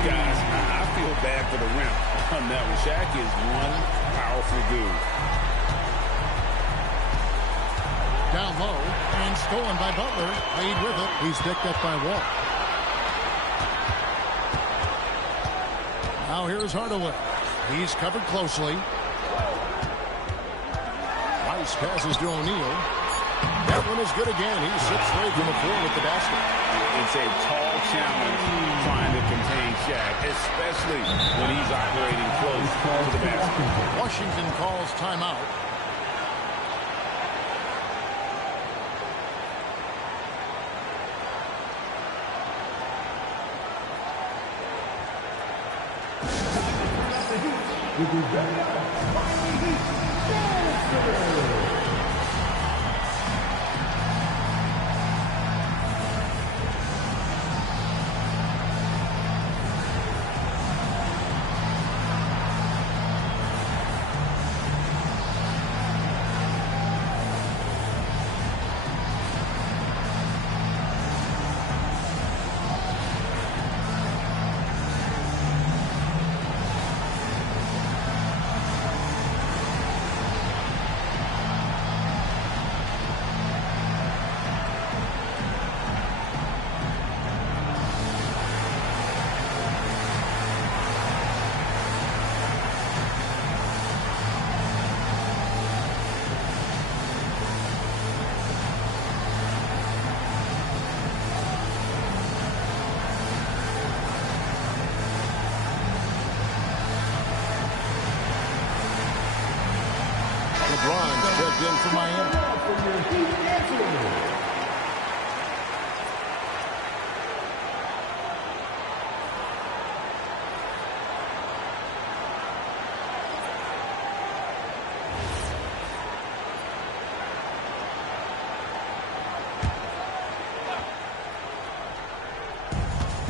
Guys, I feel bad for the rim on that one. Shaq is one powerful dude. Down low and stolen by Butler. Wade with it. He's picked up by Wall. Now here's Hardaway. He's covered closely. Rice passes to O'Neal. That one is good again. He sits right from the floor with the basket. It's a tall challenge trying to contain Shaq, especially when he's operating close to the basket. Washington calls timeout. We'll be back. LeBron's checked in for Miami.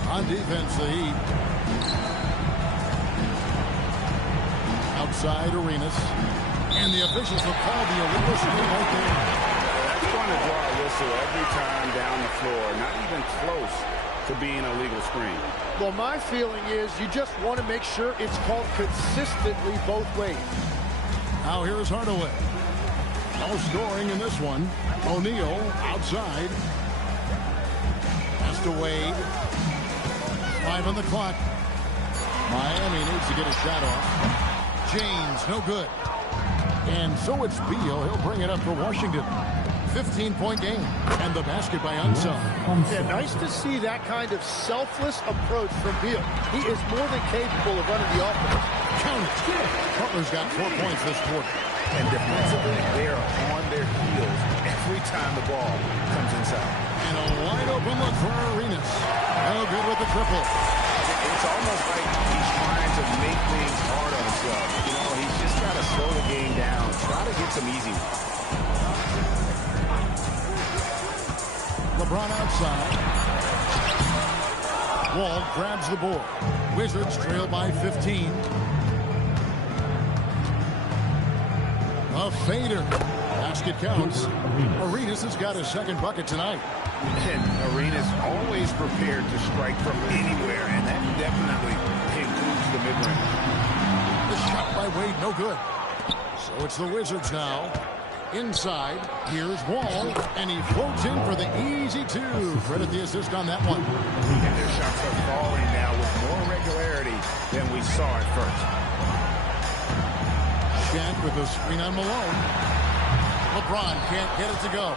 On defense, the Heat. Outside Arenas. And the officials have called the illegal screen right there. That's going to draw a whistle every time down the floor. Not even close to being a legal screen. Well, my feeling is you just want to make sure it's called consistently both ways. Now here's Hardaway. No scoring in this one. O'Neal outside. Pass to Wade. 5 on the clock. Miami needs to get a shot off. James, no good. And so it's Beal. He'll bring it up for Washington. 15-point game. And the basket by Unseld. Yeah, nice to see that kind of selfless approach from Beal. He is more than capable of running the offense. Count it. Butler's got 4 points this quarter. And defensively, they are on their heels every time the ball comes inside. And a wide open look for Arenas. No good with the triple. It's almost like he's trying to make things hard on himself. You know, he's just got to slow the game down. Try to get some easy ones. LeBron outside. Wall grabs the board. Wizards trail by 15. A fader. Basket counts. Arenas has got his second bucket tonight. And Arenas always prepared to strike from anywhere, and that definitely includes the mid-range. The shot by Wade, no good. So it's the Wizards now. Inside, here's Wall, and he floats in for the easy two. Credit the assist on that one. And their shots are falling now with more regularity than we saw at first. Shaq with a screen on Malone. LeBron can't get it to go.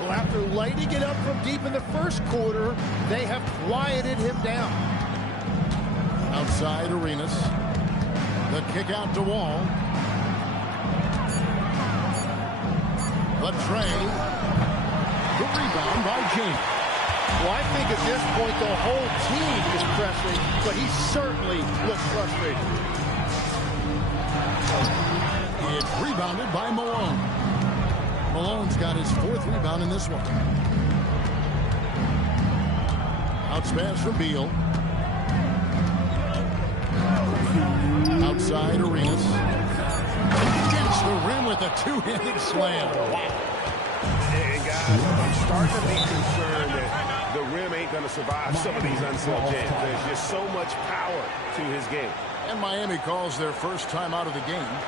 Well, after lighting it up from deep in the first quarter, they have quieted him down. Outside Arenas. The kick out to Wall. The tray. The rebound by James. Well, I think at this point the whole team is pressing, but he certainly looks frustrated. It's rebounded by Malone. Malone's got his 4th rebound in this one. Outs pass for Beal. Outside Arenas. Gets the rim with a 2-handed slam. Hey, guys, I'm starting to be concerned that the rim ain't going to survive some of these unsub jams. There's just so much power to his game. And Miami calls their first time out of the game.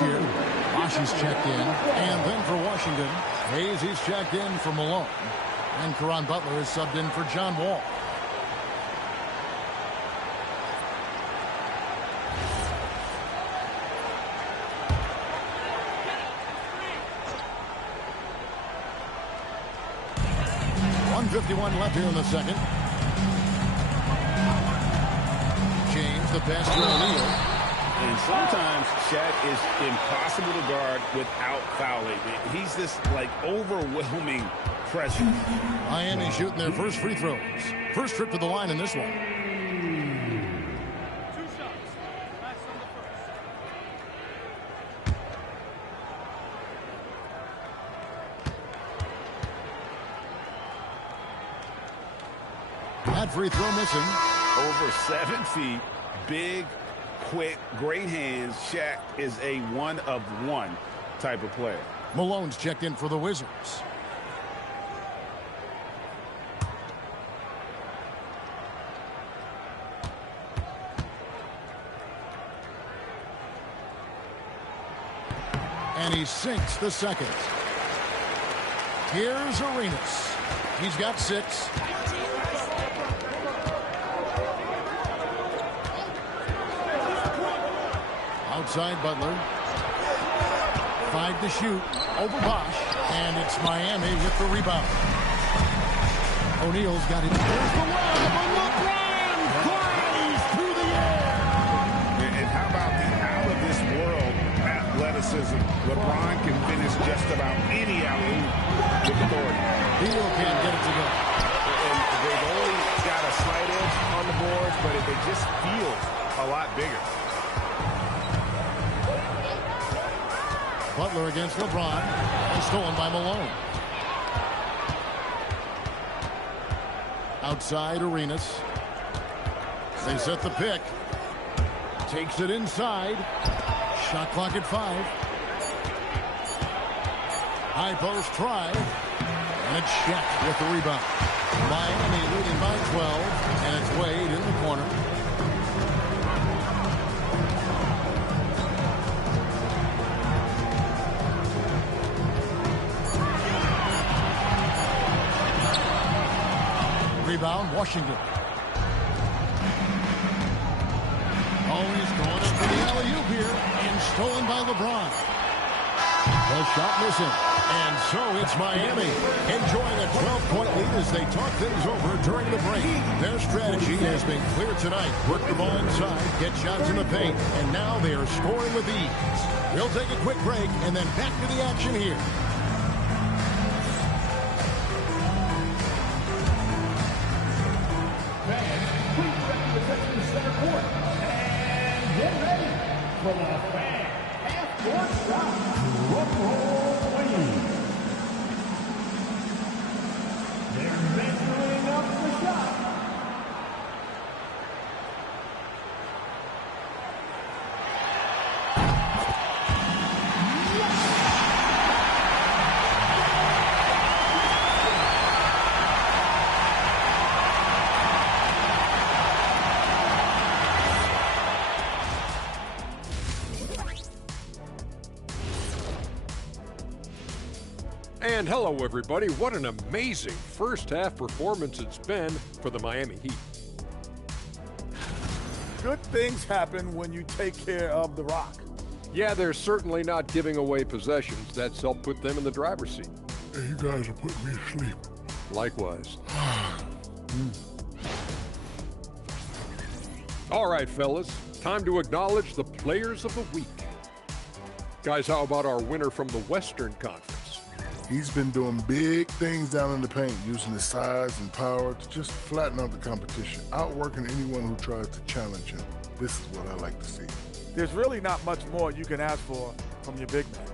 Here, Bosch checked in, and then for Washington, Hayes, he's checked in for Malone, and Caron Butler is subbed in for John Wall. .151 left here in the second. James, the pass to O'Neal. And sometimes Shaq is impossible to guard without fouling. He's this, like, overwhelming pressure. Miami shooting their first free throws. First trip to the line in this one. That free throw missing. Over 7 feet, big, quick, great hands. Shaq is a one-of-one type of player. Malone's checked in for the Wizards. And he sinks the second. Here's Arenas. He's got 6. Outside Butler. 5 to shoot. Over Bosch. And it's Miami with the rebound. O'Neal's got it. There's the lob. LeBron flies through the air. And how about the out-of-this-world athleticism? LeBron can finish just about any alley-oop with authority. Beal can't get it to go. And they've only got a slight edge on the boards, but it just feels a lot bigger. Butler against LeBron. And stolen by Malone. Outside Arenas. They set the pick. Takes it inside. Shot clock at 5. High post try. And it's Shaq with the rebound. Miami leading by 12. And it's Wade in the corner. Rebound, Washington. Oh, he's going up for the alley-oop here. And stolen by LeBron. The shot missing. And so it's Miami enjoying a 12-point lead as they talk things over during the break. Their strategy has been clear tonight. Work the ball inside, get shots in the paint, and now they are scoring with ease. We'll take a quick break and then back to the action here. Get ready for the fan half-court shot. Drum please. They're measuring up the shot. And hello, everybody. What an amazing first-half performance it's been for the Miami Heat. Good things happen when you take care of the rock. Yeah, they're certainly not giving away possessions. That's helped put them in the driver's seat. Hey, you guys are putting me to sleep. Likewise. All right, fellas. Time to acknowledge the players of the week. Guys, how about our winner from the Western Conference? He's been doing big things down in the paint, using his size and power to just flatten out the competition, outworking anyone who tries to challenge him. This is what I like to see. There's really not much more you can ask for from your big man.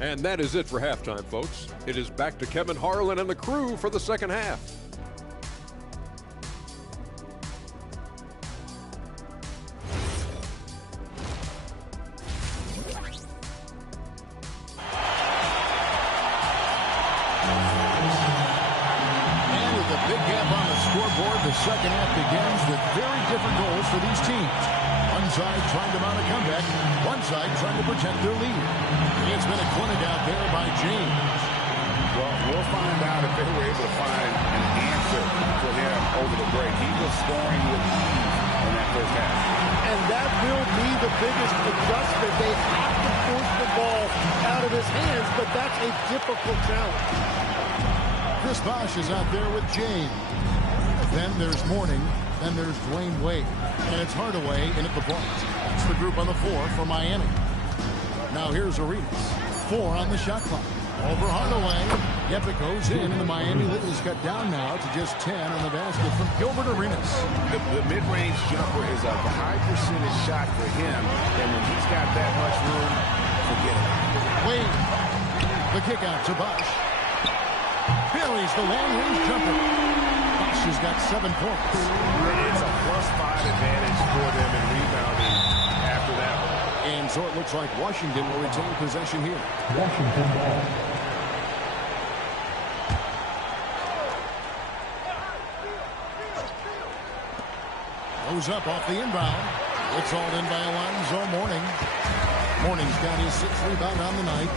And that is it for halftime, folks. It is back to Kevin Harlan and the crew for the second half. The second half begins with very different goals for these teams. One side trying to mount a comeback, one side trying to protect their lead. It's been a clinic out there by James. Well, we'll find out if they were able to find an answer for him over the break. He was scoring with ease in that first half. And that will be the biggest adjustment. They have to force the ball out of his hands, but that's a difficult challenge. Chris Bosh is out there with James. Then there's Mourning. Then there's Dwayne Wade. And it's Hardaway in at the point. That's the group on the floor for Miami. Now here's Arenas. 4 on the shot clock. Over Hardaway. Yep, it goes in, and the Miami lead is cut down now to just 10 on the basket from Gilbert Arenas. The mid-range jumper is a high percentage shot for him, and when he's got that much room, forget it. Wade. The kick out to Bosch. Buries the long-range jumper. Bosch has got 7 points. It's a +5 advantage for them in rebounding after that one. And so it looks like Washington will retain possession here. Washington ball. Goes up off the inbound. It's all in by Alonzo Mourning. Mourning's got his 6th rebound on the night.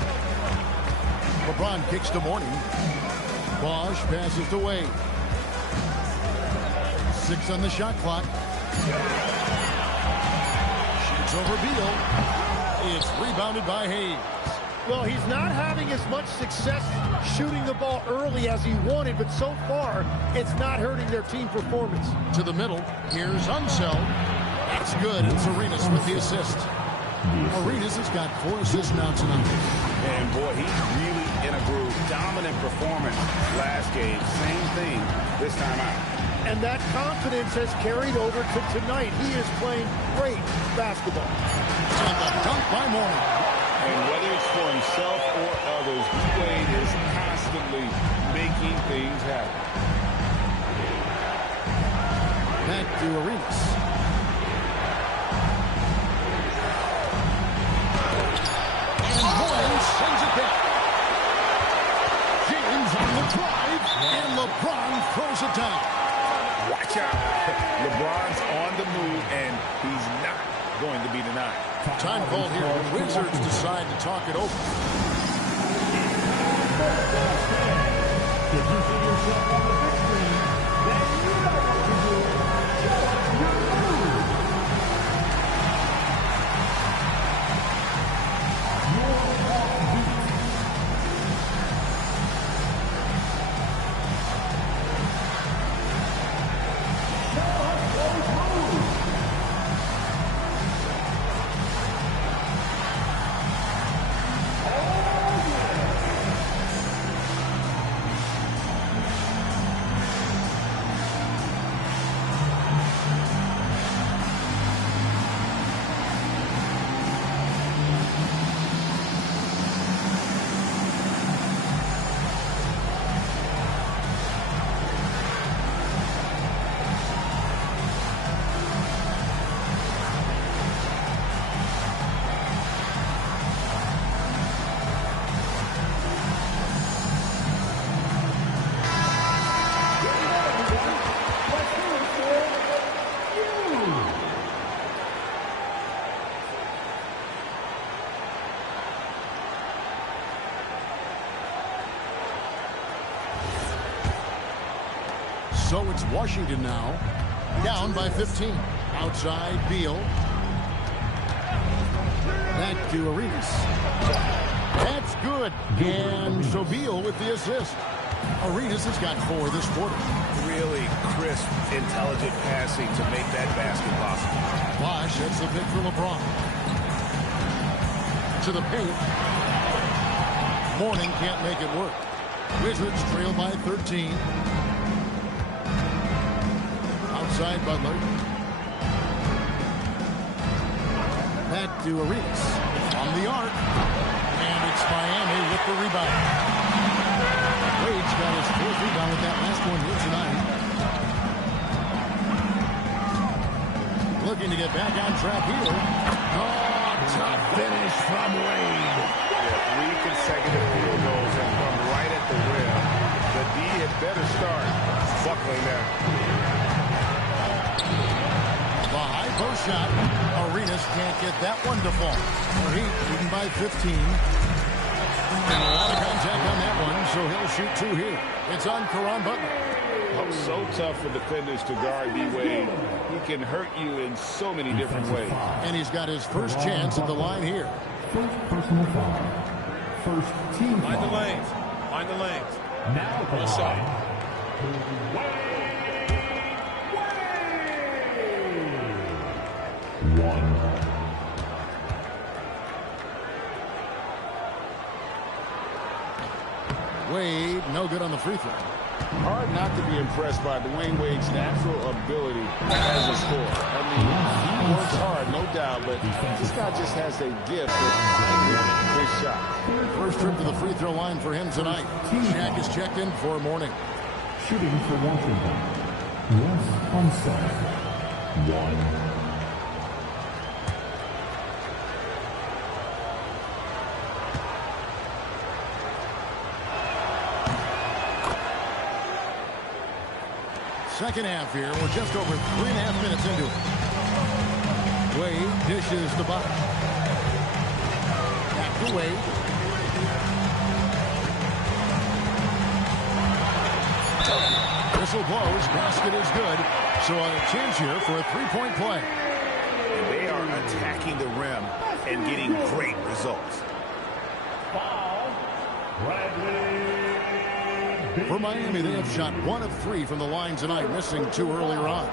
LeBron kicks to Mourning. Bosch passes to Wade. 6 on the shot clock. Shoots over Beal. It's rebounded by Hayes. Well, he's not having as much success shooting the ball early as he wanted, but so far, it's not hurting their team performance. To the middle, here's Unseld. That's good. It's Arenas with the assist. Arenas has got 4 assists now tonight. And boy, he's really in a groove. Dominant performance last game. Same thing this time out. And that confidence has carried over to tonight. He is playing great basketball. And the dunk by Mourning. And whether it's for himself or others, Wade is constantly making things happen. Back to Arenas. And Mourning sends it back. James on the drive, and LeBron throws it down. Watch out. LeBron's on the move, and he's not going to be denied. Time called here. The Wizards decide to talk it over. If you see yourself on the big screen, then you know what to do. Just your move. Your heartbeat. So it's Washington now, down by 15. Outside, Beal. Back to Arenas. That's good. And so Beal with the assist. Arenas has got 4 this quarter. Really crisp, intelligent passing to make that basket possible. Bosch, that's the pick for LeBron. To the paint. Mourning can't make it work. Wizards trail by 13. Outside Butler. Back to Arenas. On the arc. And it's Miami with the rebound. Wade's got his 4th rebound with that last one here tonight. Looking to get back on track here. Oh, tough finish from Wade. Yeah, 3 consecutive field goals and from right at the rim. The D had better start buckling down. The high post shot. Arenas can't get that one to fall. The Heat leading by 15. And a lot of contact on that one, so he'll shoot 2 here. It's on Caron Butler. Oh, so tough for defenders to guard D-Wade. He can hurt you in so many different ways. And he's got his first chance at the line here. First personal foul. First team foul. Mind the lanes. Mind the lanes. Now the What's line. One. Wade, no good on the free throw. Hard not to be impressed by Dwayne Wade's natural ability as a scorer. I mean, he works hard, no doubt, but this guy just has a gift for finding his shot. First trip to the free throw line for him tonight. Shaq is checked in for morning. Shooting for Washington. Wes Unseld. 1. Second half here. We're just over 3.5 minutes into it. Wade dishes the bucket. Back to Wade. Whistle blows. Basket is good. So a chance here for a three-point play. And they are attacking the rim and getting great results. Foul. Bradley. For Miami, they have shot 1 of 3 from the line tonight, missing 2 earlier on.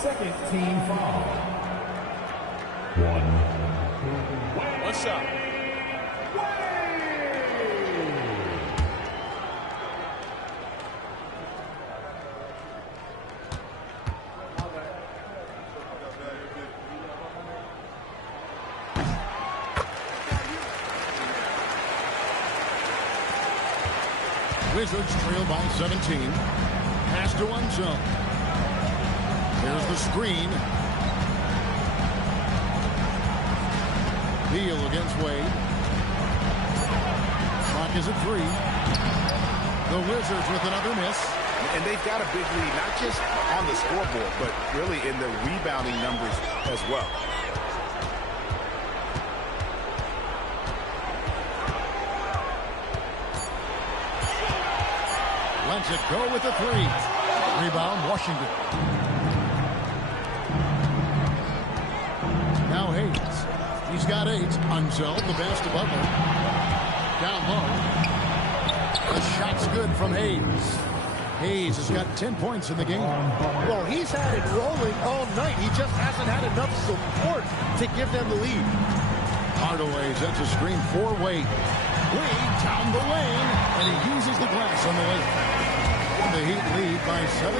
Second team foul. 1. One shot. Wizards trail by 17. Pass to Unseld. There's the screen. Beal against Wade. Clock is at 3. The Wizards with another miss. And they've got a big lead, not just on the scoreboard, but really in the rebounding numbers as well. Lets it go with the 3. Rebound, Washington. Now Hayes. He's got 8. Unseld, the best to Butler. Down low. The shot's good from Hayes. Hayes has got 10 points in the game. Well, he's had it rolling all night. He just hasn't had enough support to give them the lead. Hardaway sets a screen for Wade. Wade down the lane, and he uses the glass on the lane. The Heat lead by 17.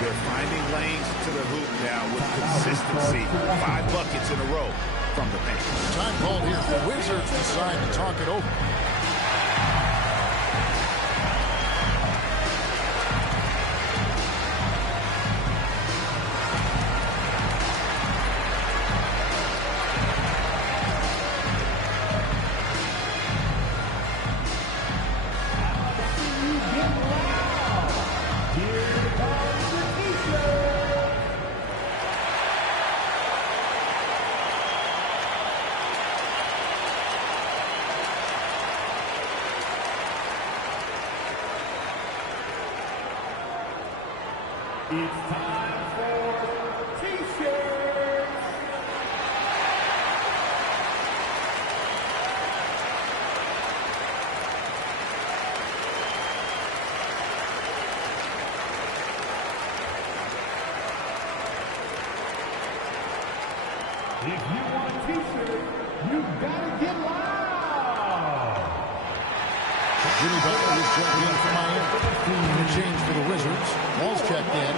They're finding lanes to the hoop now with consistency. 5 buckets in a row from the bench. Time called here for Wizards decide to talk it over. It's time for T-shirts. If you want a T-shirt, you gotta get loud. Jimmy Butler is checked in for Miami. And a change for the Wizards. Ball's checked in.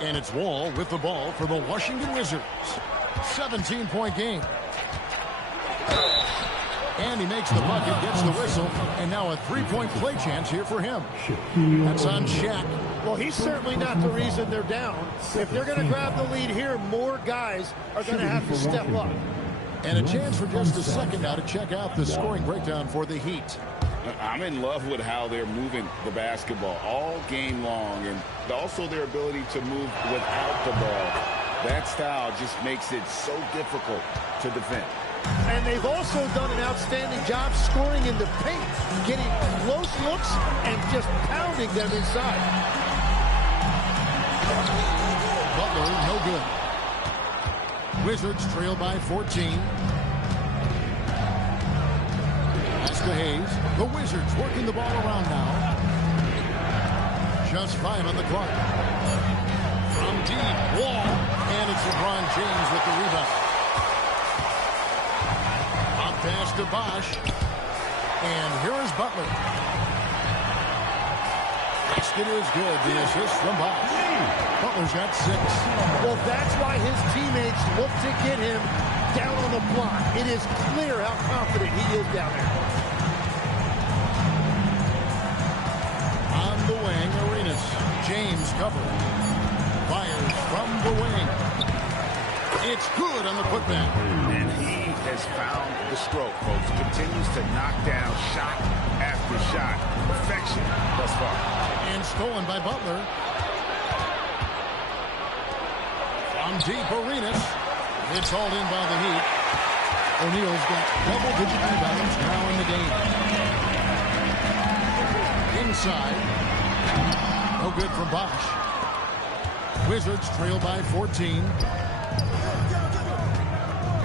And it's Wall with the ball for the Washington Wizards. 17-point game. And he makes the bucket, gets the whistle, and now a 3-point play chance here for him. That's on Shaq. Well, he's certainly not the reason they're down. If they're going to grab the lead here, more guys are going to have to step up. And a chance for just a second now to check out the scoring breakdown for the Heat. I'm in love with how they're moving the basketball all game long, and also their ability to move without the ball. That style just makes it so difficult to defend. And they've also done an outstanding job scoring in the paint, getting close looks and just pounding them inside. Butler, no good. Wizards trail by 14. Pass to Hayes. The Wizards working the ball around now. Just 5 on the clock. From deep, Wall. And it's LeBron James with the rebound. On pass to Bosch. And here is Butler. Basket is good. The assist from Bosch. Butler's got 6. Well, that's why his teammates look to get him down on the block. It is clear how confident he is down there. On the wing, Arenas. James covered. Fires from the wing. It's good on the putback. And he has found the stroke, folks. Continues to knock down shot after shot. Perfection thus far. And stolen by Butler. From deep, Arenas. It's hauled in by the Heat. O'Neal's got double-digit rebounds now in the game. Inside. No good from Bosch. Wizards trail by 14.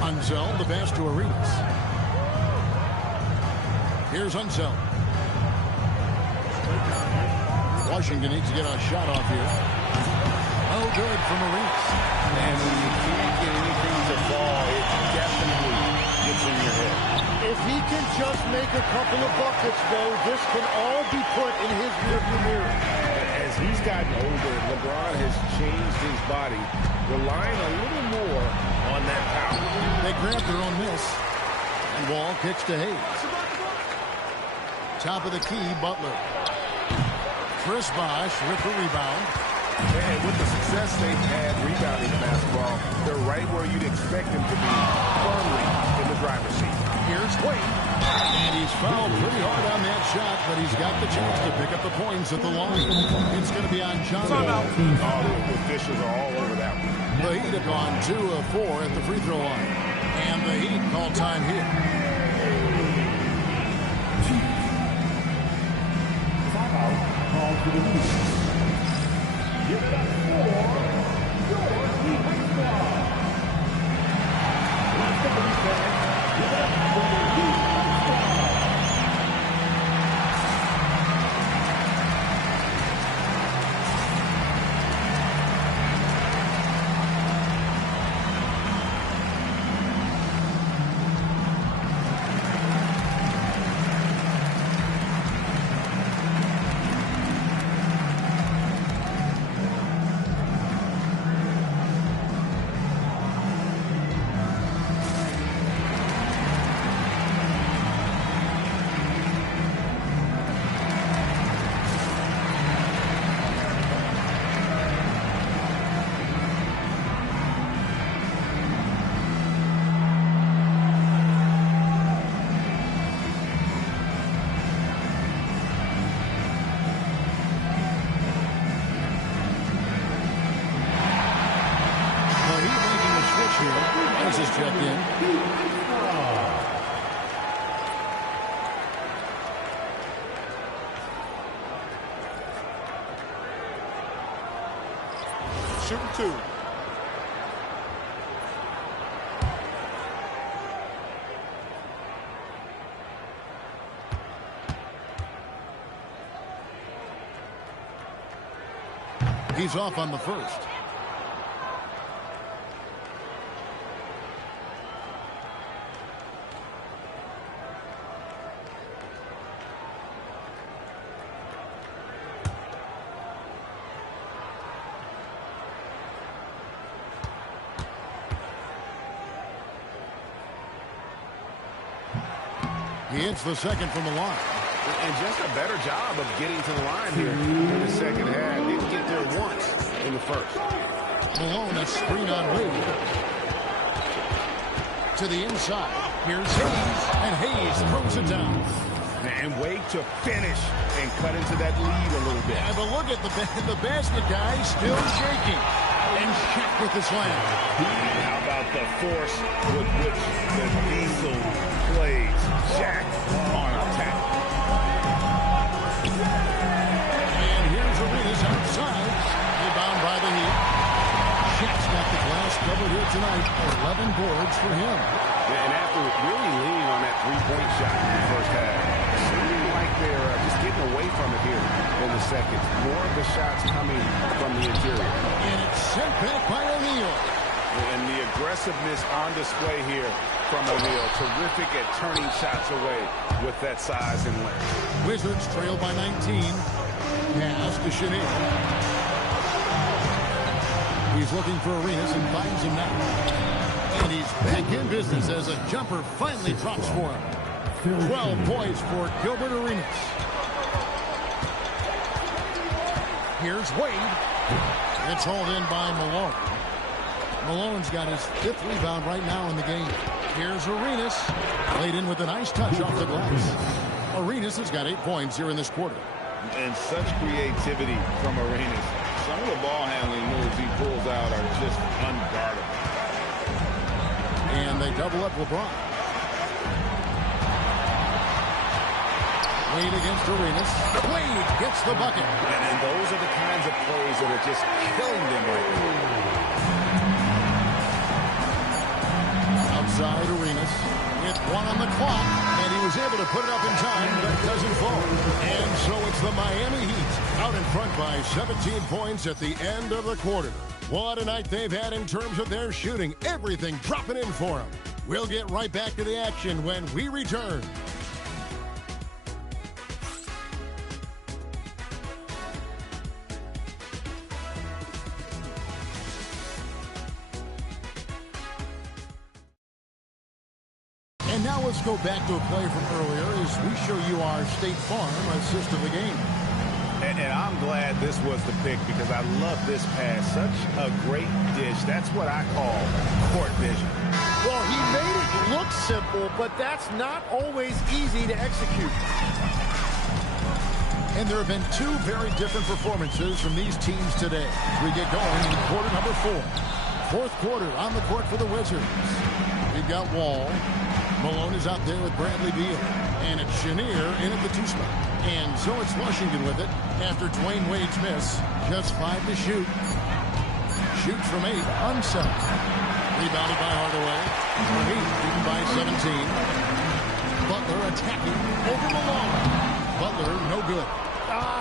Unzel, the pass to Arenas. Here's Unzel. Washington needs to get a shot off here. No good from Arenas. And when you can't get anything to fall, it definitely gets in your head. If he can just make a couple of buckets, though, this can all be put in his rearview mirror. As he's gotten older, LeBron has changed his body, relying a little more on that power. They grab their own miss. And Wall kicks to Hayes. Top of the key, Butler. Chris Bosch with the rebound. And with the success they've had rebounding the basketball, they're right where you'd expect them to be, firmly in the driver's seat. Here's Wade. And he's fouled pretty hard on that shot, but he's got the chance to pick up the points at the line. It's going to be on John. All the officials are all over that one. The Heat have gone 2 of 4 at the free throw line. And the Heat call time here. Timeout called for the Heat. Give it up for your Heat squad. Let's go, fans. Give it up for the Heat squad. Is checked in. Shooting 2. He's off on the first. He hits the second from the line. And just a better job of getting to the line here in the second half. Didn't get there once in the first. Malone, a screen on Wade. To the inside. Here's Hayes. And Hayes throws it down. And Wade to finish and cut into that lead a little bit. Yeah, but look at the basket guy still shaking. And Shaq with the slam. How about the force with which the Diesel plays? Shaq on attack. And here's Arenas outside. Rebound by the Heat. Shaq's got the glass covered here tonight. 11 boards for him. And after really leaning on that three-point shot in the first half. Seeming like they're just getting away from it here in the second. More of the shots coming from the interior. And it's sent back by O'Neal. And the aggressiveness on display here from O'Neal. Terrific at turning shots away with that size and length. Wizards trail by 19. Pass to Chenier. He's looking for Arenas and finds him now. And he's back in business as a jumper finally drops for him. 12 points for Gilbert Arenas. Here's Wade. It's hauled in by Malone. Malone's got his 5th rebound right now in the game. Here's Arenas. Laid in with a nice touch off the glass. Arenas has got 8 points here in this quarter. And such creativity from Arenas. Some of the ball handling moves he pulls out are just unguardable. And they double up LeBron. Wade against Arenas. Wade gets the bucket. And those are the kinds of plays that are just killing them right now. Outside Arenas with 1 on the clock, and he was able to put it up in time, but it doesn't fall. And so it's the Miami Heat out in front by 17 points at the end of the quarter. What a night they've had in terms of their shooting. Everything dropping in for them. We'll get right back to the action when we return. And now let's go back to a play from earlier as we show you our State Farm assist of the game. And I'm glad this was the pick because I love this pass. Such a great dish. That's what I call court vision. Well, he made it look simple, but that's not always easy to execute. And there have been 2 very different performances from these teams today. We get going in quarter number 4. 4th quarter on the court for the Wizards. We've got Wall. Malone is out there with Bradley Beal. And it's Chenier in at the 2 spot. And so it's Washington with it after Dwayne Wade's miss. Just 5 to shoot. Shoots from 8. Unset. Rebounded by Hardaway. Heat beaten by 17. Butler attacking over Malone. Butler no good.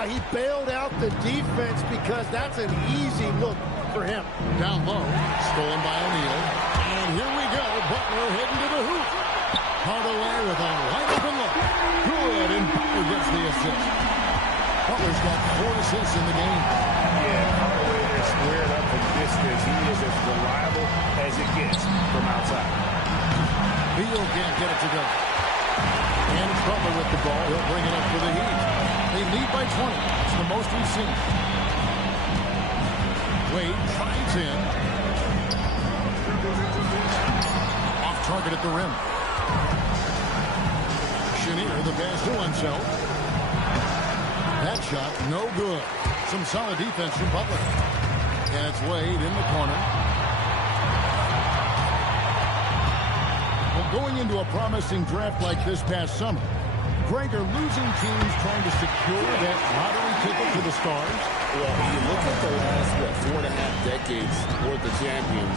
He bailed out the defense because that's an easy look for him. Down low. Stolen by O'Neal. And here we go. Butler heading to the hoop. Hardaway with a wide open look. Good, and Butler gets the assist. Butler's got 4 assists in the game. Yeah, Hardaway there squared up from distance. He is as reliable as it gets from outside. Beal can't get it to go. And it's Butler with the ball. He'll bring it up for the Heat. They lead by 20. It's the most we've seen. Wade drives in. Off target at the rim. Chenier, the pass to himself. That shot, no good. Some solid defense from Butler. And it's Wade in the corner. Well, going into a promising draft like this past summer, Greg, are losing teams trying to secure that lottery ticket to the stars? Well, you look at the last, 4.5 decades worth of champions,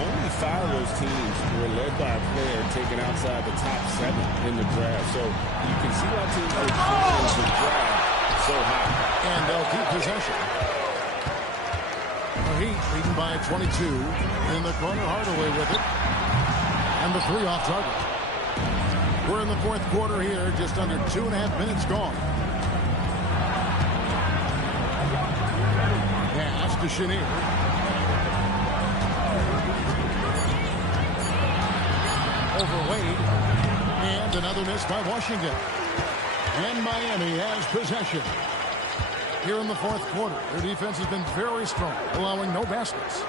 only 5 of those teams were led by a player taken outside the top 7 in the draft. So you can see why teams are choosing to draft so high. And they'll keep possession. The Heat leading by 22. In the corner, Hardaway with it. And the 3 off target. We're in the 4th quarter here, just under 2.5 minutes gone. Pass to Chenier. Over Wade. And another miss by Washington. And Miami has possession. Here in the 4th quarter, their defense has been very strong, allowing no baskets.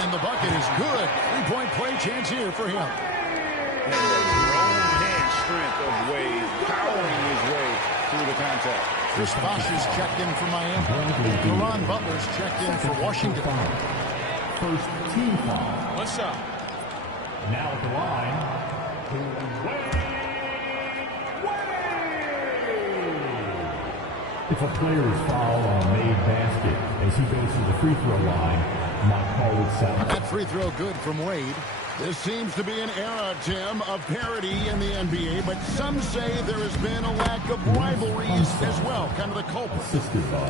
And the bucket is good. 3-point play chance here for him. And the long hand strength of Wade powering his way through the contact. Chris Bosh is checked in for Miami. Deron Butler's checked in for Washington. First team foul. One shot. Now at the line, If a player is fouled on a made basket as he goes to the free throw line, my call would sound. That free throw good from Wade. This seems to be an era, Tim, of parity in the NBA, but some say there has been a lack of rivalries as well, kind of the culprit.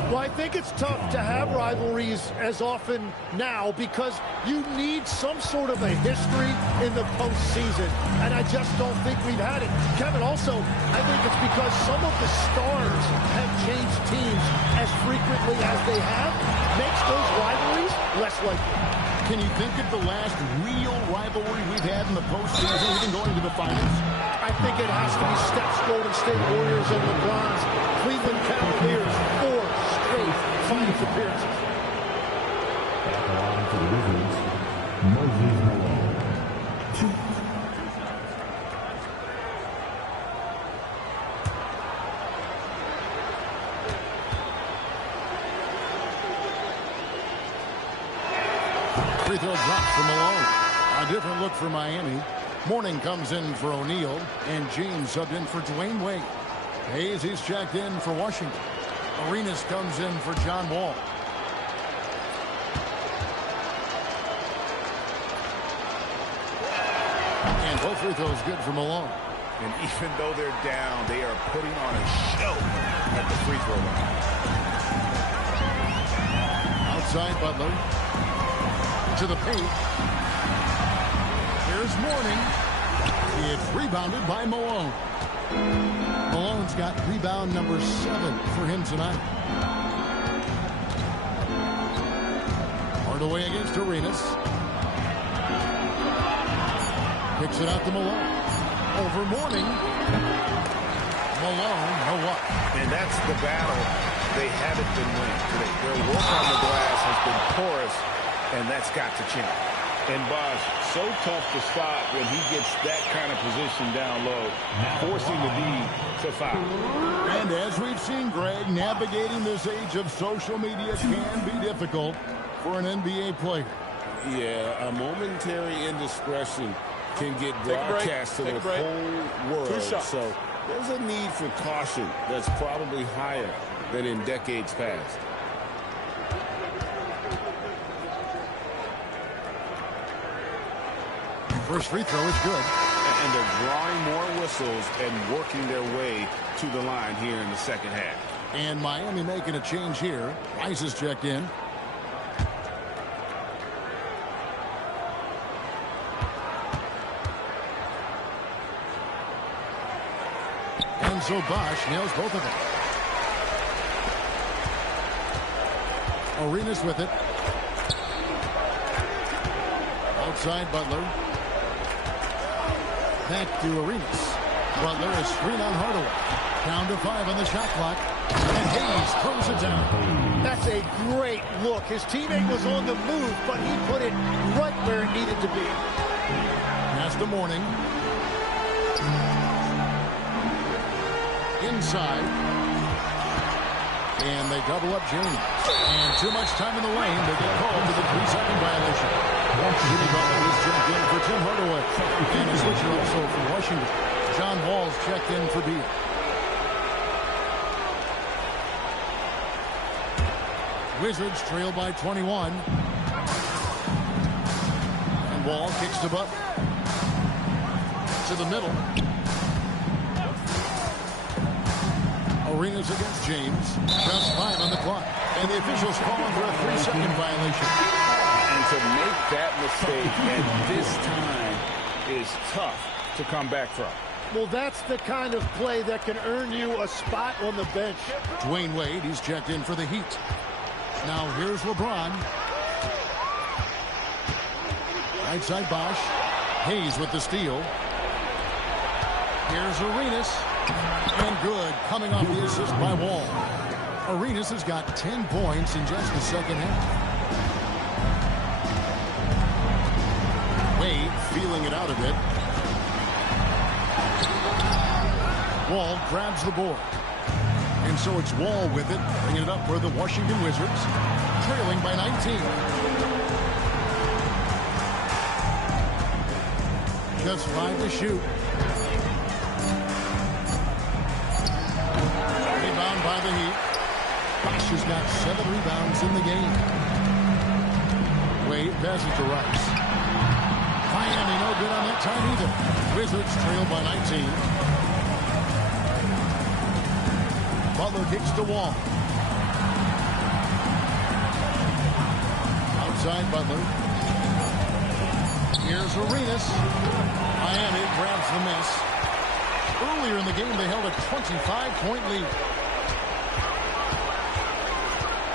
Well, I think it's tough to have rivalries as often now because you need some sort of a history in the postseason, and I just don't think we've had it. Kevin, also, I think it's because some of the stars have changed teams as frequently as they have, makes those rivalries less likely. Can you think of the last real rivalry we've had in the postseason, even going to the finals? I think it has to be Steph's Golden State Warriors and LeBron's Cleveland Cavaliers, 4 straight finals appearances. At the line for the Wizards, Moses Malone. 2. Free throw drops for Malone. A different look for Miami. Mourning comes in for O'Neal, and James subbed in for Dwayne Wade. Hayes, he's checked in for Washington. Arenas comes in for John Wall. And both free throws good for Malone. And even though they're down, they are putting on a show at the free throw line. Outside Butler. To the paint. Here's Mourning. It's rebounded by Malone. Malone's got rebound number 7 for him tonight. Hardaway against Arenas. Picks it out to Malone. Over Mourning. Malone, no up. And that's the battle they haven't been winning today. Their work on the glass has been porous, and that's got to change. And Bosh, so tough to stop when he gets that kind of position down low, forcing the D to foul. And as we've seen, Greg, navigating this age of social media can be difficult for an NBA player. Yeah, a momentary indiscretion can get broadcast to the whole world. So there's a need for caution that's probably higher than in decades past. First free throw is good. And they're drawing more whistles and working their way to the line here in the second half. And Miami making a change here. Rice is checked in. And so Bosh nails both of them. Arenas with it. Outside Butler. Back to Arenas. Butler is screen on Hardaway. Down to 5 on the shot clock. And Hayes throws it down. That's a great look. His teammate was on the move, but he put it right where it needed to be. Pass to Mourning. Inside. And they double up James. And too much time in the lane. They get called to the 3-second violation. Jimmy Butler is checked in for Tim Hardaway. And a switcher also for Washington. John Wall's checked in for Beal. Wizards trail by 21. And Wall kicks to Butler. To the middle. Arenas against James. Just 5 on the clock. And the officials calling for a 3-second violation. And to make that mistake at this time is tough to come back from. Well, that's the kind of play that can earn you a spot on the bench. Dwayne Wade, he's checked in for the Heat. Now here's LeBron. Right side Bosh. Hayes with the steal. Here's Arenas. And good, coming off the assist by Wall. Arenas has got 10 points in just the second half. Wade feeling it out a bit. Wall grabs the board. And so it's Wall with it, bringing it up for the Washington Wizards, trailing by 19. Just 5 to shoot. Rebound by the Heat. Bosh has got 7 rebounds in the game. Wade passes to Rice. Miami no good on that time either. Wizards trail by 19. Butler kicks to Wall. Outside Butler. Here's Arenas. Miami grabs the miss. Earlier in the game, they held a 25-point lead.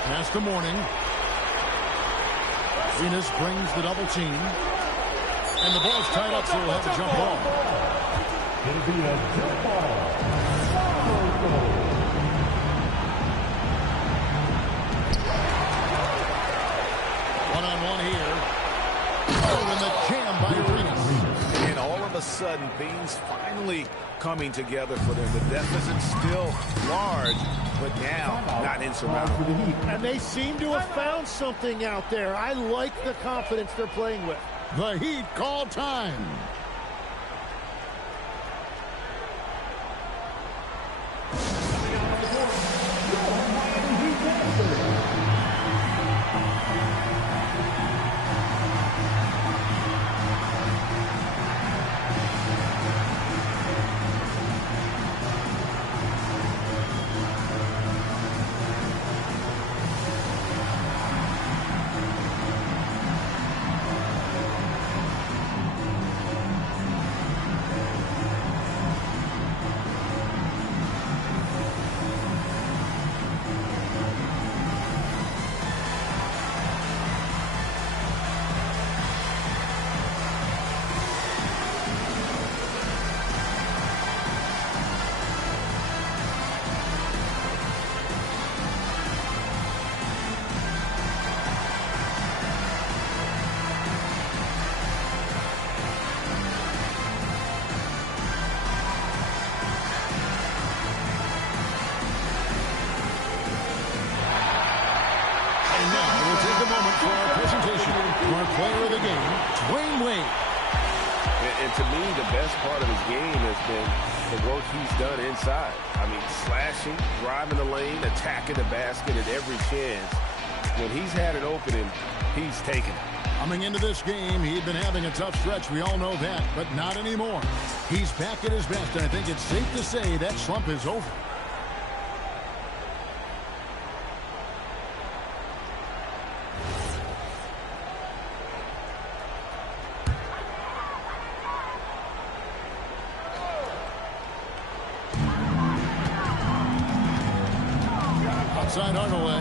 Pass to Mourning. Arenas brings the double team. And the ball's tied up, so we'll have a jump ball. It'll be a jump ball. One-on-one here. Oh, and the jam by Arenas. And all of a sudden, things finally coming together for them. The deficit's still large, but now not insurmountable. And they seem to have found something out there. I like the confidence they're playing with. The Heat call time. Player of the game, Dwayne Wade. And to me, the best part of his game has been the work he's done inside. I mean, slashing, driving the lane, attacking the basket at every chance. When he's had an opening, he's taken it. Coming into this game, he'd been having a tough stretch. We all know that, but not anymore. He's back at his best, and I think it's safe to say that slump is over. Outside Hardaway.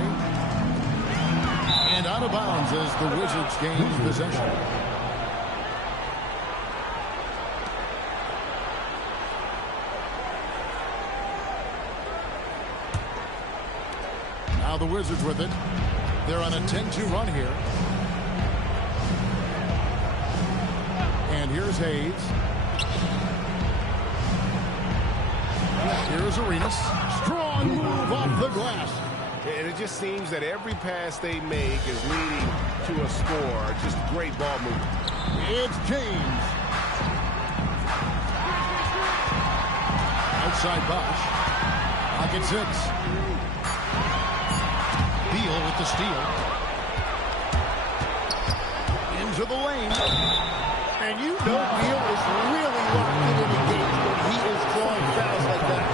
And out of bounds as the Wizards gain possession. Now the Wizards with it. They're on a 10-2 run here. And here's Hayes. Here's Arenas. Strong move off the glass. And it just seems that every pass they make is leading to a score. Just great ball movement. It's James. Outside Bosch. Pocket 6. Beal with the steal. Into the lane. And you know Beal is really locked in the game when he is drawing fouls like that.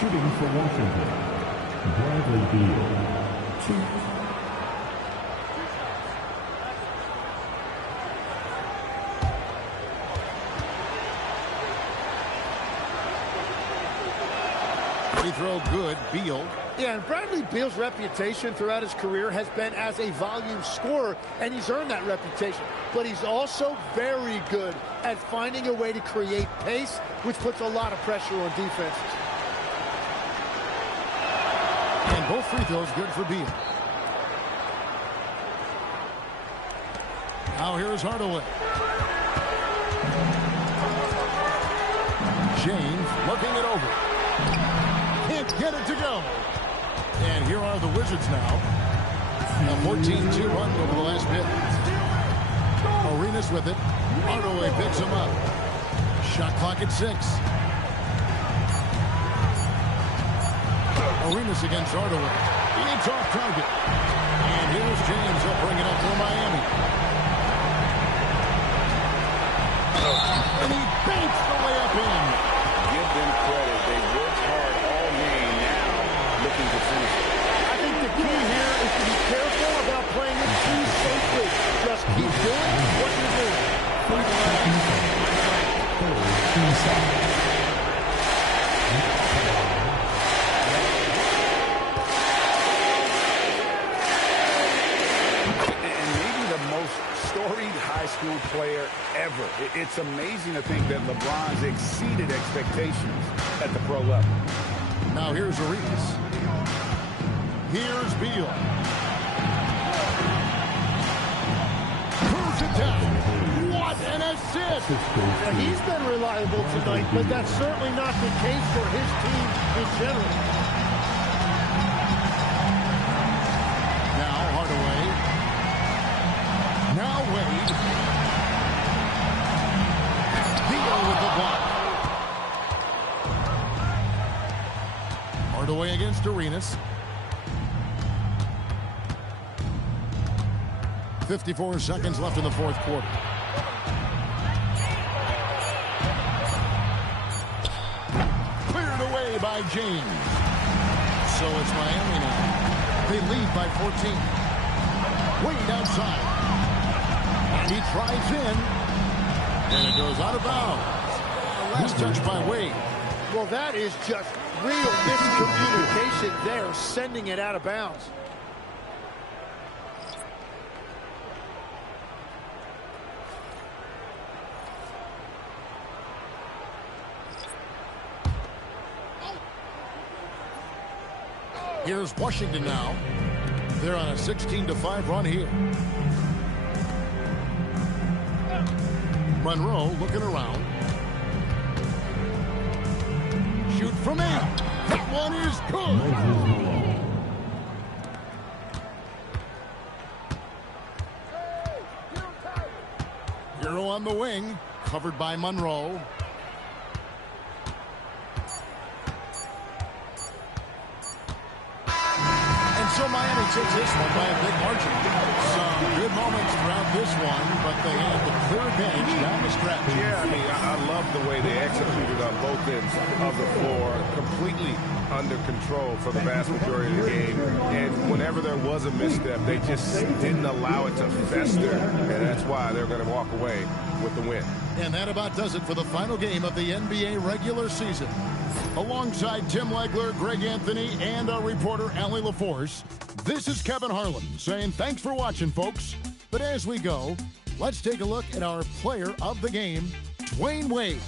Shooting for Washington, Bradley Beal, 2. Free throw good, Beal. Yeah, and Bradley Beal's reputation throughout his career has been as a volume scorer, and he's earned that reputation. But he's also very good at finding a way to create pace, which puts a lot of pressure on defenses. And both free throws good for Beal. Now here's Hardaway. James looking it over. Can't get it to go. And here are the Wizards now. A 14-2 run over the last bit. Arenas with it. Hardaway picks him up. Shot clock at 6. Arenas against Hardaway. It's It's off target. And here's James. He'll bring it up for Miami. And he banks the layup in. Give them credit. They worked hard all game, now looking to finish it. I think the key here is to be careful about playing it too safely. Just keep doing what you're doing. And maybe the most storied high school player ever. It's amazing to think that LeBron's exceeded expectations at the pro level. Now here's Arenas. Here's Beal. Throws it down. What an assist! Now, he's been reliable tonight, but that's certainly not the case for his team in general. Now Hardaway. Now Wade. Beal with the block. Hardaway against Arenas. 54 seconds left in the fourth quarter. Cleared away by James. So it's Miami now. They lead by 14. Wade outside. And he drives in. And it goes out of bounds. Last touch by Wade. Well, that is just real miscommunication there, sending it out of bounds. Here's Washington now. They're on a 16-5 run here. Monroe looking around. Shoot from 8. That one is good. Hero on the wing, covered by Monroe. So Miami takes this one by a big margin. Some good moments throughout this one, but they had the clear advantage down the stretch. Yeah, I mean, I love the way they executed on both ends of the floor, completely under control for the vast majority of the game. And whenever there was a misstep, they just didn't allow it to fester, and that's why they're going to walk away with the win. And that about does it for the final game of the NBA regular season. Alongside Tim Legler, Greg Anthony, and our reporter, Allie LaForce, this is Kevin Harlan saying thanks for watching, folks. But as we go, let's take a look at our player of the game, Dwayne Wade.